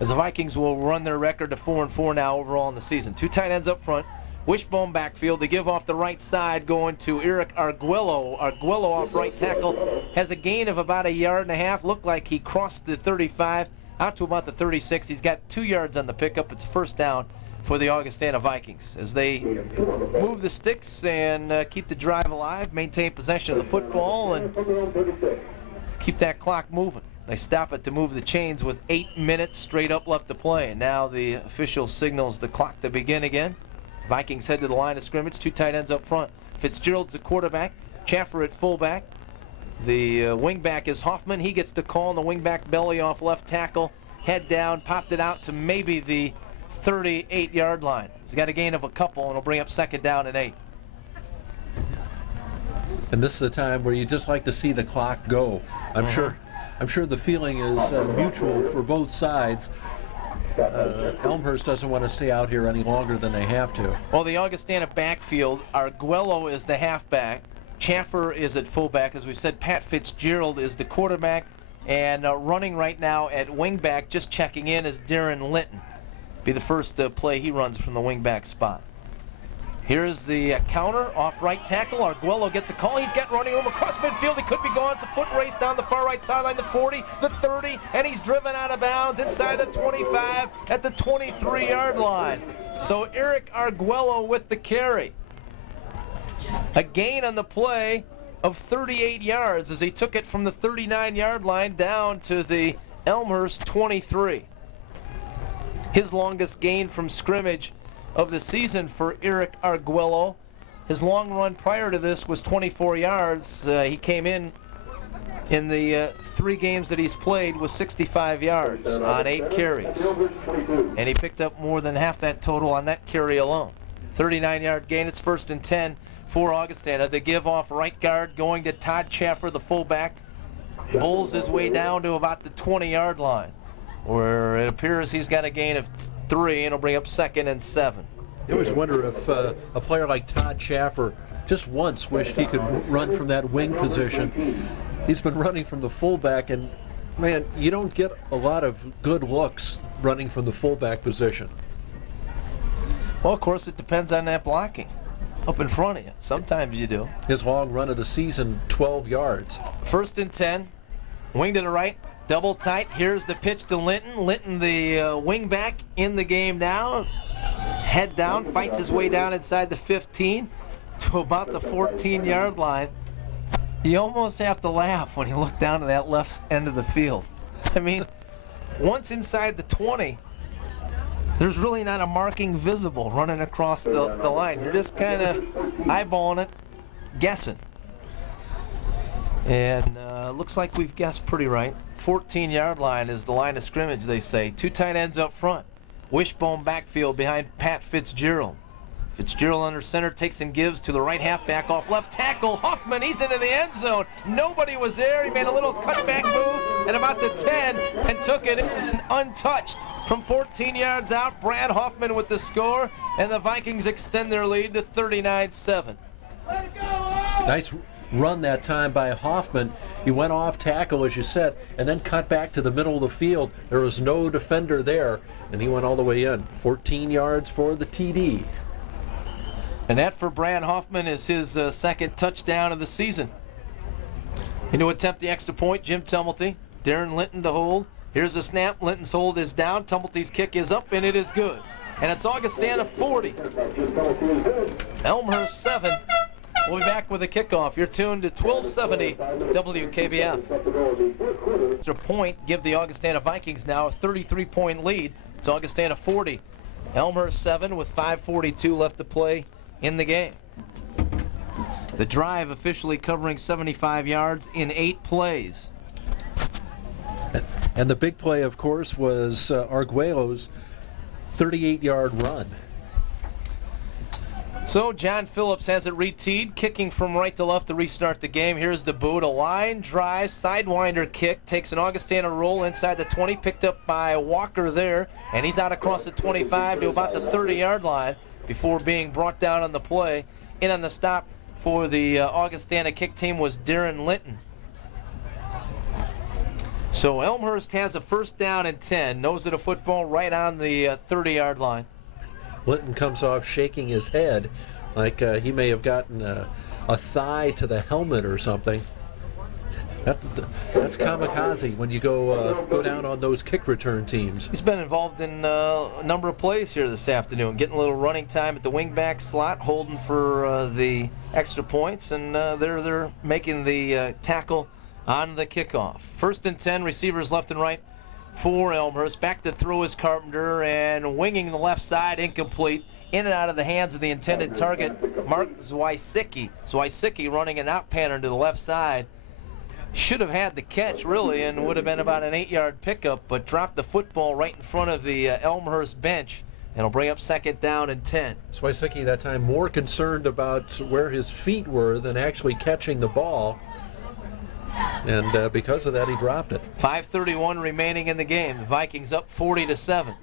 as the Vikings will run their record to 4-4 now overall in the season. 2 tight ends up front, wishbone backfield. They give off the right side going to Eric Arguello. Arguello off right tackle has a gain of about 1.5 yards. Looked like he crossed the 35 out to about the 36. He's got 2 yards on the pickup. It's a 1st down for the Augustana Vikings as they move the sticks and keep the drive alive, maintain possession of the football, and keep that clock moving. They stop it to move the chains with 8 minutes straight up left to play. And now the official signals the clock to begin again. Vikings head to the line of scrimmage, 2 tight ends up front. Fitzgerald's the quarterback, Chaffer at fullback. The wingback is Hoffman. He gets the call on the wingback belly off left tackle. Head down, popped it out to maybe the 38-yard line. He's got a gain of a couple, and he'll bring up 2nd down and 8. And this is a time where you just like to see the clock go. I'm sure the feeling is mutual for both sides. Elmhurst doesn't want to stay out here any longer than they have to. Well, the Augustana backfield, Arguello is the halfback. Chaffer is at fullback. As we said, Pat Fitzgerald is the quarterback. And running right now at wingback, just checking in, is Darren Linton. Be the first play he runs from the wingback spot. Here's the counter off right tackle. Arguello gets a call. He's got running room across midfield. He could be gone. It's a foot race down the far right sideline, the 40, the 30, and he's driven out of bounds inside the 25 at the 23-yard line. So Eric Arguello with the carry. A gain on the play of 38 yards as he took it from the 39-yard line down to the Elmhurst 23. His longest gain from scrimmage of the season for Eric Arguello. His long run prior to this was 24 yards. He came in the 3 games that he's played with 65 yards on 8 carries. And he picked up more than half that total on that carry alone. 39-yard gain. It's 1st and 10 for Augustana. They give off right guard going to Todd Chaffer, the fullback. Bowls his way down to about the 20-yard line, where it appears he's got a gain of 3, and he'll bring up 2nd and 7. You always wonder if a player like Todd Chaffer just once wished he could run from that wing position. He's been running from the fullback, and man, you don't get a lot of good looks running from the fullback position. Well, of course, it depends on that blocking up in front of you. Sometimes you do. His long run of the season, 12 yards. 1st and 10. Wing to the right. Double tight. Here's the pitch to Linton. Linton, the wing back, in the game now. Head down, fights his way down inside the 15 to about the 14-yard line. You almost have to laugh when you look down to that left end of the field. I mean, once inside the 20, there's really not a marking visible running across the line. You're just kind of eyeballing it, guessing. And looks like we've guessed pretty right. 14-yard line is the line of scrimmage, they say. 2 tight ends up front. Wishbone backfield behind Pat Fitzgerald. Fitzgerald under center, takes in Gibbs to the right halfback off left tackle. Hoffman, he's into the end zone. Nobody was there. He made a little cutback move at about the 10 and took it in untouched from 14 yards out. Brad Hoffman with the score, and the Vikings extend their lead to 39-7. Nice run that time by Hoffman. He went off tackle, as you said, and then cut back to the middle of the field. There was no defender there, and he went all the way in. 14 yards for the TD. And that for Brad Hoffman is his second touchdown of the season. Into attempt the extra point, Jim Tumulty. Darren Linton to hold. Here's a snap. Linton's hold is down. Tumulty's kick is up, and it is good. And it's Augustana 40. Elmhurst 7. We'll be back with a kickoff. You're tuned to 1270 WKBF. Extra point give the Augustana Vikings now a 33-point lead. It's Augustana 40. Elmhurst 7 with 5:42 left to play in the game. The drive officially covering 75 yards in 8 plays. And the big play, of course, was Arguello's 38-yard run. So John Phillips has it re-teed, kicking from right to left to restart the game. Here's the boot, a line drive, sidewinder kick, takes an Augustana roll inside the 20, picked up by Walker there, and he's out across the 25 to about the 30-yard line before being brought down on the play. In on the stop for the Augustana kick team was Darren Linton. So Elmhurst has a first down and 10, nose of the football right on the 30-yard line. Linton comes off shaking his head like he may have gotten a thigh to the helmet or something. That's kamikaze when you go down on those kick return teams. He's been involved in a number of plays here this afternoon, getting a little running time at the wingback slot, holding for the extra points, and they're making the tackle on the kickoff. First and 10, receivers left and right for Elmhurst. Back to throw is Carpenter, and winging the left side, incomplete. In and out of the hands of the intended target, Mark Zwisicki. Zwisicki running an out pattern to the left side. Should have had the catch, really, and would have been about an 8-yard pickup, but dropped the football right in front of the Elmhurst bench, and it'll bring up second down and 10. Zwisicki that time more concerned about where his feet were than actually catching the ball. And because of that, he dropped it. 5:31 remaining in the game. The Vikings up 40-7.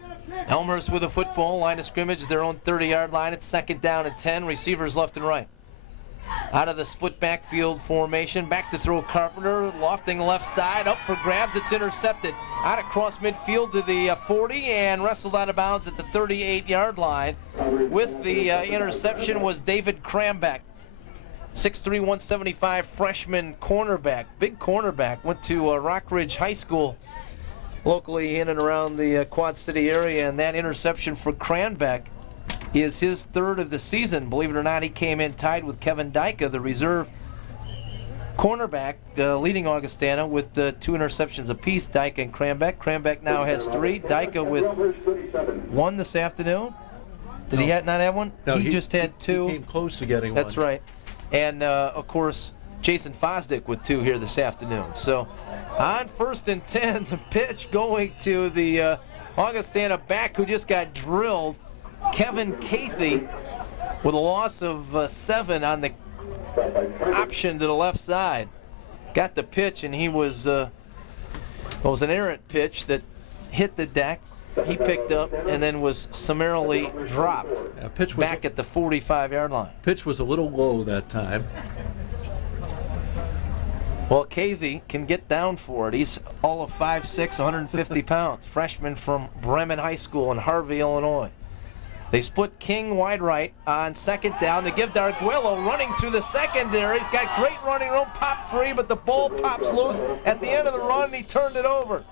Elmhurst with a football, line of scrimmage, their own 30-yard line. It's second down and 10. Receivers left and right. Out of the split backfield formation, back to throw Carpenter, lofting left side, up for grabs. It's intercepted out across midfield to the 40 and wrestled out of bounds at the 38-yard line. With the interception was David Crambeck. 6'3", 175 freshman cornerback, big cornerback, went to Rockridge High School locally in and around the Quad City area, and that interception for Cranbeck is his third of the season. Believe it or not, he came in tied with Kevin Dyka, the reserve cornerback, leading Augustana with 2 interceptions apiece, Dyka and Cranbeck. Cranbeck now has 3, Dyka with 1 this afternoon. Did he not have one? No, he just had 2. He came close to getting That's one. right. And, of course, Jason Fosdick with 2 here this afternoon. So on first and 10, the pitch going to the Augustana back who just got drilled, Kevin Cathy, with a loss of 7 on the option to the left side. Got the pitch, and he was, it was an errant pitch that hit the deck. He picked up and then was summarily dropped back at the 45-yard line. Pitch was a little low that time. Well, Cathy can get down for it. He's all of 5'6", 150 pounds. Freshman from Bremen High School in Harvey, Illinois. They split King wide right on second down. They give to Arguello running through the secondary. He's got great running room, pop free, but the ball pops loose at the end of the run, and he turned it over.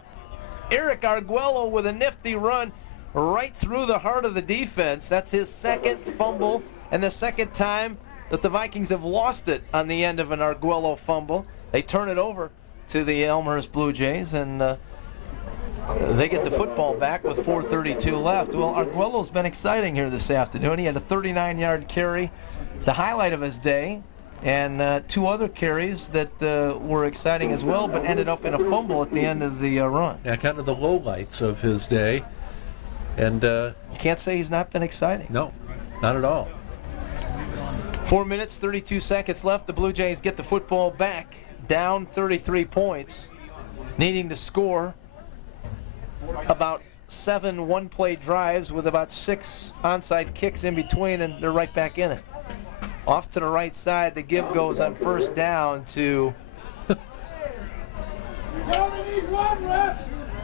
Eric Arguello with a nifty run right through the heart of the defense. That's his second fumble and the second time that the Vikings have lost it on the end of an Arguello fumble. They turn it over to the Elmhurst Blue Jays, and they get the football back with 4:32 left. Well, Arguello's been exciting here this afternoon. He had a 39-yard carry, the highlight of his day, and 2 other carries that were exciting as well, but ended up in a fumble at the end of the run. Yeah, kind of the lowlights of his day. And you can't say he's not been exciting. no, not at all. 4 minutes, 32 seconds left. The Blue Jays get the football back, down 33 points, needing to score about 7 one-play drives with about 6 onside kicks in between, and they're right back in it. Off to the right side, the give goes on first down to...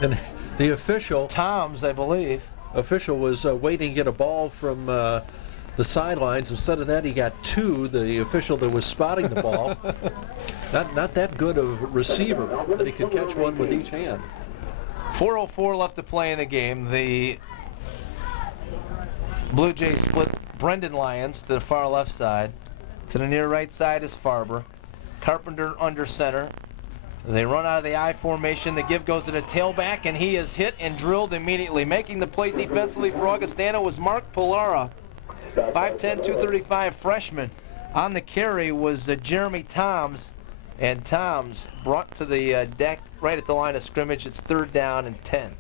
And the official... Tom's, I believe. Official was waiting to get a ball from the sidelines. Instead of that, he got 2. The official that was spotting the ball, not that good of a receiver that he could catch one with each hand. 4:04 left to play in the game. The Blue Jays split Brendan Lyons to the far left side. To the near right side is Farber. Carpenter under center. They run out of the I formation. The give goes to the tailback, and he is hit and drilled immediately. Making the play defensively for Augustana was Mark Pilara, 5'10", 235 freshman. On the carry was Jeremy Toms, and Toms brought to the deck right at the line of scrimmage. It's 3rd down and 10.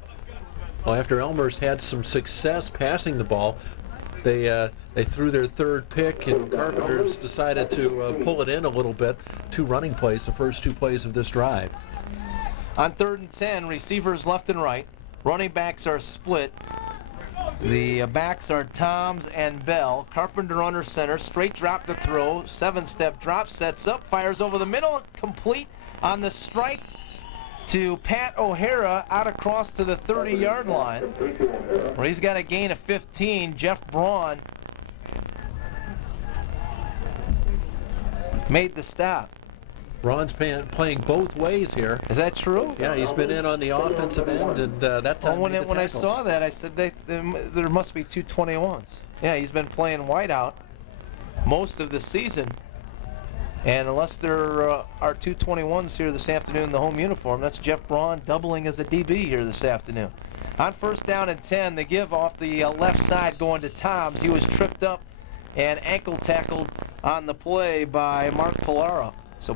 Well, after Elmhurst had some success passing the ball, they threw their 3rd pick, and Carpenters decided to pull it in a little bit. 2 running plays, the first 2 plays of this drive. On 3rd and 10, receivers left and right. Running backs are split. The backs are Toms and Bell. Carpenter under center, straight drop to throw, 7-step drop, sets up, fires over the middle, complete on the stripe to Pat O'Hara out across to the 30-yard line, where he's got a gain of 15. Jeff Braun made the stop. Braun's playing both ways here. Is that true? Yeah, he's been in on the offensive end, and that time when I saw that, I said there must be 221s. Yeah, he's been playing wideout most of the season, and unless there are 221s here this afternoon in the home uniform, that's Jeff Braun doubling as a DB here this afternoon. On 1st down and 10, the give off the left side going to Toms. He was tripped up and ankle tackled on the play by Mark Pilara. So